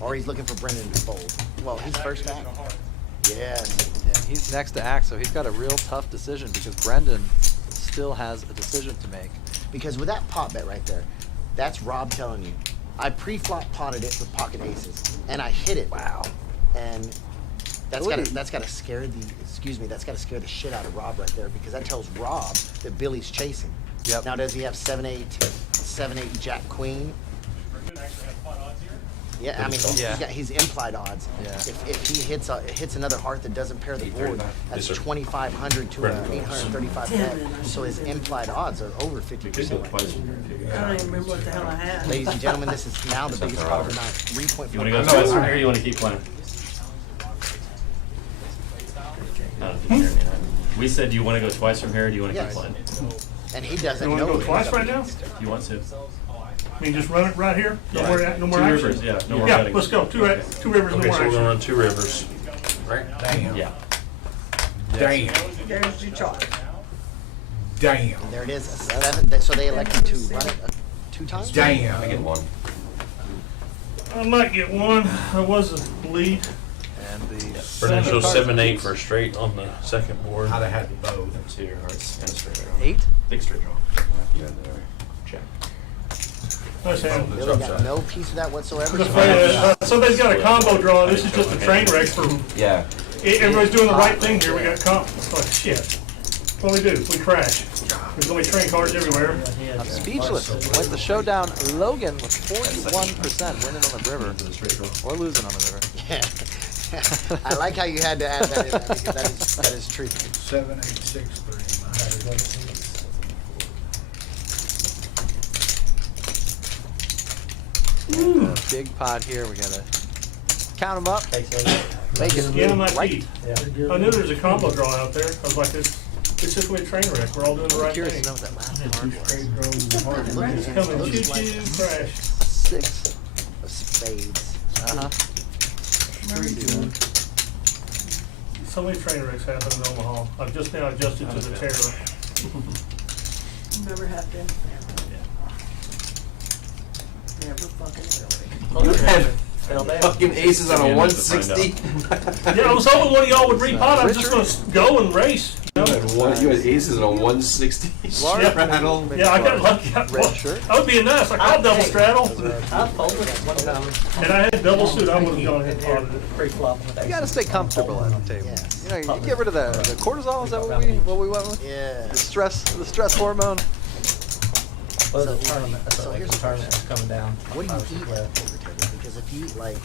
Or he's looking for Brendan to fold. Well, he's first act. Yes. Yeah, he's next to act, so he's got a real tough decision because Brendan still has a decision to make. Because with that pot bet right there, that's Rob telling you, I pre-flop potted it with pocket aces, and I hit it. Wow. And that's gotta scare the shit out of Rob right there, because that tells Rob that Billy's chasing. Yep. Now does he have 7-8 Jack Queen? Brendan actually has pot odds here. Yeah, I mean, Yeah. he's implied odds. Yeah. If he hits another heart that doesn't pair the board, that's Yes, sir. 2,500 to an 835 bet. So his implied odds are over 50%. I don't even remember what the hell I had. Ladies and gentlemen, this is now the biggest pot of the night. 3.4. You want to go twice from here, or you want to keep playing? We said, do you want to go twice from here, or do you want to keep Yes. playing? And he doesn't You know. wanna go it. twice right now? You want to? I mean, just run it right here? No more, no more Two action? rivers, yeah, no more Yeah, betting. let's go. Two rivers, no Okay, more so we're action. gonna run 2 rivers. Right? Damn. Yeah. Damn. There's your charge. Damn. There it is. A 7. So they elected to run it 2 times? Damn. I get 1. I might get one. I was a lead. And the Brendan shows 7-8 for a straight on the second board. I'd have had to both. See your hearts and a straight draw. 8. Big straight draw. You had there. Check. Nice hand. Billy got no piece of that whatsoever. Just play, somebody's got a combo draw. This is just a train wreck for. Yeah. Everybody's doing the right thing here. We got comp. It's like shit. What do? We crash. There's only train cars everywhere. I'm speechless. Went the showdown. Logan with 41% winning on the river, or losing on the river. Yeah. I like how you had to add that in there because that is true. 7863. I had it. Big pot here. We gotta count them up. Make it Skin on my right. feet. I knew there was a combo draw out there. I was like, it's just a train wreck. We're all doing the right Curious thing. to know what that last card was. It's coming choo-choo, crash. 6 Of spades. Uh-huh. So many train wrecks happen in Omaha. I've just now adjusted to the terror. Never have been. Never fucking will be. Fucking aces on a 160. Yeah, I was hoping one of y'all would repot. I was just gonna go and race. You know? You had aces on a 160. Straddle. Yeah, I got lucky. Red shirt. I would be nice. I caught double straddle. I folded it one time. And I had double suit. I would have gone ahead and potted it. Pre-flop. You gotta stay comfortable at the table. Yes. You know, you get rid of the cortisol. Is that what we went with? Yeah. The stress hormone. Well, the tournament, that's so like here's the the tournament is coming down. What do you eat at poker table? Because if you eat like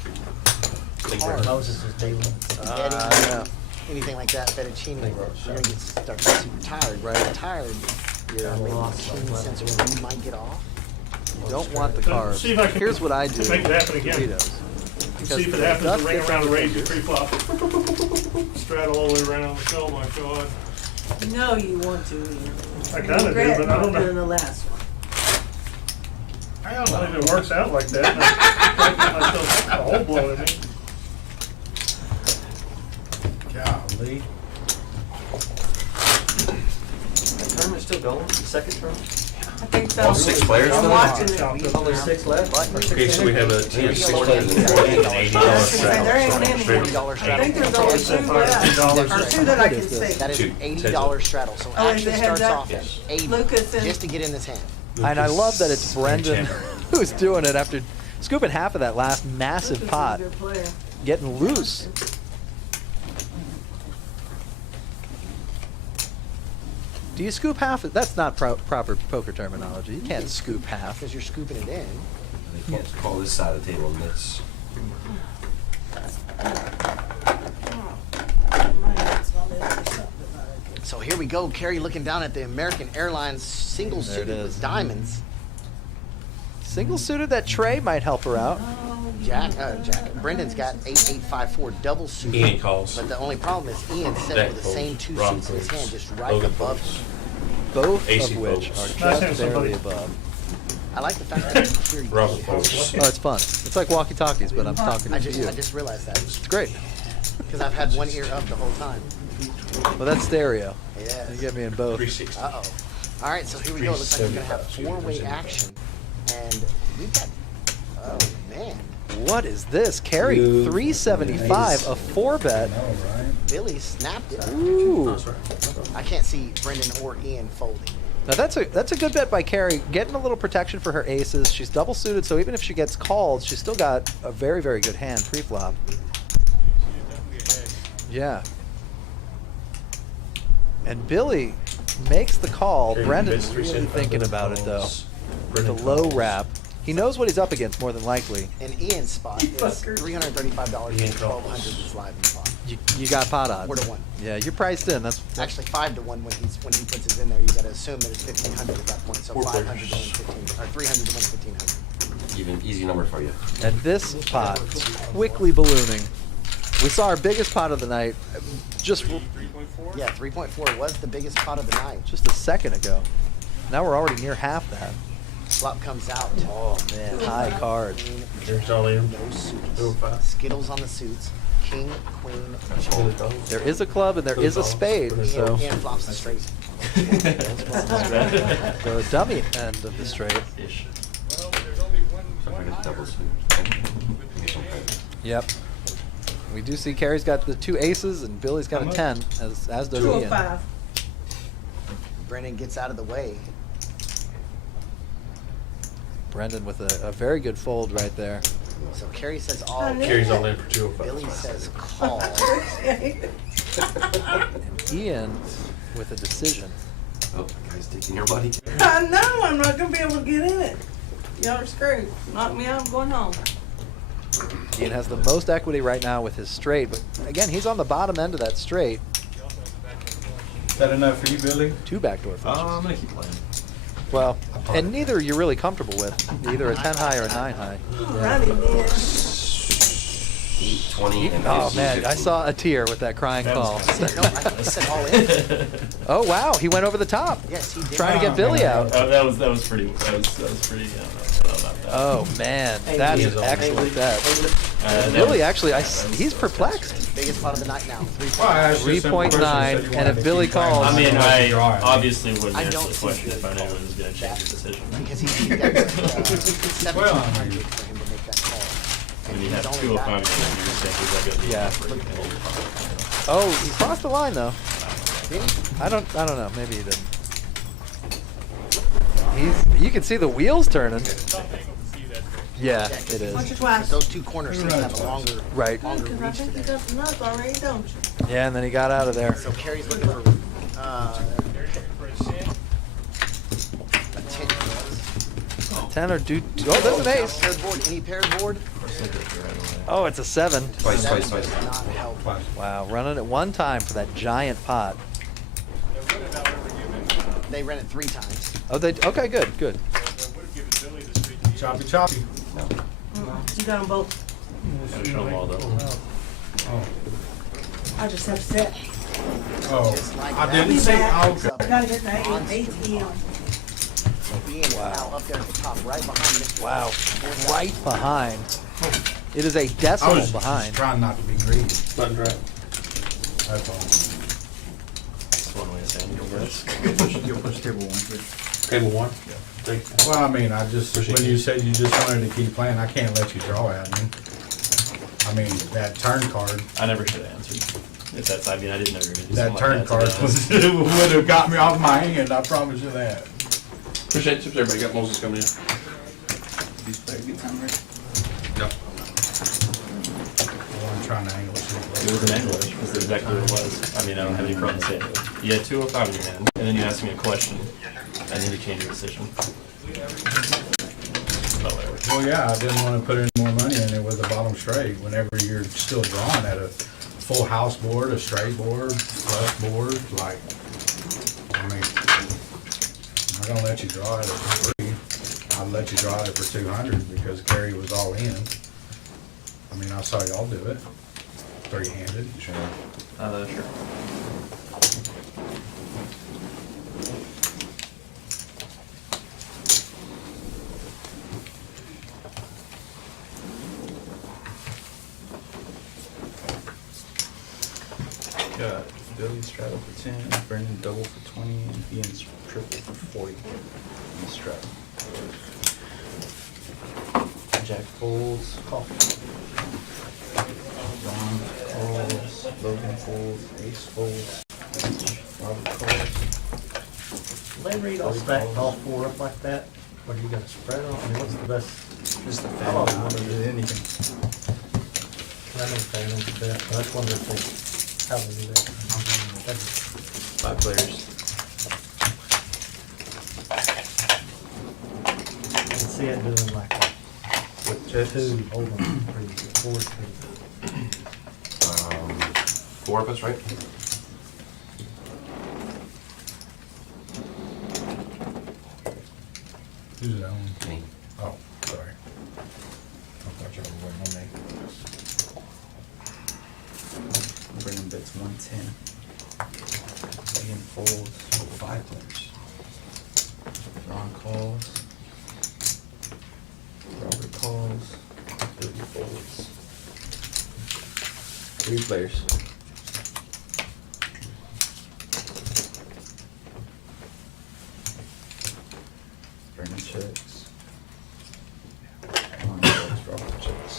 Moses is dealing. Yeah. anything like that, fettuccine, you're gonna start getting super tired. Right? You're tired. Your keen sense of when you might get off. You don't want the carbs. See if I can Here's what I do. make it happen again. Burritos. See if it happens to ring around the raise, you pre-flop. Straddle all the way around. Oh my god. No, you want to. I kinda do, but I don't know. In the last one. I don't know if it works out like that. I feel a hole blown in me. Golly. The tournament's still going, second term? I think so. All 6 players I'm still? watching it. Only 6 left? Okay, so we have a team of 6 players and $80 There ain't many. $40 I straddle. think there's only two left. Or two that I can see. That is an $80 straddle. So Oh, action is it heads starts up? off at 80 Lucas and- just to get in this hand. And I love that it's Brendan who's doing it after scooping half of that last massive Lucas pot, is a good player. getting loose. Do you scoop half? That's not proper poker terminology. You can't scoop half. Because you're scooping it in. They can't call this side of the table mitts. So here we go. Carrie looking down at the American Airlines single There it suited is. with diamonds. Single suited, that tray might help her out. Jack, Brendan's got 8854 double suited. Ian calls. But the only problem is Ian's sitting Jack with the folds. same 2 Ron suits in his folds. hand, just right Logan above folds. him. Both AC of which folds. are Nice just hand, barely somebody. above. I like the fact that I can hear you. Robert folds. Oh, it's fun. It's like walkie-talkies, but I'm talking I to you. just realized that. It's great. Because I've had one ear up the whole time. Well, that's stereo. Yes. You get me in both. 360. Uh-oh. All right, so here we go. It looks like we're going to have 4-way action. And we've got... Oh, man. What is this? Carry 375, a 4-bet. Billy snapped it. Ooh. I can't see Brendan or Ian folding. Now that's a good bet by Carrie, getting a little protection for her aces. She's double suited, so even if she gets called, she's still got a very, very good hand pre-flop. Yeah. And Billy makes the call. Okay, Brendan's Vince really 375 thinking about it though. calls. With the Brendan low calls. wrap. He knows what he's up against more than likely. And Ian's spot is $335 Ian and calls. $1,200 is live in the pot. You got pot odds. 4 to 1. Yeah, you're priced in. That's Actually 5 to 1 when he puts his in there. You got to assume that it's 1,500 at that point. So 500 to win 15, or 300 to win 1,500. Even easy number for you. and this pot quickly ballooning. We saw our biggest pot of the night just 3.4? Yeah, 3.4 was the biggest pot of the night. a second ago. Now we're already near half that. Flop comes out. Oh man, high cards. Here's all in. No suits. Skittles on the suits. King, queen, There is a club and there is a spade, so and flops the straight. the dummy end of the straight. Ish. Well, there's only one So I get double suit. Get some credit. Yep. We do see Carrie's got the 2 aces and Billy's got a 10, as does Ian. 205. Brennan gets out of the way. Brendan with a very good fold right there. So Carrie says all. Carries all in for 205. Billy says call. And Ian with a decision. Oh, the guy's taking your money. I know, I'm not gonna be able to get in it. Y'all are screwed. Knock me out, I'm going home. Ian has the most equity right now with his straight, but again, he's on the bottom end of that straight. Is that enough for you, Billy? 2 backdoor flushes. I'm gonna keep playing. Well, and neither you're really comfortable with, either a 10 high or a 9 high. Alrighty then. 8, 20, and Oh 50, man, 50. I saw a tear with that crying call. No, I said all in. Oh wow, he went over the top, Yes, he did. trying to get Billy out. That was pretty. That was pretty. I don't know about that. Oh man, that's an excellent bet. Billy actually, he's perplexed. Biggest pot of the night now. 3.9, and if Billy calls, I mean, I obviously wouldn't I answer don't the see question Billy if I knew it calling was going to change the decision. Because he got 1,700 for him to make that call. When you He's have only 205, got- you're saying is that going to be Yeah. enough for you to hold the pot? oh, he crossed the line though. I don't know. Maybe he didn't. You can see the wheels turning. Yeah, it Once is. or twice. Those 2 corner seats have a longer, Right. longer Because I reach to think you them. got the nuts already, don't you? Yeah, and then he got out of there. So Carrie's looking for a 10. 10 or do. Oh, there's an ace. Paired board, any paired board? Oh, it's a 7. Twice. Does not help. Wow, running it 1 time for that giant pot. They ran it 3 times. Oh, they. Okay, good. Choppy, choppy. You got them both. Gotta show them all though. I just have set. Oh, Just like I that. didn't say, I oh, gotta get the ATM. Ian is now up there at the top, right behind Mr. Wow, right behind. It is a I decimal was behind. trying not to be greedy. Button drop. That's all. That's one way of saying it. You'll push table 1. Table 1? Well, I mean, when you said you just wanted to keep playing, I can't let you draw at me. I mean, that turn card, I never should have answered. If that's, I mean, I didn't know you were going to do that something turn like card that, to be honest. would have got me off my hand, I promise you that. Appreciate tips, everybody. Got Moses coming in. I'm trying to angle it. It was an English, that's exactly what it was. I mean, I don't have any problem saying it. You had 205 in your hand, and then you asked me a question, and then you changed your decision. But whatever. Well, yeah, I didn't want to put any more money in it with the bottom straight, whenever you're still drawing at a full house board, a straight board, flush board, like, I mean, I'm not gonna let you draw it for free. I'd let you draw it for 200 because Carrie was all in. I mean, I saw y'all do it, 3-handed. Sure. Got Billy straddle for 10, Brendan double for 20, and Ian's triple for 40 in the straddle. Jack folds, call. Ron calls, Logan folds, Ace folds, Robert calls. They read all stack all 4 up like that, or do you got to spread them? I mean, what's the best? Just the How about fan, one of the- anything. I know Phantom's the best, but I just wonder if they, how they do that. That's- 5 players. I can see it doing like Checks. 2, hold on, 3, 4, 4 of us, right? Who's that on? Me. Oh, sorry. I thought you were waiting on me. Brennan bets 110. Ian folds 5 players. Ron calls. Robert calls. Billy folds. 3 players. Brennan checks. Ron calls. Robert checks.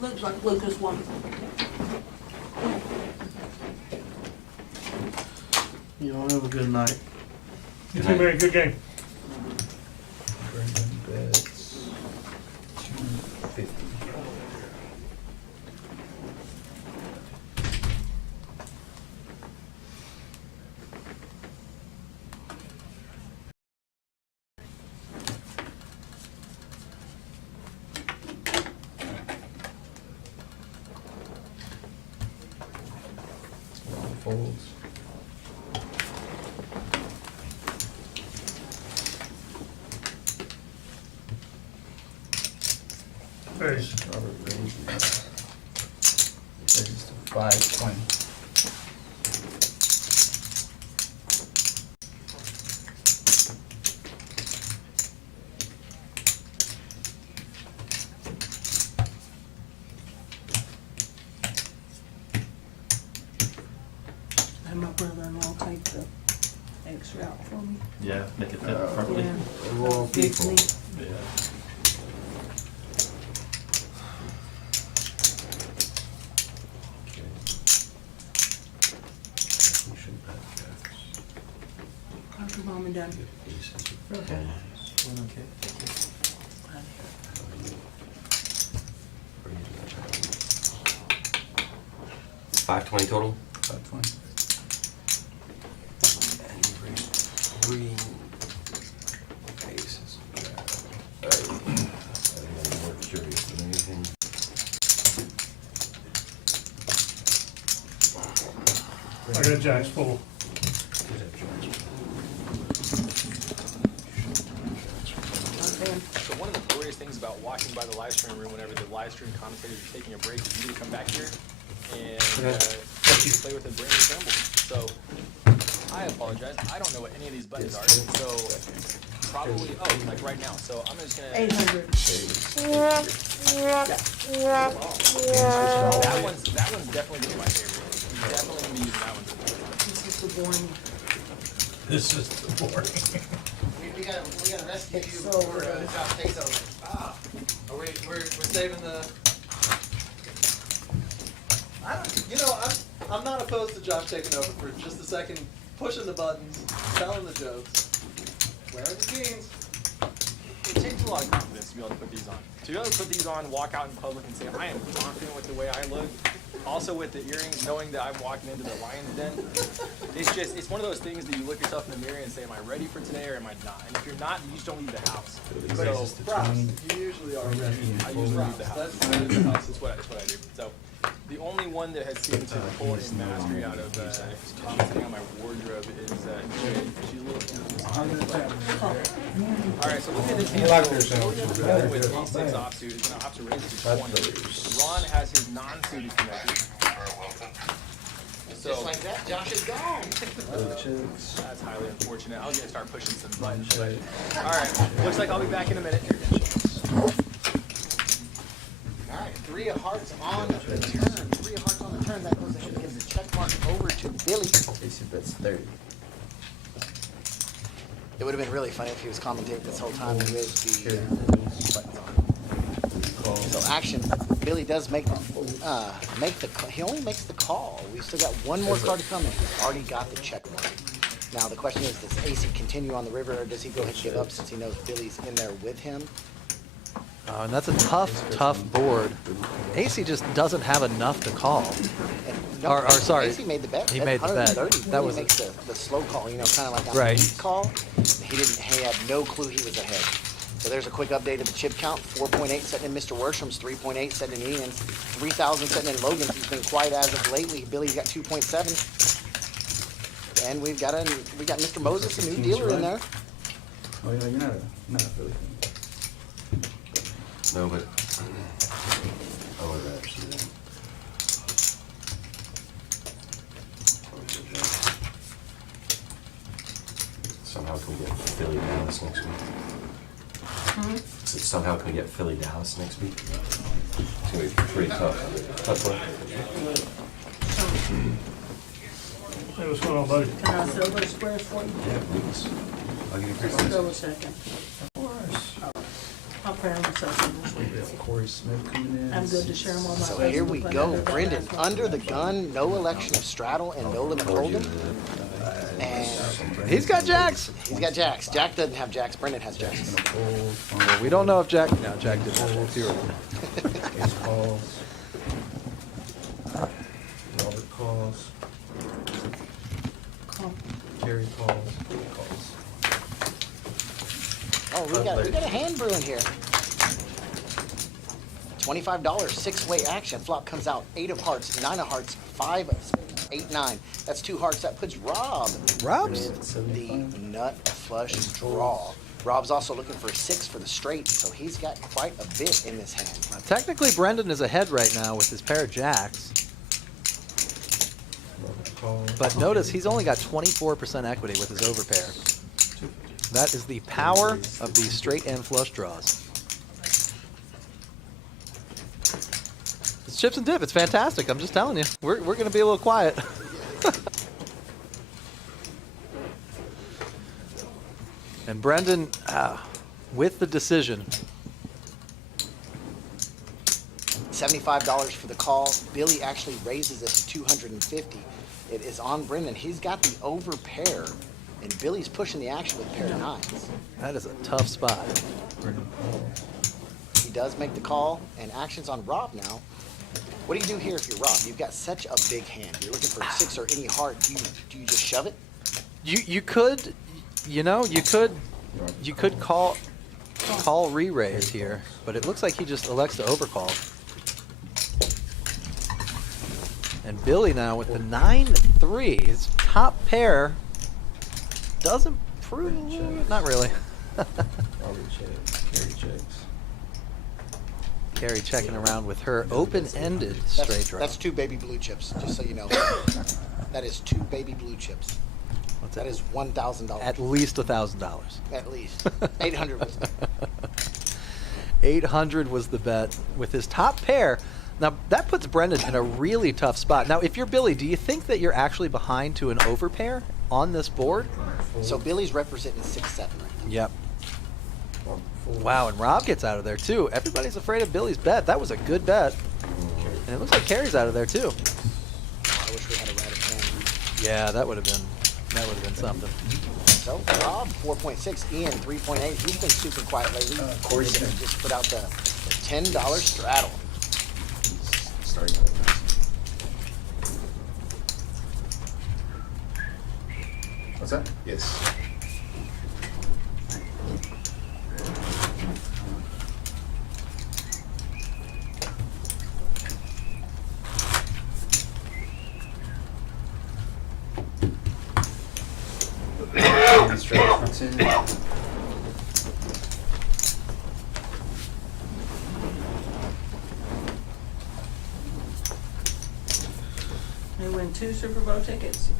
Looks like Lucas won. You all have a good night. You too, Mary. Good game. Brendan bets 250. Ron folds. Raise. Robert raises. Raises to 520. And my brother-in-law take the extra out for me. Yeah, make it fit properly. Yeah. We're all people. Fix Yeah. We should bet that. How's your mom and dad? Aces with Okay. tens. Okay. 520 total? 520. And you raised 3 aces. I'm more curious than anything. I got jacks full. So one of the glorious things about walking by the live stream room whenever the live stream commentators are taking a break is you can come back here and play with a brand new symbol. So I apologize. I don't know what any of these buttons are. So probably, like right now. So I'm just gonna. 800. That one's definitely gonna be my favorite. I'm definitely gonna be using that one. This is the boring. This is the boring. We gotta rescue you So, before Josh takes over. We're saving the. I'm not opposed to Josh taking over for just a second, pushing the buttons, telling the jokes, wearing the jeans. It takes a lot of confidence to be able to put these on. To be able to put these on, walk out in public and say, I am confident with the way I look. Also with the earrings, knowing that I'm walking into the lion's den. It's one of those things that you look yourself in the mirror and say, am I ready for today or am I not? And if you're not, you just don't leave the house. So, Props. You usually are. I usually leave the house. That's what I do. So, the only one that has seemed to pull in mastery out of commenting on my wardrobe is Jade. She's a little. All right, so look at this hand. With ace-6 offsuit, is going to opt to raise it to 20. Ron has his non-suited connected. So Just like that, Josh is gone. that's highly unfortunate. I was going to start pushing some buttons, but all right. Looks like I'll be back in a minute. All right, 3 of hearts on the turn. 3 of hearts on the turn. That goes ahead and gives the check mark over to Billy. AC bets 30. It would have been really funny if he was commentating this whole time with the buttons on. So action, Billy does make the he only makes the call. We've still got one more card to come in. He's already got the check mark. Now the question is, does AC continue on the river or does he go ahead and give up since he knows Billy's in there with him? And that's a tough board. AC just doesn't have enough to call. And No, Or sorry, Casey made the bet. he At made the bet. 130. That He was makes the slow call, you know, kind of like a Right. lead call. He had no clue he was ahead. So there's a quick update of the chip count. 4.8 sitting in Mr. Worsham's, 3.8 sitting in Ian's, 3,000 sitting in Logan's. He's been quiet as of lately. Billy's got 2.7. And we got Mr. Moses, a new dealer in there. Oh, yeah, you're not a Philly fan. No, but I would rather see that. Somehow can we get Philly Dallas next week? So somehow can we get Philly Dallas next week? It's gonna be pretty tough. Tough one. Hey, what's going on, buddy? Can I sell those squares for you? Yeah, please. I'll give you Hold Christmas. on a second. I'll print them myself this week. We have Corey Smith coming in. I'm good to share them on my So Facebook. here we but go. under that, Brendan, that's not under the good. gun, no election of straddle and no limit hold'em. And he's got jacks. he's got jacks. Jack doesn't have jacks. Brendan has jacks. Well, we don't know if Jack. No, Jack did have zero. Case calls. Robert calls. Call. Terry calls. Calls. Oh, we got a hand brewing here. $25, six-way action. Flop comes out 8 of hearts, 9 of hearts, 5, 8, 9. That's 2 hearts. That puts Rob's with the nut flush draw. Rob's also looking for a 6 for the straight, so he's got quite a bit in this hand. Technically, Brendan is ahead right now with his pair of jacks. But notice he's only got 24% equity with his overpair. That is the power of these straight and flush draws. It's chips and dip. It's fantastic. I'm just telling you. We're going to be a little quiet. And Brendan, with the decision. $75 for the call. Billy actually raises it to $250. It is on Brendan. He's got the over pair, and Billy's pushing the action with pair of 9s. That is a tough spot. He does make the call, and action's on Rob now. What do you do here if you're Rob? You've got such a big hand. You're looking for a 6 or any heart. Do you just shove it? You could, you could call re-raise here, but it looks like he just elects to overcall. And Billy now with the 9-3, his top pair doesn't prove, not really. Robert checks. Carrie checks. Carrie checking around with her open-ended straight draw. That's 2 baby blue chips, just so you know. That is 2 baby blue chips. What's That that? is $1,000. At least $1,000. At least. 800 was 800 was the bet with his top pair. Now, that puts Brendan in a really tough spot. Now, if you're Billy, do you think that you're actually behind to an overpair on this board? So Billy's representing 6-7 right now. Yep. Wow, and Rob gets out of there, too. Everybody's afraid of Billy's bet. That was a good bet. And it looks like Carrie's out of there, too. Oh, I wish we had a rat of 10. Yeah, that would have been something. So Rob 4.6, Ian 3.8. He's been super quiet lately. Corey just put out the $10 straddle. Starting. What's that? Yes. They win 2 Super Bowl tickets.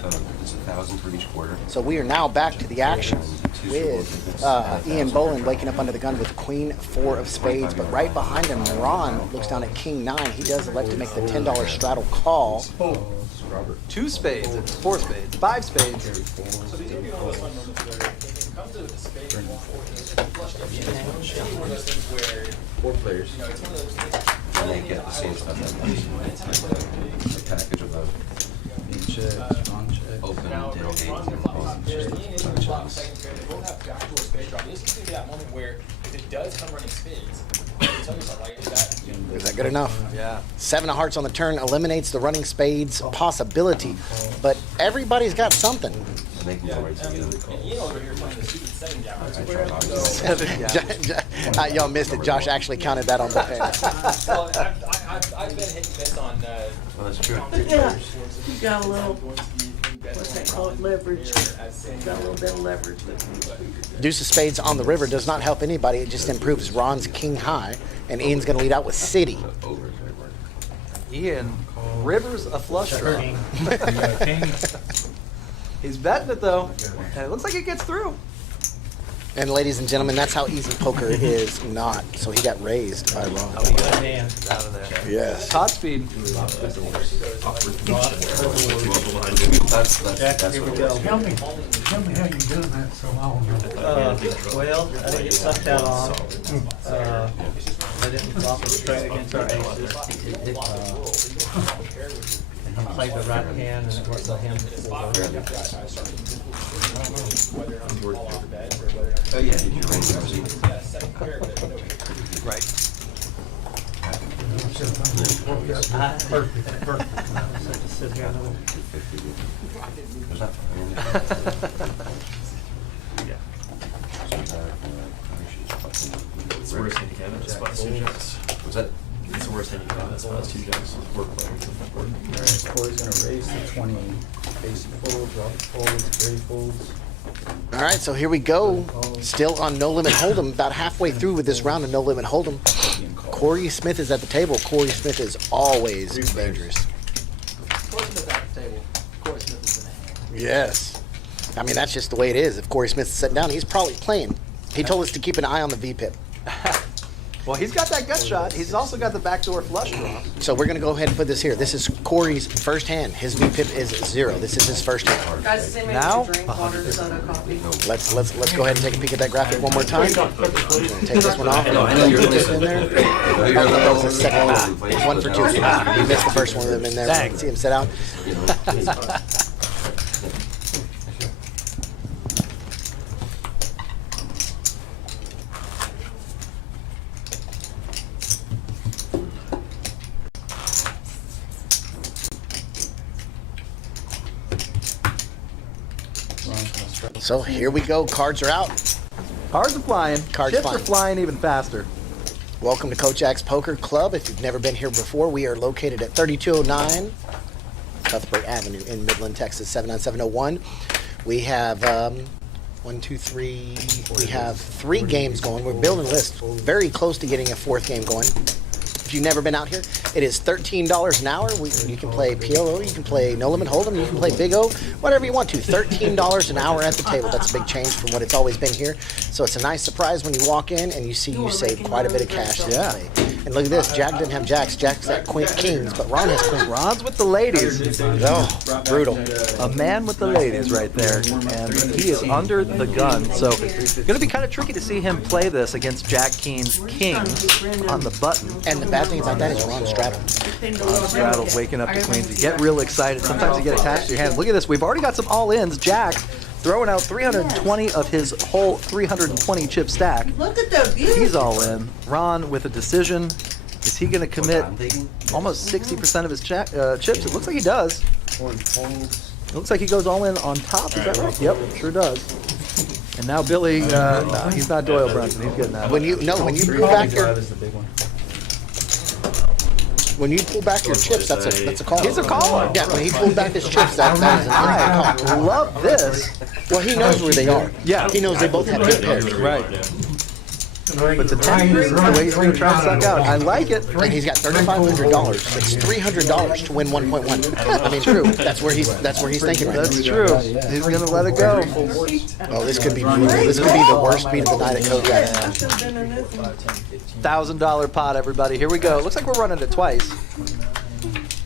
So it's 1,000 for each quarter. So we are now back to the action with Ian Boland waking up under the gun with Queen 4 of spades. But right behind him, Ron looks down at King 9. He does elect to make the $10 straddle call. Robert. 2 spades, it's 4 spades, 5 spades. Carrie 4. So these are one of those fun moments where if it comes to the spade flush it's one of those things where 4 players. you know it's one of those things. And they get the same stuff that the package of the In checks. On check. open Now, tailgate Ron's and gonna flop. all There's the Ian in the flop second pair. They both have backdoor spade draw. This is gonna be that moment where if it does come running spades, Is that good enough? Yeah. 7 of hearts on the turn eliminates the running spades possibility. But everybody's got something. And they can go right to the other call. Ian over here playing the stupid 7 gallon. Y'all missed it. Josh actually counted that on the page. Well, I've been hit and miss on. Well, that's true. Yeah, you got a little, what's that called, leverage. Got a little bit of leverage with me. Deuce of spades on the river does not help anybody. It just improves Ron's king high. And Ian's going to lead out with city. Ian, Rivers a flush draw. You got a king. He's betting it though, and it looks like it gets through. And ladies and gentlemen, that's how easy poker is not. So he got raised by Ron. Oh, you got a man. Out of there. Yes. Top speed. Jack, here we go. Tell me how you done that so long. Well, I didn't get sucked out on. I didn't flop it straight against our aces. I played the right hand and it worked the hand before. Oh, yeah, did you raise yours? Right. Perfect. Sit here another. It's the worst hand you can have. That's plus 2 jacks. Was that? It's the worst hand you can have. That's plus 2 jacks. Work players. Alright, Corey's gonna raise the 20. Basic fold, drop folds, straight folds. All right, so here we go. Still on No Limit Hold'em, about halfway through with this round of No Limit Hold'em. Corey Smith is at the table. Corey Smith is always dangerous. Corey Smith at the table. Corey Smith is in the hand. Yes. I mean, that's just the way it is. If Corey Smith's sitting down, he's probably playing. He told us to keep an eye on the VPIP. Well, he's got that gut shot. He's also got the backdoor flush draw. So we're going to go ahead and put this here. This is Corey's first hand. His VPIP is 0. This is his first hand. Guys, does anybody Now, want to drink water, soda, coffee? Let's go ahead and take a peek at that graphic one more time. Take this one off. I know you're Put this in listening. there. Oh, that was the second one. It's 1 for 2. You missed the first one of them in there. Dang. See him sit out. So here we go. Cards are out. Cards are flying. Cards Chips flying. are flying even faster. Welcome to Coach Jack's Poker Club. If you've never been here before, we are located at 3209 Cuthbert Avenue in Midland, Texas, 79701. We have 1, 2, 3. We have 3 games going. We're building a list. Very close to getting a 4th game going. If you've never been out here, it is $13 an hour. You can play PLO, you can play No Limit Hold'em, you can play Big O, whatever you want to. $13 an hour at the table. That's a big change from what it's always been here. So it's a nice surprise when you walk in and you see you save quite a bit of cash. Yeah. And look at this. Jack didn't have jacks. Jack's at kings, but Ron has queen. Ron's with the ladies. Oh, brutal. A man with the ladies right there. And he is under the gun. So it's going to be kind of tricky to see him play this against Jack Keen's king on the button. And the bad thing about that is Ron straddled. Ron straddled, waking up the queens. You get real excited. Sometimes you get attached to your hand. Look at this. We've already got some all-ins. Jack throwing out 320 of his whole 320 chip stack. Look at the view. He's all in. Ron with a decision. Is he going to commit almost 60% of his chips? It looks like he does. It looks like he goes all in on top. Is that right? Yep, sure does. And now Billy, he's not Doyle Brunson. He's getting that. When you pull back your chips, that's a call. He's a caller. Yeah, when he pulled back his chips, that is an instant I love this. call. Well, he knows where they are. Yeah. He knows they both have good pairs. Right. But the 10 degrees, the way he's going to try to suck out. I like it. And he's got $3,500. It's $300 to win 1.1. I mean, true. That's where he's thinking right That's now. true. He's going to let it go. Oh, this could be brutal. This could be the worst beat of the night at Kodiak. $1,000 pot, everybody. Here we go. Looks like we're running it twice.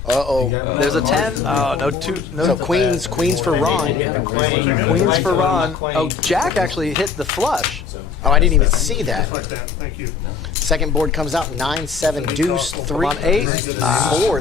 Uh-oh. There's a 10. Oh, no two. No. So queens for Ron. Queens for Ron. Oh, Jack actually hit the flush. Oh, I didn't even see that. Like that, thank you. Second board comes out 9-7 deuce 3 on 8. 4.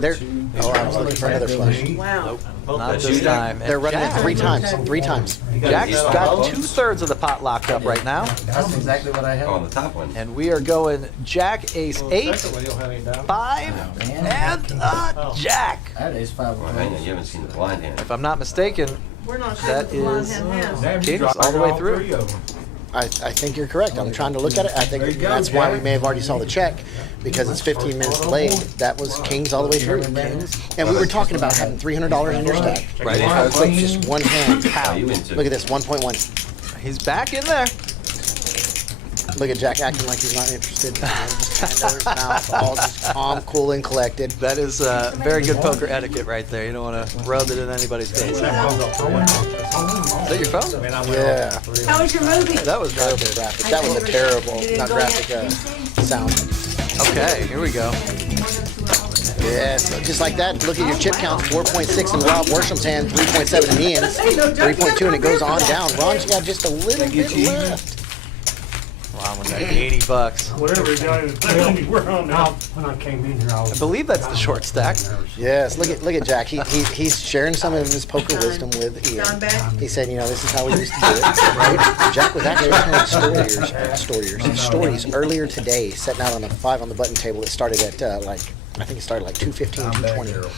Oh, I was looking for another flush. Wow. Not this time. They're running it Jack- 3 times. 3 times. Jack's got 2/3 of the pot locked up right now. That's exactly what I had. Oh, on the top one. And we are going Jack, Ace, 8, Second one, you don't have any down? 5, and a Jack. That is 5. Well, hang on, you haven't seen the blind hand. If I'm not mistaken, We're not sure That what the blind is- hand has. Damn, you Kings dropped all the way all through. 3 of them. I think you're correct. I'm trying to look at it. I think There you go, that's why we Jack. may have already saw the check because it's 15 minutes delayed. That was Kings all the way through. And we were talking about having $300 in your stack. Right. Look, just one hand. How you into? Look at this, 1.1. he's back in there. Look at Jack acting like he's not interested. Just hand over his mouth, all just calm, cool, and collected. That is very good poker etiquette right there. You don't want to rub it in anybody's face. Is that your phone? Yeah. How was your movie? That was very good. Graphic. That was a terrible, not graphic, sound. Okay, here we go. Yeah, so just like that, look at your chip counts, 4.6 in Rob Worsham's hand, 3.7 in Ian's, 3.2, and it goes on down. Ron's got just a little bit left. Wow, with that $80. Whatever you got in the tell me we're on now. When I came in here, I I believe that's the short stack. Yes, look at Jack. He's sharing some of his poker wisdom with John Ian. back? He said, you know, this is how we used to do it. Right? Jack was actually telling stories earlier today, setting out on a 5 on the button table. It started at I think it started like 2:15, 2:20.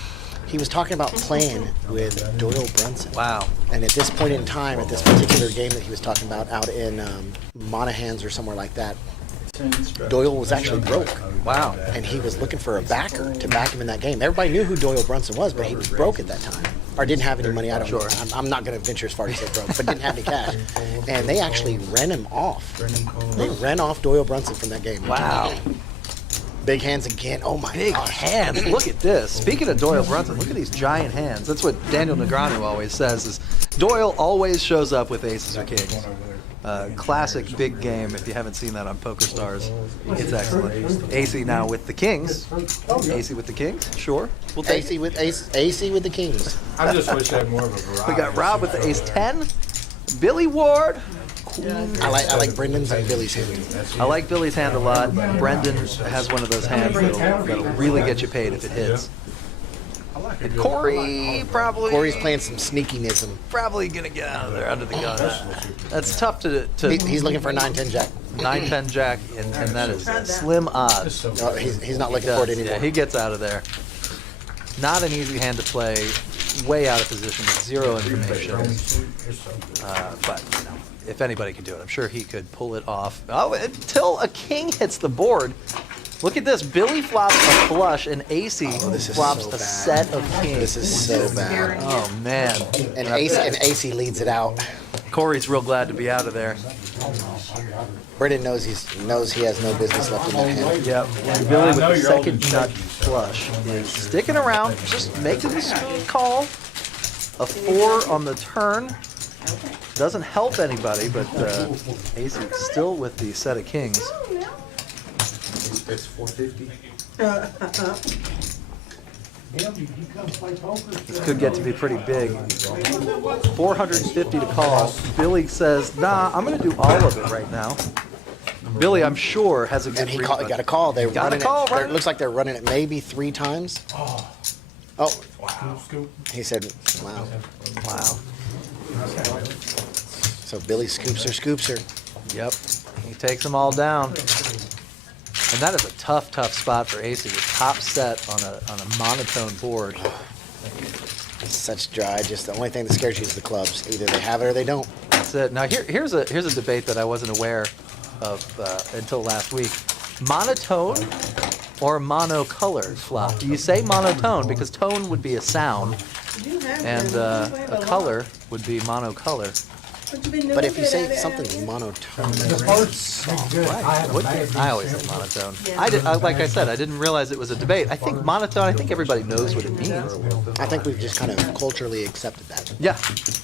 He was talking about playing with Doyle Brunson. Wow. And at this point in time, at this particular game that he was talking about out in Monahans or somewhere like that, Doyle was actually broke. Wow. And he was looking for a backer to back him in that game. Everybody knew who Doyle Brunson was, but he was broke at that time. Or didn't have any money. I don't know. I'm not going to venture as far as say broke, but didn't have any cash. And they actually ran him off. They ran off Doyle Brunson from that game. Wow. Big hands again. Oh my Big gosh. hands. Look at this. Speaking of Doyle Brunson, look at these giant hands. That's what Daniel Negreanu always says is Doyle always shows up with aces or kings. Classic big game. If you haven't seen that on Poker Stars, it's excellent. AC now with the kings. AC with the kings. Sure. We'll take AC with the Kings. I just wish I had more of a variety. We got Rob with the ace 10. Billy Ward. I like Brendan's and Billy's hand. I like Billy's hand a lot. Brendan has one of those hands that'll really get you paid if it hits. And Corey Corey's playing some sneakiness. probably gonna get out of there under the gun. That's tough to He's looking for a 9-10 Jack. 9-10 Jack, and that is slim odds. No, he's not He looking for it does, anymore. yeah, he gets out of there. Not an easy hand to play. Way out of position with zero information. But you know, if anybody could do it, I'm sure he could pull it off. Oh, until a king hits the board. Look at this. Billy flops a flush, and AC flops so a bad. set of kings. This is so bad. Oh man. And AC leads it out. Corey's real glad to be out of there. Brendan knows he has no business left in that hand. Yep. And Billy with the second nut flush is sticking around, just making the smooth call. A 4 on the turn. Doesn't help anybody, but AC still with the set of kings. It's 450. This could get to be pretty big. 450 to call. Billy says, nah, I'm going to do all of it right now. Billy, I'm sure, has a good And he refund. got a call. They're Got a running call, it. right? It looks like they're running it maybe 3 times. Oh, he said, wow. Wow. So Billy scoops her. Yep. He takes them all down. And that is a tough, tough spot for AC. Your top set on a monotone board. Such dry. Just the only thing that scares you is the clubs. Either they have it or they don't. That's it. Now here's a debate that I wasn't aware of until last week. Monotone or monocolored flop? Do you say monotone because tone would be a sound, and a color would be monocolor? But if you say something's monotone, I always say monotone. Like I said, I didn't realize it was a debate. I think monotone. I think everybody knows what it means. I think we've just kind of culturally accepted that. Yeah,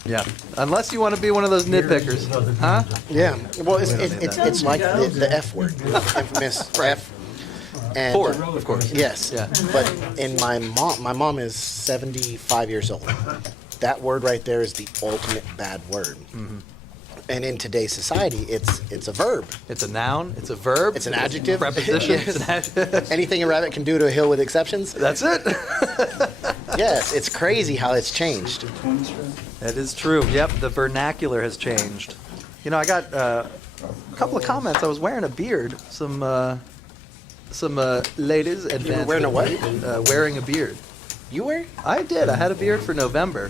yeah. Unless you want to be one of those nitpickers, huh? Yeah. Well, it's like the F word, infamous F. And, Four, of course. Yes. Yeah. But in my mom is 75 years old. That word right there is the ultimate bad word. And in today's society, it's a verb. It's a noun. It's a verb. It's an adjective. Preposition. Yes. It's an adjective. Anything a rabbit can do to a hill with exceptions. That's it. Yes, it's crazy how it's changed. That is true. Yep, the vernacular has changed. You know, I got a couple of comments. I was wearing a beard. Some ladies advanced. You were wearing a what? Wearing a beard. You were? I did. I had a beard for November.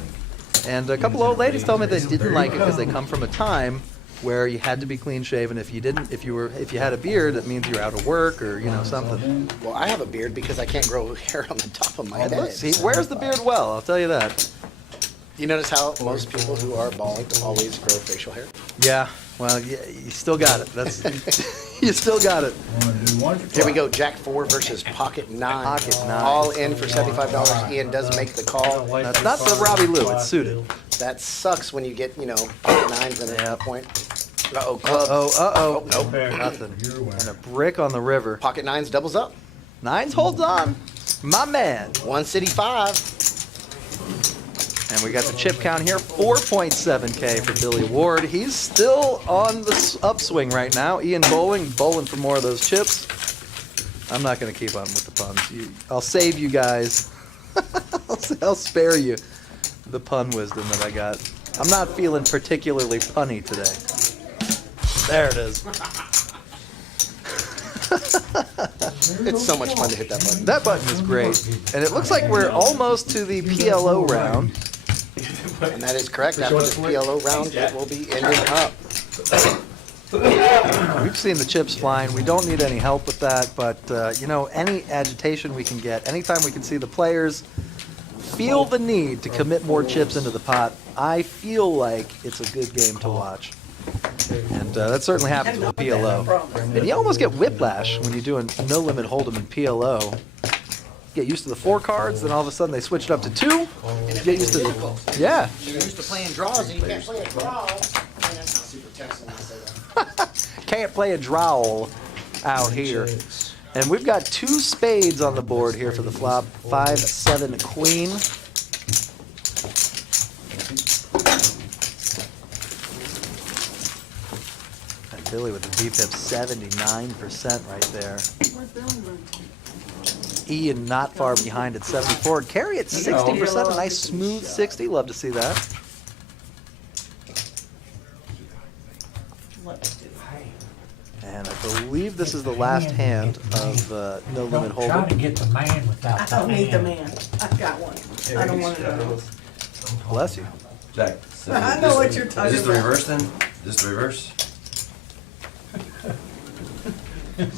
And a couple old ladies told me they didn't like it because they come from a time where you had to be clean shaven. If you had a beard, that means you're out of work or something. Well, I have a beard because I can't grow hair on the top of my head. See, wears the beard well, I'll tell you that. You notice how most people who are bald always grow facial hair? Yeah, well, you still got it. That's you still got it. Here we go, Jack 4 versus Pocket 9. Pocket 9. All in for $75. Ian does make the call. That's not the Robbie Lou, it's suited. That sucks when you get, Pocket 9s and a point. Uh-oh, clubs. Uh-oh. Nope. Nothing. And a brick on the river. Pocket 9s doubles up. 9s holds on. My man. 1 City 5. And we got the chip count here, 4.7K for Billy Ward. He's still on the upswing right now. Ian bowling for more of those chips. I'm not going to keep on with the puns. I'll save you guys. I'll spare you the pun wisdom that I got. I'm not feeling particularly punny today. There it is. It's so much fun to hit that button. That button is great. And it looks like we're almost to the PLO round. And that is correct. After this PLO round, it will be ending up. We've seen the chips flying. We don't need any help with that, but any agitation we can get, anytime we can see the players feel the need to commit more chips into the pot, I feel like it's a good game to watch. And that certainly happens with PLO. And you almost get whiplash when you do a no-limit hold'em in PLO. Get used to the 4 cards, then all of a sudden they switch it up to 2. Get used to the, yeah. You're used to playing draws, and you can't play a draw. That's not super Texan when I say that. Can't play a drawl out here. And we've got 2 spades on the board here for the flop. 5, 7, queen. And Billy with the VPIP 79% right there. Ian not far behind at 74. Carry at 60%, a nice smooth 60. Love to see that. And I believe this is the last hand of No Limit Hold'em. Trying to get the man without I don't need the man. I've got one. I don't want to. Bless you. Jack. I know what you're talking Is this the about. reverse then? Is this the reverse?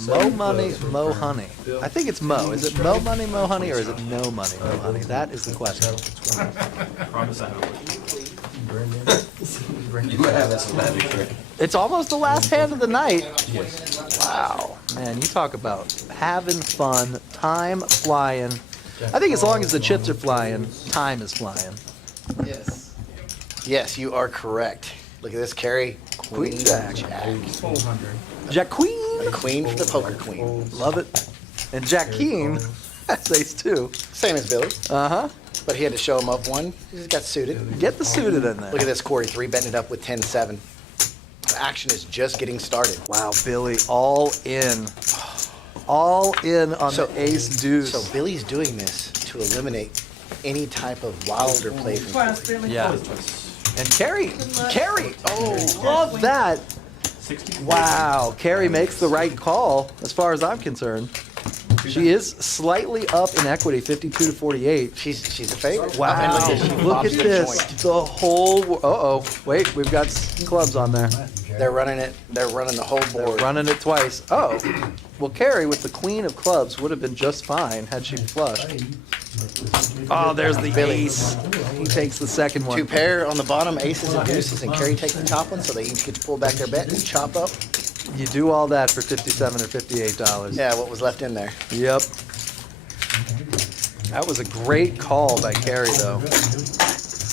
Mo money, mo honey. I think it's mo. Is it mo money, mo honey, or is it no money, mo honey? That is the question. Promise I don't. You might have that some magic trick. It's almost the last hand of the night. Yes. Wow. Man, you talk about having fun, time flying. I think as long as the chips are flying, time is flying. Yes. Yes, you are correct. Look at this carry. Queen Jack. Jack Queen. A queen for the poker queen. Love it. And Jack Keen, that's ace 2. Same as Billy. Uh-huh. But he had to show him up one. He's got suited. Get the suited in there. Look at this, Corey 3 betting it up with 10-7. The action is just getting started. Wow, Billy, all in. All in on the ace deuce. So Billy's doing this to eliminate any type of wilder play from Corey. Yeah. And Carrie. Oh, love that. 60? Wow, Carrie makes the right call as far as I'm concerned. She is slightly up in equity, 52 to 48. She's a favorite. Wow, And look at the this. joint. The whole, uh-oh, wait, we've got clubs on there. They're running it. They're running the whole board. Running it twice. Oh, well, Carrie with the queen of clubs would have been just fine had she flushed. Oh, there's the ace. He takes the second one. 2 pair on the bottom, aces and deuces, and Carrie takes the top one, so they each get to pull back their bet and chop up. You do all that for $57 or $58. Yeah, what was left in there. Yep. That was a great call by Carrie, though.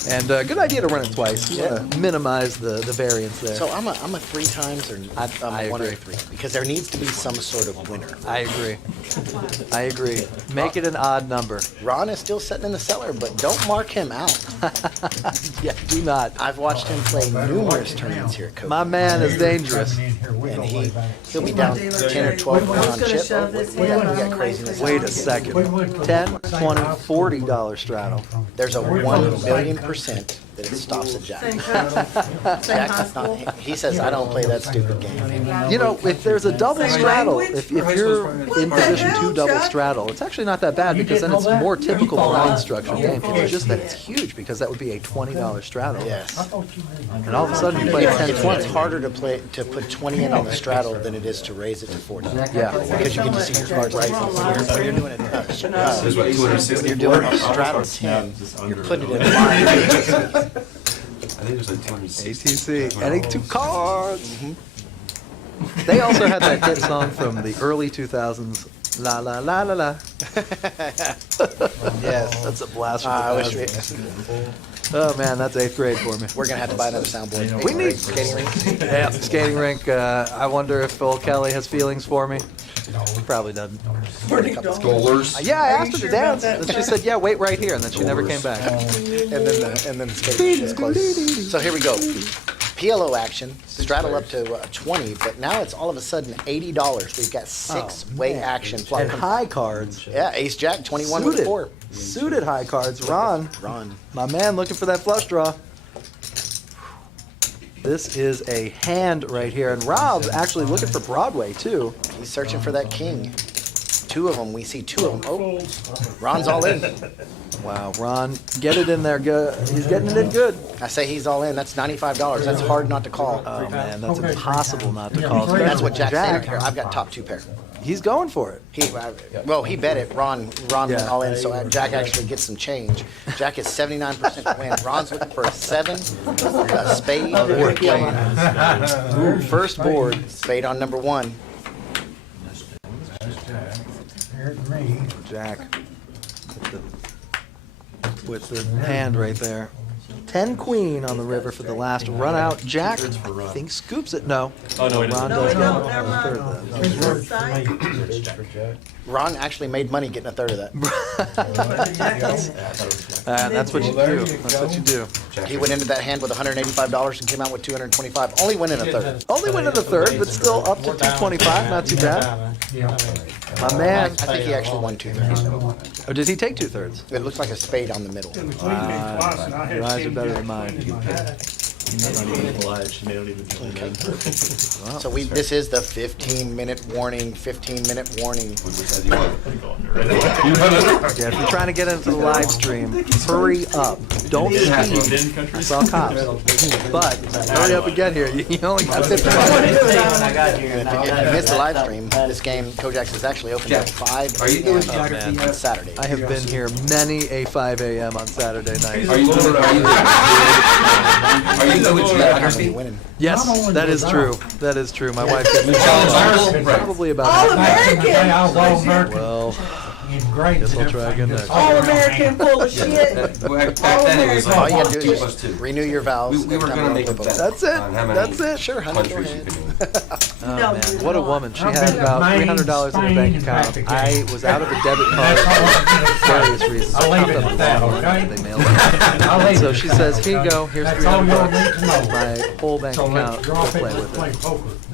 And good idea to run it twice. You want to minimize the variance there. So I'm a 3 times or I a 1 or agree. 3 because there needs to be some sort of winner. I agree. Make it an odd number. Ron is still sitting in the cellar, but don't mark him out. Yeah, do not. I've watched him play numerous tournaments here at Coke. My man is dangerous. And he'll be down 10 or 12 on chip. We got craziness. Wait a second. $10, $20, $40 straddle. There's a 1,000,000% that it stops at Jack. Jack's not, he says, I don't play that stupid game. You know, if there's a double straddle, if you're in position 2 double straddle, it's actually not that bad because then it's a more typical blind structure game. It's just that it's huge because that would be a $20 straddle. Yes. And all of a sudden you play 10, It's 20. harder to put 20 in on the straddle than it is to raise it to 40. Yeah. Because you get to see your cards right. When you're doing it, when you're doing a straddle 10, you're putting it in line. I think it was like 260. ATC, adding 2 cards. They also had that hit song from the early 2000s, La La La La La. Yes. That's a blast from I the wish past. Oh man, that's 8th grade for me. we're going to have to buy another soundboard. We need skating rink. Yeah, skating rink. I wonder if Phil Kelly has feelings for me. Probably doesn't. Yeah, I asked her to dance, and she said, "Yeah, wait right here," and then she never came back. And then the skating rink is closed. So here we go. PLO action, straddle up to 20, but now it's all of a sudden $80. We've got 6-way action. And high cards. Yeah, Ace Jack, 21 with 4. Suited high cards. Ron, Ron. my man, looking for that flush draw. This is a hand right here, and Rob's actually looking for Broadway too. He's searching for that king. 2 of them. We see 2 of them. Oh, Ron's all in. Wow, Ron, get it in there good. He's getting it in good. I say he's all in. That's $95. That's hard not to call. Oh man, that's impossible not to call. That's what Jack's saying here. I've got top 2 pair. He's going for it. He bet it. Ron went all in, so Jack actually gets some change. Jack is 79% to win. Ron's looking for a 7, a spade, or a king. First board, spade on number 1. Jack with the hand right there. 10 queen on the river for the last run out. Jack, I think, scoops it. No. Oh, no, it Ron isn't. does third. Ron actually made money getting a third of that. That's what you do. That's what you do. He went into that hand with $185 and came out with $225. Only winning a third. Only went in the third, but still up to 225. Not too bad. My man. I think he actually won 2/3. Oh, did he take 2/3? It looks like a spade on the middle. Your eyes are better than mine. Not even alive. She may not even join in. So this is the 15-minute warning. 15-minute warning. Yeah, if you're trying to get into the live stream, hurry up. Don't speed. I saw cops. But hurry up and get here. You only got 15 minutes. If you missed the live stream, this game, Kojak's is actually open at 5 a.m. on Saturday. I have been here many a 5 a.m. on Saturday night. Are you doing geography? Yes, that is true. That is true. My wife gets probably about All-American. Well, guess I'll try again next. All-American full of shit. Back then it was All you like gotta do is just renew your vows. we were going to make a bet. That's it. on how many That's it. Sure, honey, go countries you ahead. could name. Oh man, what a woman. She had about $300 in her bank account. I was out of the debit card for various reasons. I popped up the phone, they mailed it. So she says, here you go, here's $300. My whole bank account, go play with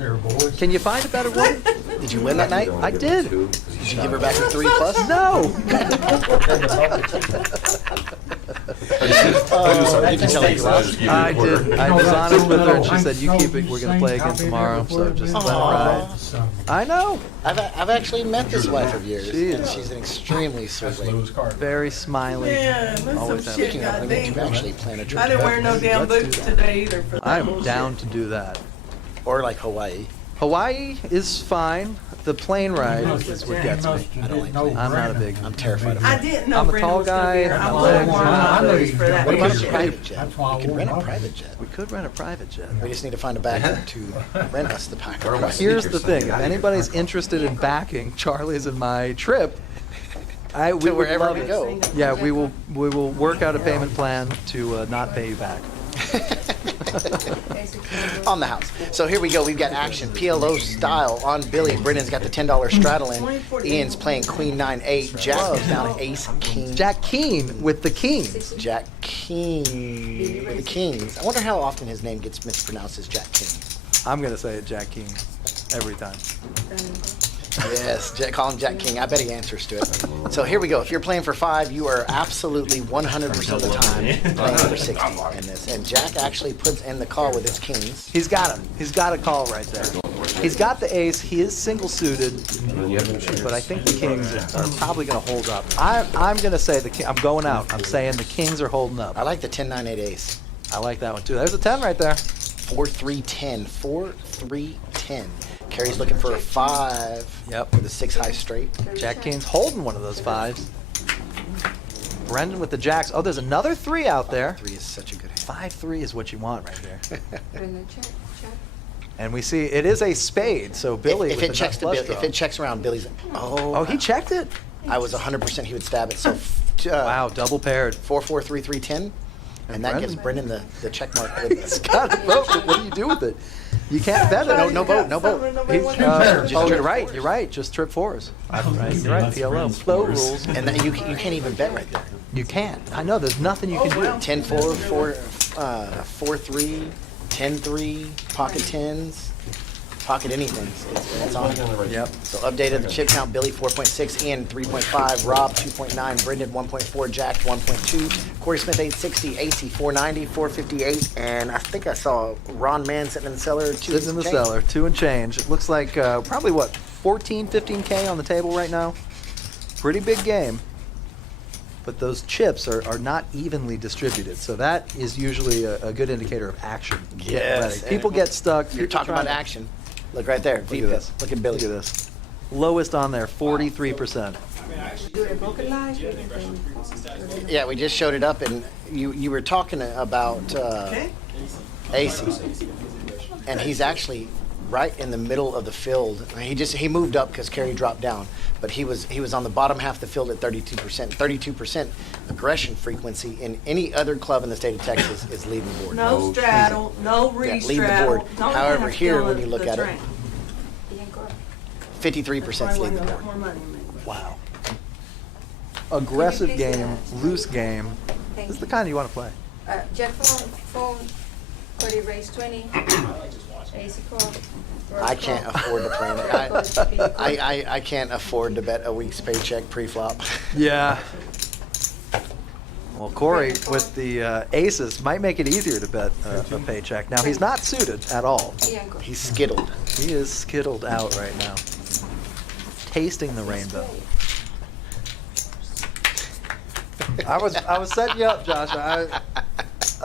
it. Can you find a better woman? Did you win that night? I did. Did you give her back her 3+? No. Did you tell her you lost? I did. I was honest with her, and she said, "You keep it. We're gonna play again tomorrow, so just let it ride." I know. I've actually met this wife of yours, She and is. she's an extremely sweet lady. Very smiley. Yeah, that's Always some have. shit, Speaking of, we need to goddamn. actually plan a trip I to didn't wear no damn Let's do boots that. today either for that I'm bullshit. down to do that. or like Hawaii. Hawaii is fine. The plane ride is what gets me. I don't like planes. I'm not a big. I'm terrified of I planes. didn't know I'm a Brandon tall was gonna guy, be here. and I my was legs warming are my not boots for that. What about a bullshit. private jet? We could rent a private jet. We could rent a private jet. We just need to find a backer to rent us the packer. Here's the thing: if anybody's interested in backing Charlie's and my trip, we would wherever love we it. go. Yeah, we will work out a payment plan to not pay you back. On the house. So here we go. We've got action PLO style on Billy. Brendan's got the $10 straddle in. Ian's playing Queen 9-8. Jack is down at Ace King. Jack Keen with the Kings. Jack King with the Kings. I wonder how often his name gets mispronounced as Jack King. I'm going to say it Jack King every time. Yes, call him Jack King. I bet he answers to it. So here we go. If you're playing for 5, you are absolutely 100% of the time playing for 60 in this. And Jack actually puts in the call with his kings. He's got him. He's got a call right there. He's got the ace. He is single suited, but I think the kings are probably going to hold up. I'm going to say the king. I'm going out. I'm saying the kings are holding up. I like the 10-9-8 ace. I like that one too. There's a 10 right there. 4-3-10. 4-3-10. Carrie's looking for a 5. Yep. With a 6 high straight. Jack King's holding one of those 5s. Brendan with the jacks. Oh, there's another 3 out there. 3 is such a good hand. 5-3 is what you want right there. Brendan, check. And we see it is a spade. So Billy, if it checks to Bill, if it checks around, Billy's. Oh, he checked it. I was 100% he would stab it. So wow, double paired. 4-4-3-3-10, and that gives Brendan the check mark. He's got a vote. But what do you do with it? You can't bet it. No vote. You're right. You're right. Just trip 4s. Right. You're right. PLO flow rules. And then you can't even bet right there. You can't. I know. There's nothing you can do. 10-4, 4-3, 10-3, pocket 10s, pocket anything. It's on. Yep. So updated the chip count. Billy 4.6, Ian 3.5, Rob 2.9, Brendan 1.4, Jack 1.2, Corey Smith 860, AC 490, 458, and I think I saw Ron Mann sitting in the cellar. Sitting in the cellar, 2 and change. It looks like probably what 14, 15K on the table right now. Pretty big game. But those chips are not evenly distributed, so that is usually a good indicator of action. Yes. People get stuck. You're talking about action. Look right there. Look at this. Look at Billy. Look at this. Lowest on there, 43%. Yeah, we just showed it up, and you were talking about AC, and he's actually right in the middle of the field. I mean, he moved up because Kerry dropped down, but he was on the bottom half of the field at 32%. 32% aggression frequency in any other club in the state of Texas is leading the board. No straddle, no lead the re-straddle. board. Don't However, have here to when you look the at it, train. 53% leading the board. More money. Wow. Aggressive game, loose game. This is the kind you want to play. Jeff phone, Cody raised 20. AC call. I can't afford to play it. I can't afford to bet a week's paycheck pre-flop. Yeah. Well, Corey with the aces might make it easier to bet a paycheck. Now, he's not suited at all. He's skittled. He is skittled out right now. Tasting the rainbow. I was setting you up, Josh. I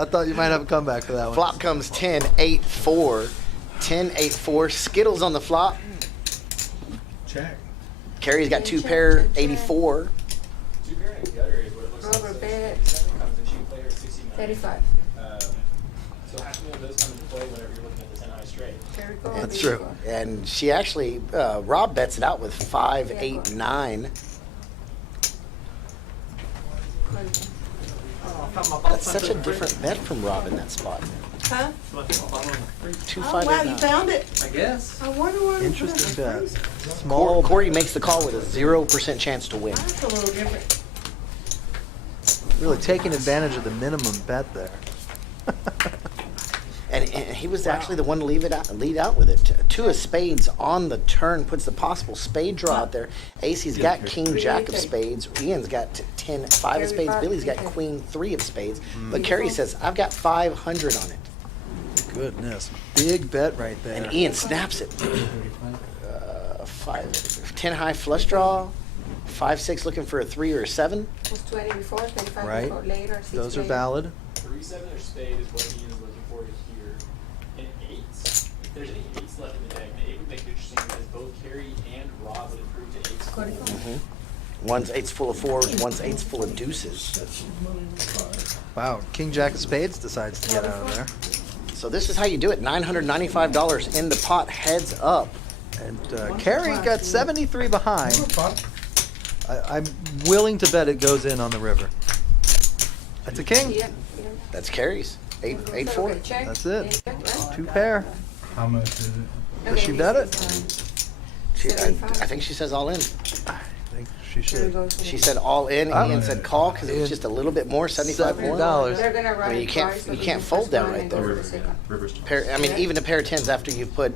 thought you might have a comeback for that one. Flop comes 10-8-4. 10-8-4. Skittles on the flop. Check. Carrie's got 2 pair, 84. Robert bet 35. So half of those come into play whenever you're looking at the 10 high straight. That's true. And she actually, Rob bets it out with 5, 8, 9. That's such a different bet from Rob in that spot. Huh? 2, Oh, 5, wow, 8, you 9. found it? I guess. I wonder where you Interesting found it. bet. That's Small. Corey makes the call with a 0% chance to win. a little different. Really taking advantage of the minimum bet there. And he was actually the one to lead out with it. 2 of spades on the turn puts the possible spade draw out there. AC's got king, jack of spades. Ian's got 10, 5 of spades. Billy's got queen, 3 of spades. But Kerry says, I've got 500 on it. Goodness. Big bet right there. And Ian snaps it. 10 high flush draw. 5, 6 looking for a 3 or a 7. Was 20 before, 25 Right. before, later, 6 Those are later. valid. 3, 7 or spade is what Ian's looking for here. And 8s, if there's any 8s left in the deck, the 8 would make it interesting because both Carrie and Rob would improve to 8s. One's 8's full of 4s, one's 8's full of deuces. Wow. King, jack of spades decides to get out of there. So this is how you do it. $995 in the pot, heads up. And Carrie got 73 behind. I'm willing to bet it goes in on the river. That's a king. Yeah. That's Carrie's. 8 4. Okay, check. That's it. Check, right? 2 pair. How much is it? Does she Okay, bet this it? is, I 75. think she says all in. I think she Here we should. go. She said all in. Ian said call because it was just a little bit more, 75 more. $70. They're gonna run I mean, you it can't- twice, so you we can't do fold first that one right and go there. to the second. Rivers. I mean, even a pair of tens after you put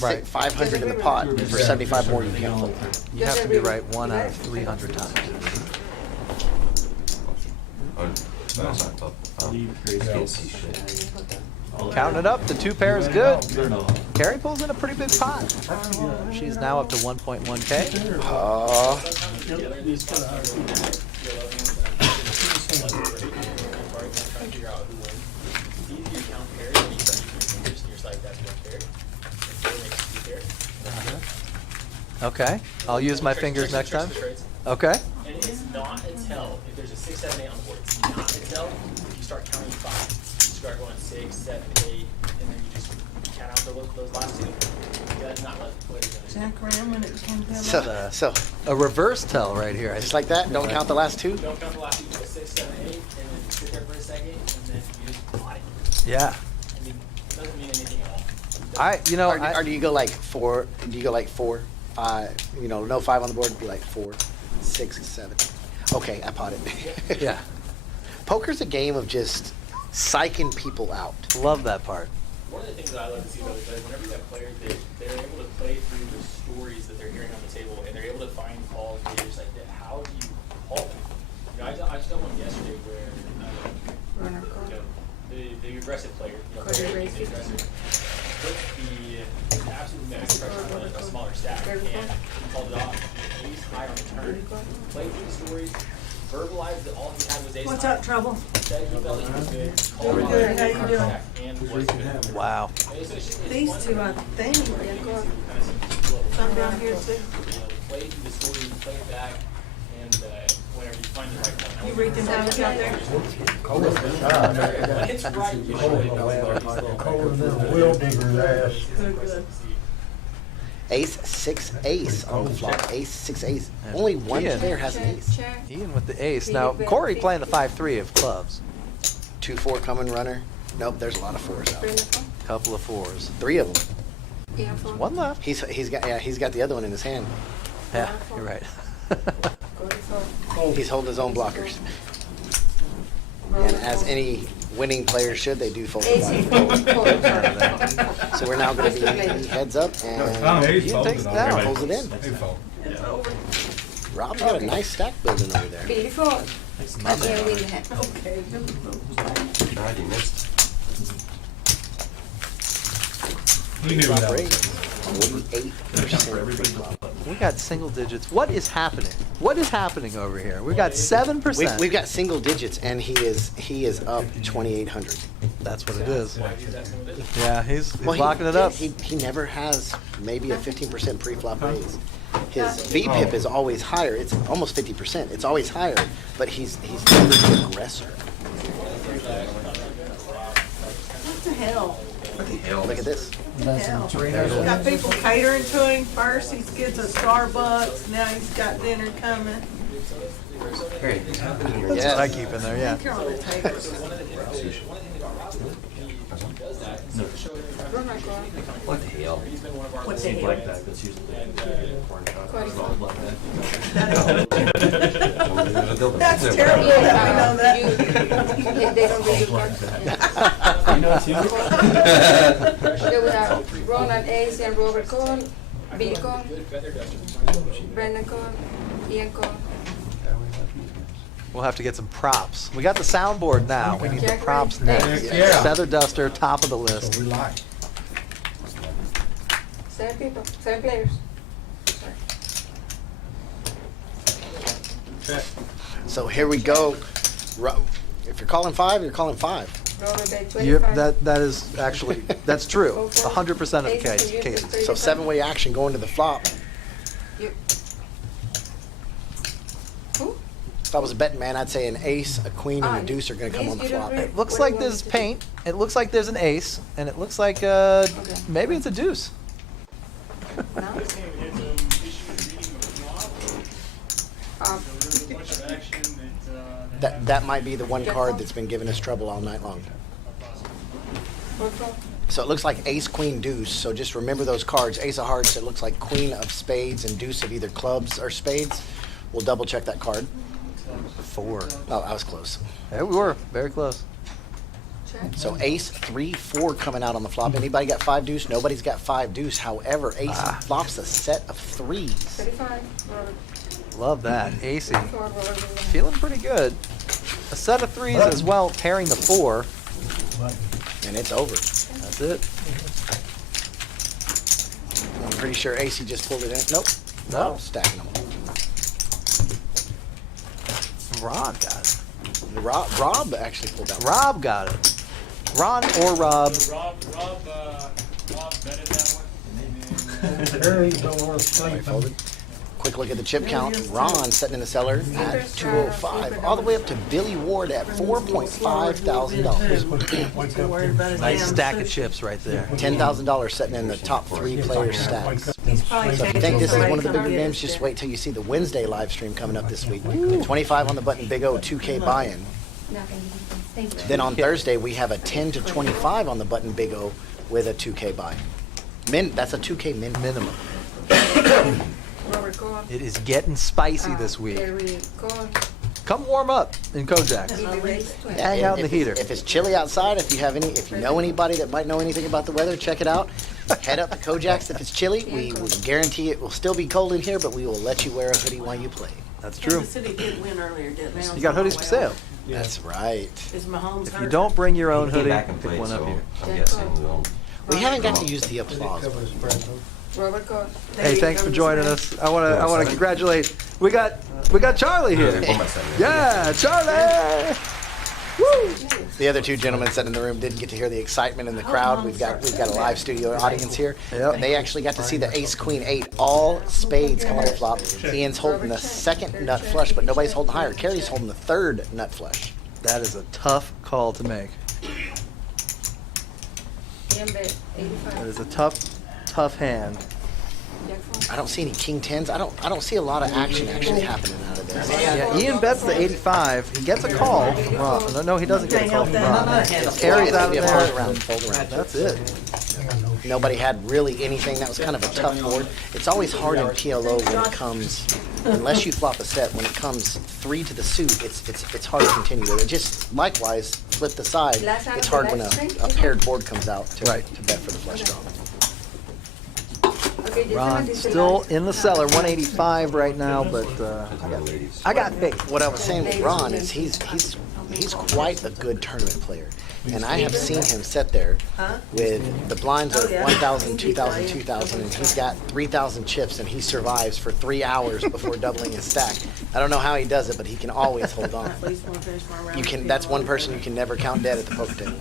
Right. 500 in the pot for 75 more, you can't fold. You have to be right 1 out of 300 times. Oh, that's not tough. Can't see shit. Counting it up, the 2 pair is good. Carrie pulls in a pretty big pot. She's now up to 1.1K. Figure out who wins. It's easy to count pairs when you start using fingers and you're just like, that's 1 pair. And 4 makes 2 pairs. Okay, I'll use my fingers next time. Okay. And it's not a tell if there's a 6, 7, 8 on the board. It's not a tell if you start counting 5. You start going 6, 7, 8, and then you just count out those last 2. You gotta not let the players Jack Ram when it came down. So A reverse tell right here. just like that, don't count the last 2. Don't count the last 2, go 6, 7, 8, and then sit there for a second, and then you just plot it. Yeah. I mean, it doesn't mean anything at all. Or do you go like 4? Do you go like 4? No 5 on the board, be like 4, 6, 7. Okay, I potted. Yeah. Poker's a game of just psyching people out. Love that part. One of the things that I love to see though is that whenever you have players, they're able to play through the stories that they're hearing on the table, and they're able to find calls where you're just like, how do you call them? I just done one yesterday where Runner call. the aggressive player, Cody player raised the aggressive, put the absolute max pressure on a smaller stack, and he called it off. Ace high on the turn, played through the stories, verbalized that all he had was ace What's high. up, Trouble? Said he felt he was good. We're Called good. off How you the doing? stack and was good. Wow. These 2, I think. Some down here too. Play through the story, play it back, and whenever you find the right one. You read them habits out there? When it's right, you should be Wheel digger's ass. Good, good. Ace, 6, ace on the flop. Ace, 6, ace. Only one Ian. player has an ace. Check. Ian with the ace. Now, Corey playing the 5-3 of clubs. 2, 4 coming runner. Nope, there's a lot of 4s out. Bring the phone. Couple of 4s. 3 of them. Yeah, phone. One left. He's got the other one in his hand. Yeah, you're right. Go to phone. He's holding his own blockers. And as any winning player should, they do fold the Ace, five. So we're now going to be heads up and He's Ian takes it folded down. already. pulls it in. He folded. It's over. Rob's got a nice stack building over there. Beautiful. I can't win the hand. Okay. God, you missed. He knew Flop that. rate, 48%. We got single digits. What is happening? What is happening over here? We've got 7%. We've got single digits, and he is up 2,800. That's what it is. Yeah, he's Well, locking it up. He never has maybe a 15% pre-flop raise. His VPIP is always higher. It's almost 50%. It's always higher, but he's never the aggressor. What the hell? Look at this. Hell. Got people catering to him. First he gets a Starbucks. Now he's got dinner coming. That's what I keep in there, yeah. You're on the table. Runner call. What the hell? What's the hell? Blackjack, that's usually Cody phone. That's terrible. I know that. They don't read your cards. You know it's you? Then we have Ronan Ace and Robert Cole, Billy Cole, Brendan Cole, Ian Cole. We'll have to get some props. We got the soundboard now. We need the Jack props Ray. next. Yeah. Feather Duster, top of the list. So we like. 7 people, 7 players. Sorry. So here we go. If you're calling 5, you're calling 5. Robert bet Yep, 25. that is actually, that's true. 100% of the cases. So 7-way action going to the flop. Yep. Who? If I was a betting man, I'd say an ace, a queen, and a Ah, deuce are going to come ace, on the you don't flop. really- It looks What do like you there's want me to do? paint. It looks like there's an ace, and it looks like maybe it's a deuce. No? That might be the one card that's been giving us trouble all night long. Four call. So it looks like ace, queen, deuce. So just remember those cards. Ace of hearts, it looks like queen of spades and deuce of either clubs or spades. We'll double check that card. 4. Oh, I was close. There we were. Very close. Check. So ace, 3, 4 coming out on the flop. Anybody got 5 deuce? Nobody's got 5 deuce. However, ace flops a set of 3s. 35. Robert. Love that. AC. 34. Robert. Feeling pretty good. A set of 3s as well, pairing the 4. And it's over. That's it. I'm pretty sure AC just pulled it in. Nope. No. Stacking them. Rob got it. Rob actually pulled that one. Rob got it. Ron or Rob. Rob betted that one. Harry don't want to Sorry, sleep. folded. Quick look at the chip count. Ron sitting in the cellar at 205, all the way up to Billy Ward at $4.5 thousand. So worried about his Nice damn stack of suit. chips right there. $10,000 sitting in the top 3 player stacks. He's probably So if you think this is one of the bigger games, just wait till you see the Wednesday live stream coming up this week. 25 on the button, Big O, 2K buy-in. Thank you. Then on Thursday, we have a 10 to 25 on the button, Big O, with a 2K buy-in. That's a 2K minimum. Robert call. It is getting spicy this week. Gary call. Come warm up in Kojak. Billy raise 20. Hang out in the If- heater. If it's chilly outside, if you know anybody that might know anything about the weather, check it out. Head up to Kojak's if it's chilly. We will guarantee it will still be cold in here, but we will let you wear a hoodie while you play. That's true. Kansas City did win earlier, didn't they? You got hoodies for sale. That's right. Is Mahomes If hurt? you don't bring your own He came hoodie, back and pick played, one up so here. I'm guessing we'll. We haven't got to use the applause. Robert call. Hey, thanks for joining us. I want to congratulate. We got Charlie here. Yeah, Charlie. Woo! The other 2 gentlemen sitting in the room didn't get to hear the excitement in the crowd. We've got a live studio audience here, Yep. and they actually got to see the ace, queen, 8, all spades come on the flop. Ian's holding the 2nd nut flush, but nobody's holding higher. Carrie's holding the 3rd nut flush. That is a tough call to make. Ian bet That 85. is a tough hand. Jack four. I don't see any king 10s. I don't see a lot of action actually happening out of this. Yeah, Ian bets the 85. He gets a call. No, he doesn't get a call from Rob. Carries out of Yeah, there. fold around. That's it. Nobody had really anything. That was kind of a tough board. It's always hard in PLO when it comes, unless you flop a set, when it comes 3 to the suit, it's hard to continue with it. Just likewise, flip the side. It's hard when a paired board comes out to bet for the flush draw. Okay, just Ron remember this still last- in the cellar, 185 right now, but I got faith. What I was saying with Ron is he's quite a good tournament player. And I have seen him sit there with the blinds are 1,000, 2,000, 2,000, and he's got 3,000 chips, and he survives for 3 hours before doubling his stack. I don't know how he does it, but he can always hold on. At least wanna finish my round. You can. That's one person you can never count dead at the poker table.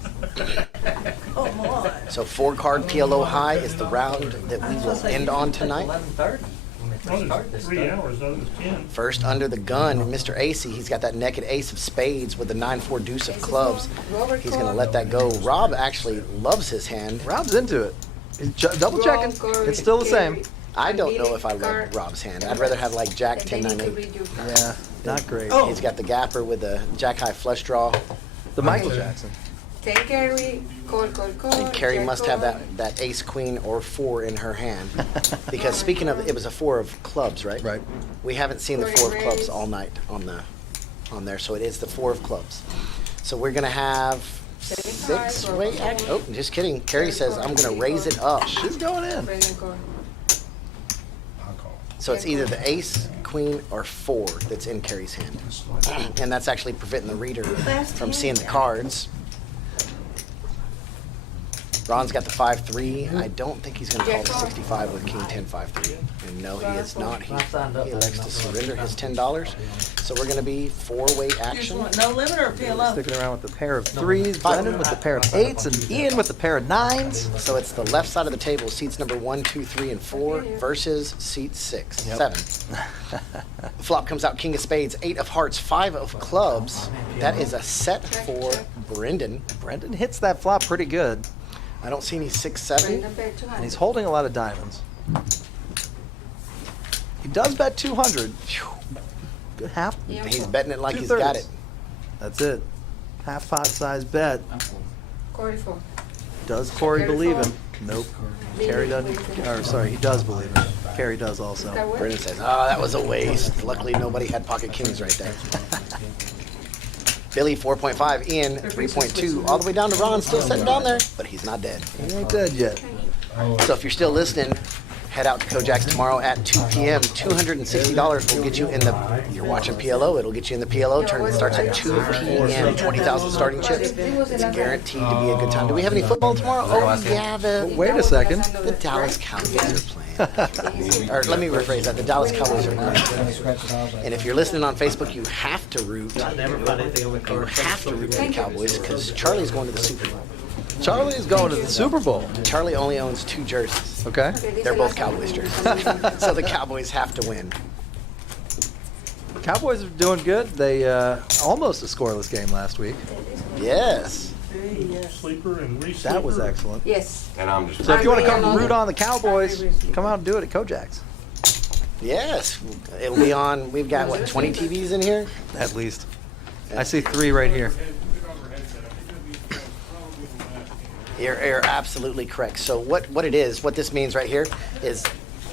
Oh, boy. So 4-card PLO high is the round that we will end on tonight. 11:30. When they first started this 3 stuff. hours, that was 10. First under the gun, Mr. AC. He's got that naked ace of spades with the 9-4 deuce of clubs. He's going to let that go. Rob actually loves his hand. Rob's into it. He's double checking. It's still the same. I don't know if I love Rob's hand. I'd rather have like Jack 10, 9, 8. Yeah, not great. He's got the gapper with the Jack high flush draw. The Michael Jackson. 10 carry, call. And Carrie Jack must have call. that ace, queen, or 4 in her hand. Because speaking of, it was a 4 of clubs, right? Right. We haven't seen the 4 of clubs all night on there, so it is the 4 of clubs. So we're gonna have 6. Wait, oh, just kidding. Carrie says I'm gonna raise it up. She's going in. Brendan call. So it's either the ace, queen, or 4 that's in Carrie's hand, and that's actually preventing the reader from seeing the cards. Ron's got the 5-3. I don't think he's going to call the 65 with King 10 5-3. And no, he is not. He elects to surrender his $10. So we're going to be 4-way Just action. want no limit or PLO? Sticking around with the pair of 3s, Brendan with the pair of 8s, and Ian with the pair of 9s. So it's the left side of the table, seats number 1, 2, 3, and 4 versus seat 6, 7. Flop comes out King of Spades, 8 of Hearts, 5 of Clubs. That is a set for Brendan. Brendan hits that flop pretty good, I don't see any 6, 7. Brendan bet 200. and he's holding a lot of diamonds. He does bet 200. Phew. Good half. He's betting it like he's got it. That's it. Half pot size bet. 44. Does Corey believe him? Nope. Carrie doesn't. Or sorry, he does believe him. Carrie does also. Brendan says, "Oh, that was a waste. Luckily, nobody had pocket kings right there." Billy 4.5, Ian 3.2, all the way down to Ron, still sitting down there, but he's not dead. He ain't dead yet. So if you're still listening, head out to Kojak's tomorrow at 2 p.m. $260 will get you in the, you're watching PLO, it'll get you in the PLO tournament. It starts at 2 p.m. 20,000 starting chips. It's guaranteed to be a good time. Do we have any football tomorrow? Oh, yeah, Wait a second. the Dallas Cowboys are playing. Or let me rephrase that, the Dallas Cowboys are playing. And if you're listening on Facebook, you have to root. You have to root for the Cowboys because Charlie's going to the Super Bowl. Charlie's going to the Super Bowl. Charlie only owns 2 jerseys. Okay. They're both Cowboys jerseys. So the Cowboys have to win. Cowboys are doing good. They almost a scoreless game last week. Yes. Sleeper and re-sleeper. That was excellent. Yes. And I'm just. So if you want to come root on the Cowboys, come out and do it at Kojak's. Yes. It'll be on, we've got, what, 20 TVs in here? At least. I see 3 right here. You're absolutely correct. So what it is, what this means right here is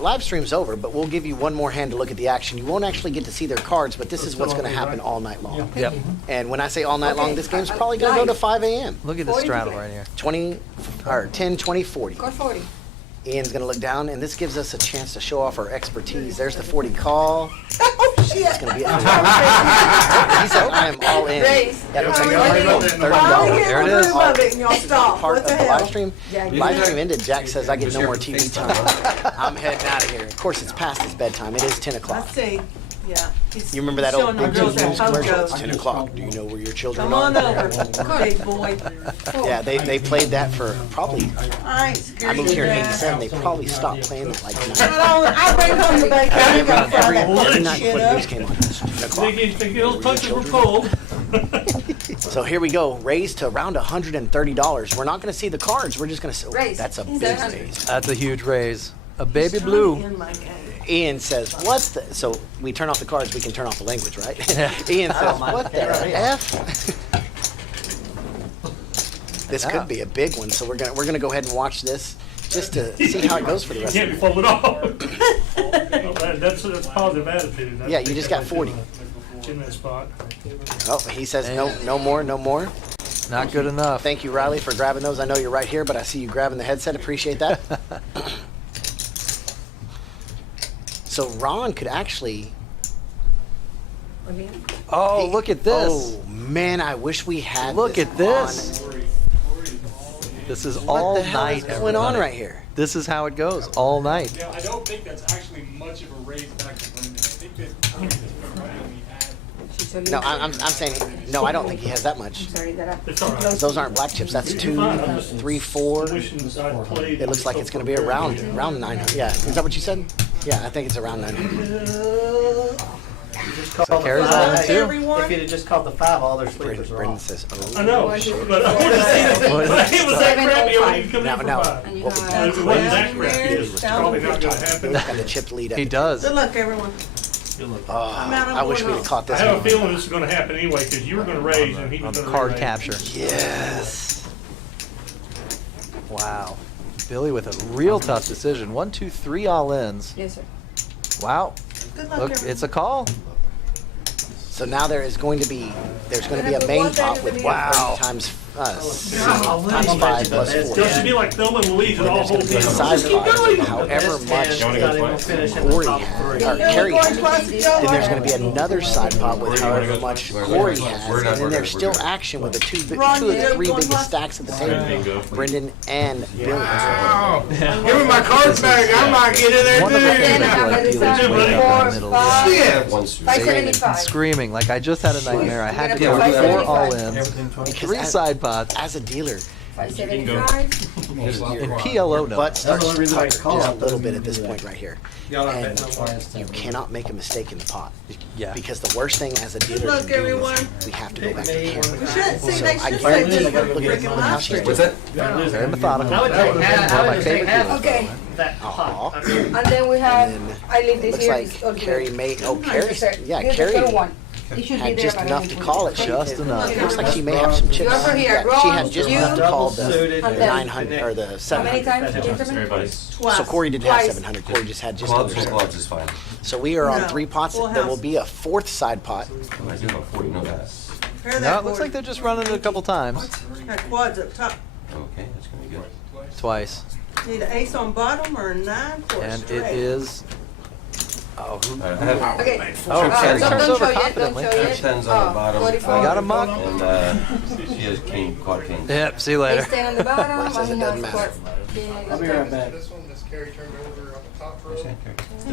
live stream's over, but we'll give you one more hand to look at the action. You won't actually get to see their cards, but this is what's going to happen all night long. Yep. And when I say all night long, this game's probably going to go to 5 a.m. Look at this straddle right here. 20, or 10, 20, 40. Go 40. Ian's going to look down, and this gives us a chance to show off our expertise. There's the 40 call. Oh, shit. It's going to be he said, I am all in. Raise. That looks like $30. There it is. And y'all stop. Part What of the the hell? live stream. Live stream ended. Jack says I get no more TV time. I'm heading out of here. Of course, it's past his bedtime. It is 10 I o'clock. see. Yeah. He's You remember that old showing our Big Two girls News how commercial? it It's goes. 10 o'clock. Do you know where your children Come are? on over, big boy. Yeah, they played that for probably, I ain't I scared moved here in of 87. They that. probably stopped playing it like 9. I bring home the bacon. I gotta fry that Every fucking night shit when the news up. came on, it's 10 o'clock. They get those punches were cold. So here we go. Raised to around $130. We're not going to see the cards. We're just going to. Raise. That's a big 700. raise. That's a huge raise. A baby blue. In my game. Ian says, "What's the?" So we turn off the cards. We can turn off the language, right? Ian says, "What the f?" This could be a big one. So we're gonna go ahead and watch this just to see how it goes for the rest Can't of be the folded off. That's positive attitude. Yeah, you just got 40. In that spot. Oh, he says, "No more, no more." Not good enough. Thank you, Riley, for grabbing those. I know you're right here, but I see you grabbing the headset. Appreciate that. So Ron could actually. Oh, look at this. Oh man, I wish we had. Look this at this. on. This is What all the hell night. is going on everybody. right here? This is how it goes all night. Yeah, I don't think that's actually much of a raise back to Brendan. I think that No, I'm saying no. I don't think he has that much. Sorry that It's all right. Those aren't black chips. That's 2, 3, 4. Wishing I'd played It looks like it's going to be around 900. Yeah, is that what you said? Yeah, I think it's around 900. So Carrie's all in too. Everyone. If you'd have just called the 5, all their sleepers are Brendan off. says, I "Oh." know, but I want to see this. But it was that crappy. I wouldn't come Now, in for now, 5. And you what we have If it wasn't that crappy, it's probably not going to happen. got the chipped lead. At He the- does. Good luck, everyone. Oh, I'm out of I wish one we'd have off. caught I this have a one. feeling this is going to happen anyway because you were going to raise and he was On going to card raise. capture. Yes. Wow. Billy with a real tough decision. 1, 2, 3 all ins. Yes, sir. Wow. Good luck, Look, everyone. it's a call. So now there's going to be a main pot with 130 times 5 plus 4. It should be like Thelma and Louise and all hold The hands. side Just keep pot, going. however much You wanna go twice? Corey has, or Carrie has. Then there's going to be another side pot with however much Corey has, and then there's still action with the two of the 3 biggest stacks at the table, Brendan and Billy. Give me my cards back. I might get in there One of the things too. I feel like Billy's way up in the middle of this. Yeah. One suit. 575. Screaming like I just had a nightmare. I had to go Yeah. 4 all ins, Because 3 as- side pots, As a dealer, 575. and PLO no. butt starts only to reason I pucker call just a it. little bit at this point right here. Y'all are And betting on Lions. you cannot make a mistake in the pot. Yeah. Because the worst thing as a dealer Good luck, can do everyone. is we have to go back to the We camera. should see. So They I should guarantee say you, this. look at how she's doing. What's that? Very methodical. I would One take of half. I my would just take favorite half dealers. of Okay. that pot. Aw. And then we have, And then I leave this looks here. like it's all good. Carrie may. Oh, Carrie. Yeah, Here's the Carrie. third one. It should be had there just by enough to call it. Just enough. It looks like she may have some chips. You over here, Yeah, she had Ron, just you, enough to call the and then- 900 or the How 700. many times did you interview? Everybody's. Twice. So Corey didn't have Twice. 700. Corey just had just Clubs under and 700. clubs is fine. So we are on No, 3 pots. full There will house. be a 4th side pot. I do about 40, you know that. Pair No, that it looks board. like they're just running it a couple times. Got quads up top. Okay, that's gonna be good. Twice. Need an ace on bottom or a 9 for a And it straight. is. Oh, I have Okay. Oh, Ken Don't turns show over yet, don't confidently. show yet. tens on the bottom. 44. I got a muck. And she has king, quad king. Yep, see you Ace later. 10 on the bottom, Says it and he doesn't has matter. king on the I'll be right top. back. This one, this carry turned over on the top row.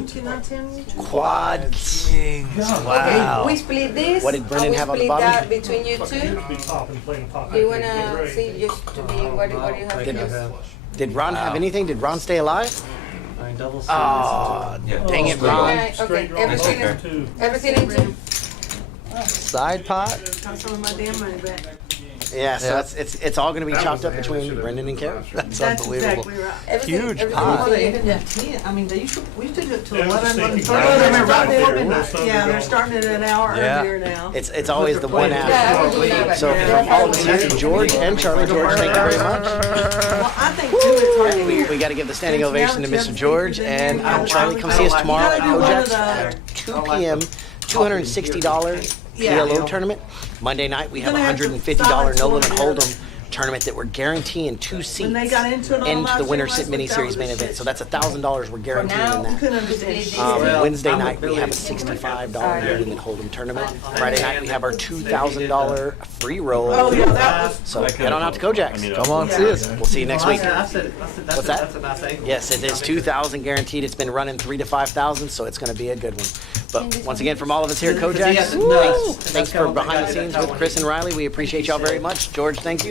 Can I tell you? Quad kings. Wow. Okay, we split this. What did Brennan and we have on the split bottom? that between you two. Should be top and playing top. Do you wanna see just to be what do you have to do? Did Ron have anything? Did Ron stay alive? I double C. Oh, Yeah. dang it, Straight Ron. Okay, Straight draw. everything That's is, Two. everything in two. Side pot. Got some of my damn money back. Yeah, so Yeah. it's all going to be chopped up between Brendan and Karen. That's That's unbelievable. exactly right. Everything, Huge everything pot. is Well, they in. even have 10. I mean, they used to, we used to do it till Yeah, 11, they 11, keep 30. running They're right before there. midnight. Yeah, they're starting it an hour Yeah. earlier now. It's always the one Yeah, after. I would do that. So Yeah. from all of us here, George and Charlie, George, thank you very much. Well, I think too, it's hard to And hear. we got to give the standing Since now ovation to that you Mr. have George speakers in and there, Charlie. Come see us tomorrow at You gotta do one or Kojak's the other. at 2 p.m. $260 Yeah. PLO tournament. Monday night we have a Gonna have to $150 no limit solid hold'em tournament that we're guaranteeing 2 seats When they got into it on into the live Winter stream Sit last week, that miniseries was main a event. shit So that's $1,000 we're guaranteeing now, in that. Couldn't understand shit. Wednesday night we have a $65 no limit hold'em tournament. Friday night we have our $2,000 free roll. Oh, yeah, that was. So head on out to Kojak's. Come on, see us. We'll see you next week. I said, What's that? That's a nice angle. Yes, it is 2,000 guaranteed. It's been running 3,000 to 5,000, so it's going to be a good one. But once again, from all of us here at Kojak's, thanks for behind the scenes with Chris and Riley. We appreciate y'all very much. George, thank you.